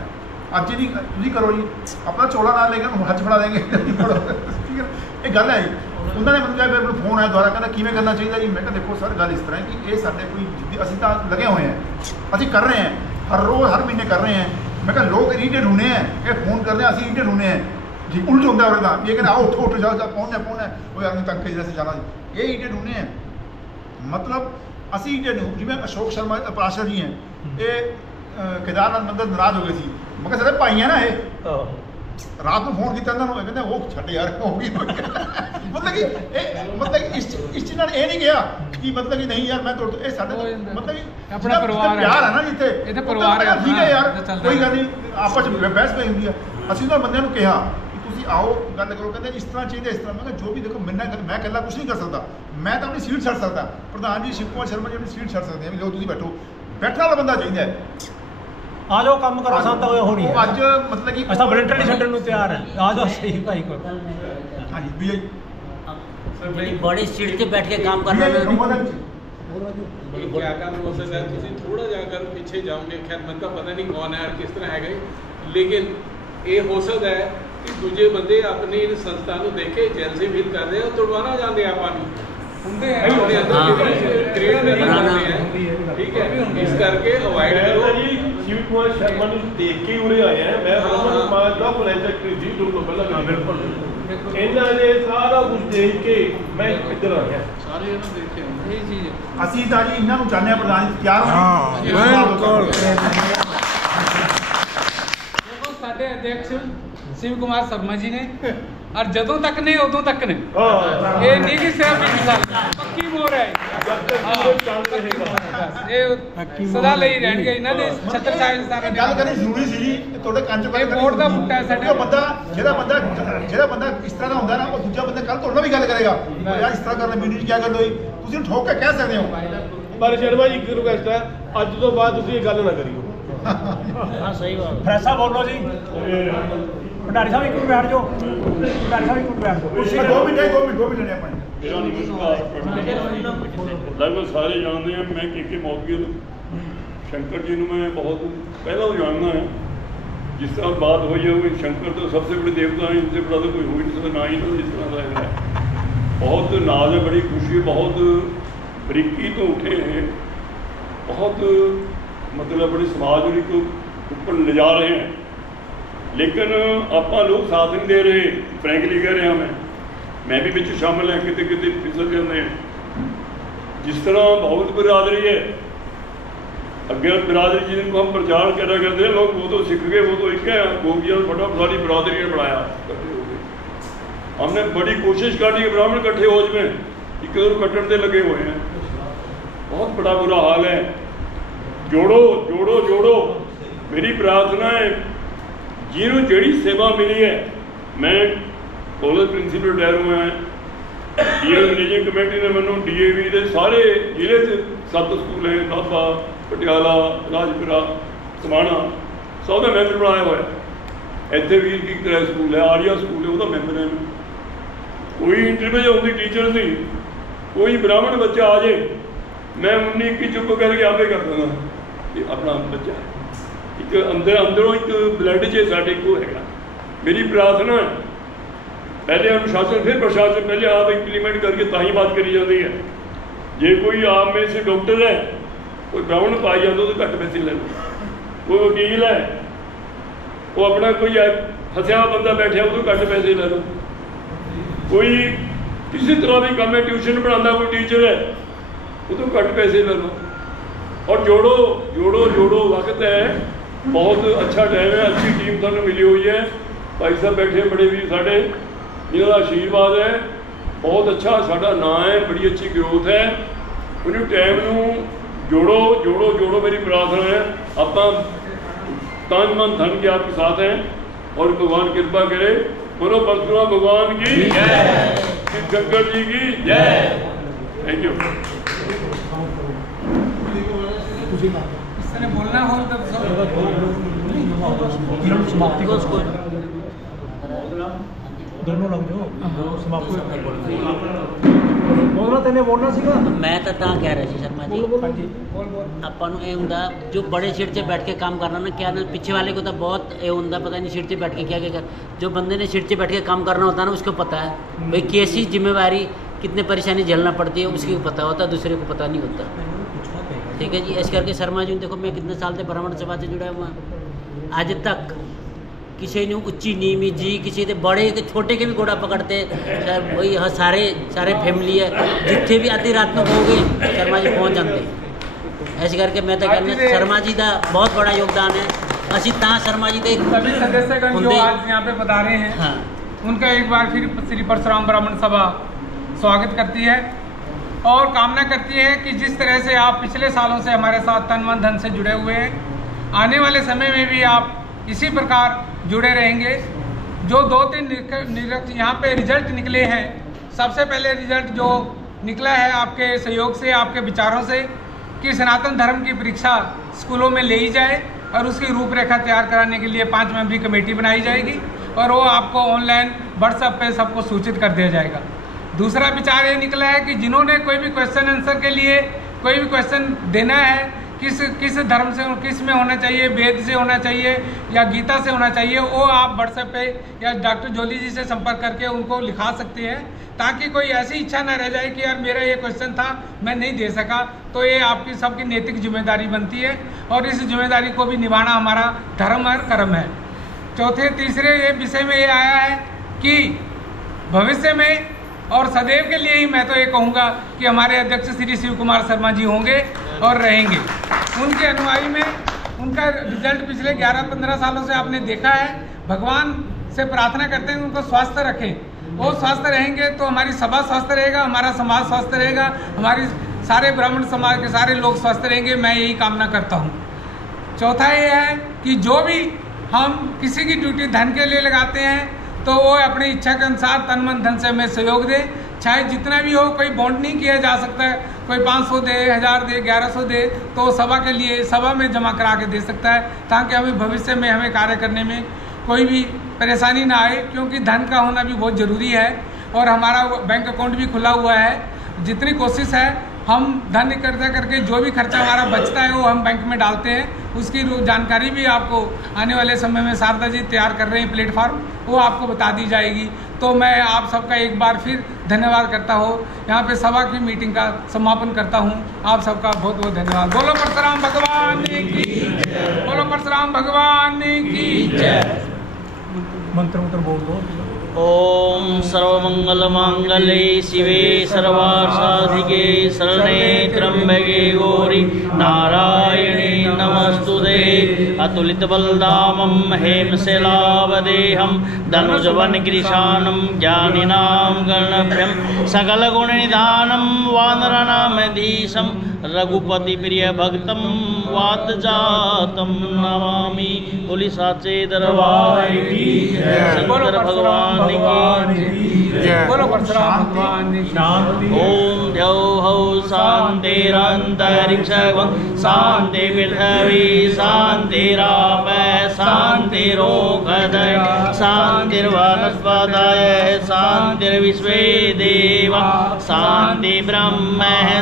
ਅੱਜ ਨਹੀਂ ਤੁਸੀਂ ਕਰੋ ਜੀ, ਆਪਣਾ ਚੋਲਾ ਨਾਲ ਲੈ ਕੇ ਉਹਨੂੰ ਹੱਥ ਫੜਾ ਦੇਂਗੇ ਠੀਕ ਹੈ। ਇਹ ਗੱਲ ਹੈ ਜੀ। ਉਹਨਾਂ ਨੇ ਮੈਨੂੰ ਕਿਹਾ, ਫਿਰ ਮੈਨੂੰ ਫੋਨ ਆਇਆ ਦੁਬਾਰਾ, ਕਹਿੰਦਾ ਕਿਵੇਂ ਕਰਨਾ ਚਾਹੀਦਾ ਜੀ। ਮੈਂ ਕਿਹਾ ਦੇਖੋ ਸਰ ਗੱਲ ਇਸ ਤਰ੍ਹਾਂ ਹੈ ਕਿ ਇਹ ਸਾਡੇ ਕੋਈ ਅਸੀਂ ਤਾਂ ਲੱਗੇ ਹੋਏ ਹਾਂ, ਅਸੀਂ ਕਰ ਰਹੇ ਹਾਂ हर रोज़ हर महीने कर रहे हैं। मैं कहा लोग इरीटेट होने हैं, ये फ़ोन कर रहे हैं, असं इरीटेट होने हैं जी। उल्ट होता है उल्टा, ये कहना आओ उठो उठो जाओ पहुँचना वो यार तंग के जैसे जाना जी, ये इरीटेट होने हैं। मतलब असं इरीटेट हो जिमें अशोक शर्मा पाशा जी हैं, ये केदारनाथ मंदिर नाराज़ हो गए सी। मैं कहा सर भाई है ना ये, रात को फोन किया उन्होंने, कहते वो छट यार हो गई मतलब कि इस चीज़ ਨਾਲ ਇਹ ਨਹੀਂ ਗਿਆ कि मतलब कि नहीं यार मैं तो ये साडे मतलब कि अपना परिवार प्यार है ना जिथे ਇਹਦੇ ਪਰਿਵਾਰ ਹੈ ठीक है यार कोई ਗੱਲ नहीं आपस ਵਿੱਚ ਬਹਿਸ ਪਈ ਹੁੰਦੀ ਆ। ਅਸੀਂ ਤਾਂ ਬੰਦਿਆਂ ਨੂੰ ਕਿਹਾ ਕਿ ਤੁਸੀਂ ਆਓ ਗੱਲ ਕਰੋ, ਕਹਿੰਦੇ ਇਸ ਤਰ੍ਹਾਂ ਚਾਹੀਦਾ ਇਸ ਤਰ੍ਹਾਂ। ਮੈਂ ਕਿਹਾ ਜੋ ਵੀ ਦੇਖੋ ਮੈਂ ਇਕੱਲਾ ਕੁਝ ਨਹੀਂ ਕਰ ਸਕਦਾ, ਮੈਂ ਤਾਂ ਆਪਣੀ ਸੀਟ ਛੱਡ ਸਕਦਾ, ਪ੍ਰਧਾਨ ਜੀ ਸ਼ਿਵ ਕੁਮਾਰ ਸ਼ਰਮਾ ਜੀ ਆਪਣੀ ਸੀਟ ਛੱਡ ਸਕਦੇ ਆ ਵੀ ਲਓ ਤੁਸੀਂ ਬੈਠੋ, ਬੈਠਣ ਵਾਲਾ ਬੰਦਾ ਚਾਹੀਦਾ ਹੈ। ਆ ਜਾਓ ਕੰਮ ਕਰੋ, ਸਾਨੂੰ ਤਾਂ ਉਹ ਨਹੀਂ ਉਹ ਅੱਜ मतलब कि ਅਸਾਂ ਵਲੰਟਰੀ ਛੱਡਣ ਨੂੰ ਤਿਆਰ ਹੈ, ਆ ਜਾਓ ਸਹੀ ਭਾਈ ਕੋਲ। हाँ जी भी बड़ी सीट से बैठ के काम करना क्या काम हो सकता है, ਤੁਸੀਂ ਥੋੜਾ ਜਿਹਾ ਅਗਰ ਪਿੱਛੇ ਜਾਓਗੇ, ਖੈਰ ਮੈਨੂੰ ਤਾਂ ਪਤਾ ਨਹੀਂ ਕੌਣ ਹੈ ਕਿਸ ਤਰ੍ਹਾਂ ਹੈਗਾ, ਲੇਕਿਨ ਇਹ ਹੋ ਸਕਦਾ ਹੈ ਕਿ ਦੂਜੇ ਬੰਦੇ ਆਪਣੀ ਸੰਸਥਾ ਨੂੰ ਦੇਖ ਕੇ ਜੈਲਸੀ ਫੀਲ ਕਰਦੇ ਆ, ਤੁੜਵਾਣਾ ਜਾਂਦੇ ਆਪਾਂ ਨੂੰ ਹੁੰਦੇ ਆ ਉਹਦੇ ਅੰਦਰ ਕ੍ਰੀਏਟ ਕਰਨਾ ਚਾਹੁੰਦੇ ਆ, ਠੀਕ ਹੈ। ਇਸ ਕਰਕੇ ਅਵਾਇਡ ਕਰੋ ਜੀ। ਸ਼ਿਵ ਕੁਮਾਰ ਸ਼ਰਮਾ ਨੂੰ ਦੇਖ ਕੇ ਉਰੇ ਆਏ ਆ, ਮੈਂ ਬ੍ਰਹਮਣ ਸਮਾਜ ਦਾ ਪ੍ਰੋਜੈਕਟ ਜੀ ਤੋਂ ਪਹਿਲਾਂ ਬਿਲਕੁਲ ਇਹਨਾਂ ਨੇ ਸਾਰਾ ਕੁਝ ਦੇਖ ਕੇ ਮੈਂ ਇੱਧਰ ਆ ਗਿਆ। ਸਾਰੇ ਇਹਨਾਂ ਦੇਖੇ ਇਹ ਚੀਜ਼ ਅਸੀਂ ਤਾਂ ਜੀ ਇਹਨਾਂ ਨੂੰ ਚਾਹੁੰਦੇ ਹਾਂ ਪ੍ਰਧਾਨ ਜੀ ਤਿਆਰ ਹੋਣ। ਬਿਲਕੁਲ। ਦੇਖੋ ਸਾਡੇ ਅਧਿਕਸ਼ शिव कुमार शर्मा जी ने, और जदों तक ने उदों तक ने, ये नहीं कि सिर्फ 1 साल पक्की मोहर है, सदा ਲਈ ਰਹਿਣਗੇ ਇਹਨਾਂ ਦੇ ਛੱਤਰ ਸਾਹਿਬ ਸਾਰੇ। ਗੱਲ ਕਰਨੀ ਜ਼ਰੂਰੀ ਸੀ ਜੀ, ਤੁਹਾਡੇ ਕੰਨ ਚੋਂ ਇਹ ਬੋਰਡ ਦਾ ਬੂਟਾ ਹੈ ਸਾਡੇ। ਬੰਦਾ ਜਿਹੜਾ ਬੰਦਾ ਇਸ ਤਰ੍ਹਾਂ ਦਾ ਹੁੰਦਾ ਨਾ, ਉਹ ਦੂਜਾ ਬੰਦਾ ਕੱਲ ਤੁਹਾਡੇ ਨਾਲ ਵੀ ਗੱਲ ਕਰੇਗਾ ਯਾਰ ਇਸ ਤਰ੍ਹਾਂ ਕਰਨਾ ਵੀਡੀਓ 'ਚ ਕੀ ਗੱਲ ਹੋਈ, ਤੁਸੀਂ ਠੋਕ ਕੇ ਕਹਿ ਸਕਦੇ ਹੋ। ਪਰ ਸ਼ਰਮਾ ਜੀ ਇੱਕ ਰਿਕੁਐਸਟ ਹੈ, ਅੱਜ ਤੋਂ ਬਾਅਦ ਤੁਸੀਂ ਇਹ ਗੱਲ ਨਾ ਕਰਿਓ। हाँ सही बात। ਫਰੈਸਾ ਬੋਲੋ ਜੀ। ਭੰਡਾਰੀ ਸਾਹਿਬ ਇੱਕ ਮਿੰਟ ਬੈਠ ਜਾਓ, ਭੰਡਾਰੀ ਸਾਹਿਬ ਇੱਕ ਮਿੰਟ ਬੈਠ ਜਾਓ। 2 ਮਿੰਟ ਲੈਣੇ ਆਪਾਂ ਮੇਰਾ ਨਮਸਕਾਰ। ਲਗਭਗ ਸਾਰੇ ਜਾਣਦੇ हैं, मैं के मौके शंकर जी मैं बहुत पहला तो जानना है। जिस तरह बात हुई है वो शंकर तो सबसे बड़े देवता हैं, इनसे बड़ा तो कोई हो ही नहीं सकता, ना ही तो जिस तरह का है। बहुत नाज है, बड़ी खुशी, बहुत बरीकी तो उठे हैं, बहुत मतलब बड़े समाज को ऊपर ले जा रहे हैं, लेकिन ਆਪਾਂ लोग साथ नहीं दे रहे। फ्रैंकली कह रहे हैं, मैं भी बिच शामिल है, कितने कितने फिसल जाते हैं। जिस तरह बहुत बिरादरी है, अगे बिरादरी जिनको हम प्रचार करा करते हैं लोग, वो तो सीख गए, वो तो एक है गोगिया फटा सारी बिरादरी ने बनाया, इकट्ठे हो गए। हमने बड़ी कोशिश करी कि ब्राह्मण इकट्ठे हो जाए, एक कट्टन से लगे हुए हैं, बहुत बड़ा बुरा हाल है। जोड़ो जोड़ो जोड़ो, मेरी प्रार्थना है जिन्होंने जड़ी सेवा मिली है। मैं कॉलेज प्रिंसीपल रिटायर हुआ है, डीए मैनेजिंग कमेटी ने मैंने DAV के सारे जिले से 7 स्कूल हैं, नाभा, पटियाला, राजपुरा, समाणा, सब का मैंबर बनाया हुआ है। इतने वीर की तरह स्कूल है, आर्या स्कूल है, वह मैंबर है। कोई इंटरव्यू होती टीचर की, कोई ब्राह्मण बच्चा आ जाए, मैं 19 चुप करके आपे कर दूँगा कि अपना बच्चा है। एक अंदरों एक ब्लड च साढ़े को है। मेरी प्रार्थना है, पहले अनुशासन फिर प्रशासन, पहले आप इंप्लीमेंट करके ताही बात करी जाती है। जे कोई आप में से डॉक्टर है, कोई ब्राह्मण पाई जाता तो घट पैसे ले लो, कोई वकील है वो अपना कोई फंसा बंदा बैठा वो तो घट पैसे ले लो, कोई किसी तरह भी काम है, ट्यूशन पढ़ाता कोई टीचर है वो तो घट पैसे ले लो। और जोड़ो जोड़ो जोड़ो, वक्त है, बहुत अच्छा टाइम है, अच्छी टीम सानू मिली हुई है। भाई साहब बैठे बड़े भी साढ़े, जिन्होंने आशीर्वाद है, बहुत अच्छा साडा नाम है, बड़ी अच्छी ग्रोथ है। उन्हें टाइम नू जोड़ो जोड़ो जोड़ो, मेरी प्रार्थना है। आप तन मन धन के आपके साथ हैं, और भगवान कृपा करे। बोलो परशुराम भगवान की जय, शंकर जी की जय। Thank you. इसने बोलना हो तो समाप्ति को दोनों लग जाओ समाप्त बोलना तेने बोलना सीखा मैं तो ਤਾਂ ਕਹਿ ਰਿਹਾ ਸੀ शर्मा जी ਆਪਾਂ ਨੂੰ ਇਹ ਹੁੰਦਾ जो बड़े सीट से बैठ के काम करना ना क्या ना पीछे वाले को तो बहुत ये ਹੁੰਦਾ पता नहीं सीट से बैठ के क्या कर जो बंदे ने सीट से बैठ के काम करना होता है ना उसको पता है भाई कैसी जिम्मेवारी कितने परेशानी झेलना पड़ती है उसकी पता होता है दूसरे को पता नहीं होता ठीक है जी। ऐसे करके शर्मा जी देखो मैं कितने साल से ब्राह्मण सभा से जुड़ा हुआ आज तक किसी ने उच्ची नीमी जी किसी के बड़े के छोटे के भी घोड़ा पकड़ते वही हाँ सारे फैमिली है जितने भी आधी रात में कहोगे शर्मा जी पहुँच जाते। ऐसे करके मैं तो कहना शर्मा जी का बहुत बड़ा योगदान है असी ता शर्मा जी सभी सदस्यगण जो आज यहाँ पे बता रहे हैं हाँ। उनका एक बार फिर श्री परशुराम ब्राह्मण सभा स्वागत करती है और कामना करती है कि जिस तरह से आप पिछले सालों से हमारे साथ तन मन धन से जुड़े हुए हैं आने वाले समय में भी आप इसी प्रकार जुड़े रहेंगे। जो 2-3 यहाँ पे रिजल्ट निकले हैं सबसे पहले रिजल्ट जो निकला है आपके सहयोग से आपके विचारों से कि सनातन धर्म की परीक्षा स्कूलों में ले ही जाए और उसकी रूपरेखा तैयार कराने के लिए 5 मेंबरी कमेटी बनाई जाएगी और वो आपको ऑनलाइन व्हाट्सएप पे सबको सूचित कर दिया जाएगा। दूसरा विचार ये निकला है कि जिन्होंने कोई भी क्वेश्चन आंसर के लिए कोई भी क्वेश्चन देना है किस धर्म से किस में होना चाहिए वेद से होना चाहिए या गीता से होना चाहिए वो आप व्हाट्सएप पे या डॉक्टर जोली जी से संपर्क करके उनको लिखा सकते हैं ताकि कोई ऐसी इच्छा ना रह जाए कि यार मेरा ये क्वेश्चन था मैं नहीं दे सका। तो ये आपकी सबकी नैतिक जिम्मेदारी बनती है और इस जिम्मेदारी को भी निभाना हमारा धर्म और कर्म है। तीसरे ये विषय में ये आया है कि भविष्य में और सदैव के लिए ही मैं तो ये कहूँगा कि हमारे अध्यक्ष श्री शिव कुमार शर्मा जी होंगे और रहेंगे। उनके अनुयायी में उनका रिजल्ट पिछले 11-15 सालों से आपने देखा है। भगवान से प्रार्थना करते हैं उनको स्वस्थ रखें, वो स्वस्थ रहेंगे तो हमारी सभा स्वस्थ रहेगा, हमारा समाज स्वस्थ रहेगा, हमारी सारे ब्राह्मण समाज के सारे लोग स्वस्थ रहेंगे। मैं यही कामना करता हूँ। चौथा ये है कि जो भी हम किसी की ड्यूटी धन के लिए लगाते हैं तो वो अपनी इच्छा के अनुसार तन मन धन से हमें सहयोग दे, चाहे जितना भी हो। कोई बॉन्ड नहीं किया जा सकता है, कोई 500 दे, 1000 दे, 1100 दे तो सभा के लिए सभा में जमा करा के दे सकता है ताकि हमें भविष्य में हमें कार्य करने में कोई भी परेशानी ना आए, क्योंकि धन का होना भी बहुत ज़रूरी है। और हमारा बैंक अकाउंट भी खुला हुआ है। जितनी कोशिश है हम धन इकट्ठा करके जो भी खर्चा हमारा बचता है वो हम बैंक में डालते हैं। उसकी जानकारी भी आपको आने वाले समय में शारदा जी तैयार कर रहे हैं प्लेटफॉर्म, वो आपको बता दी जाएगी। तो मैं आप सबका एक बार फिर धन्यवाद करता हूँ। यहाँ पे सभा की मीटिंग का समापन करता हूँ। आप सबका बहुत बहुत धन्यवाद। बोलो परशुराम भगवान की जय, बोलो परशुराम भगवान की जय। मंत्र बोल दो। ओम सर्वमंगलमांगल्ये शिवे सर्वार्थसाधिके शरणे त्र्यंबके गौरी नारायणे नमस्तुते। अतुलितबलधामं हेमशैलावदेहं धनुजवनकृशानं ज्ञानिनां गणप्रियं सकलगुणनिधानं वानराणामधीशं रघुपतिप्रियभक्तं वातजातं नमामि। बोली साचे दरबार की शंकर भगवान की जय। बोलो परशुराम भगवान की शांति। ओम द्यौ हौ शांतिरंतरिक्षं शांति पृथ्वी शांतिराप शांतिरोगदय शांतिर्वनस्पतय शांतिर्विश्वे देवा शांति ब्रह्म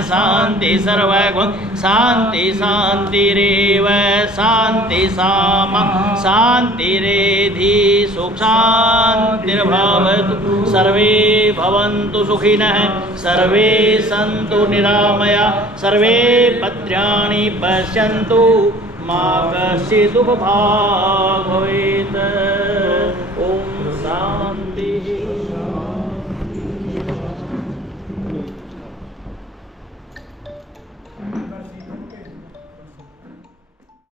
शांति सर्वगुण शांति शांतिरेव शांति सामा शांतिरेधि सुख शांतिर्भवतु। सर्वे भवन्तु सुखिनः सर्वे सन्तु निरामया सर्वे भद्राणि पश्यन्तु मा कश्चित् दुःखभाग् भवेत्।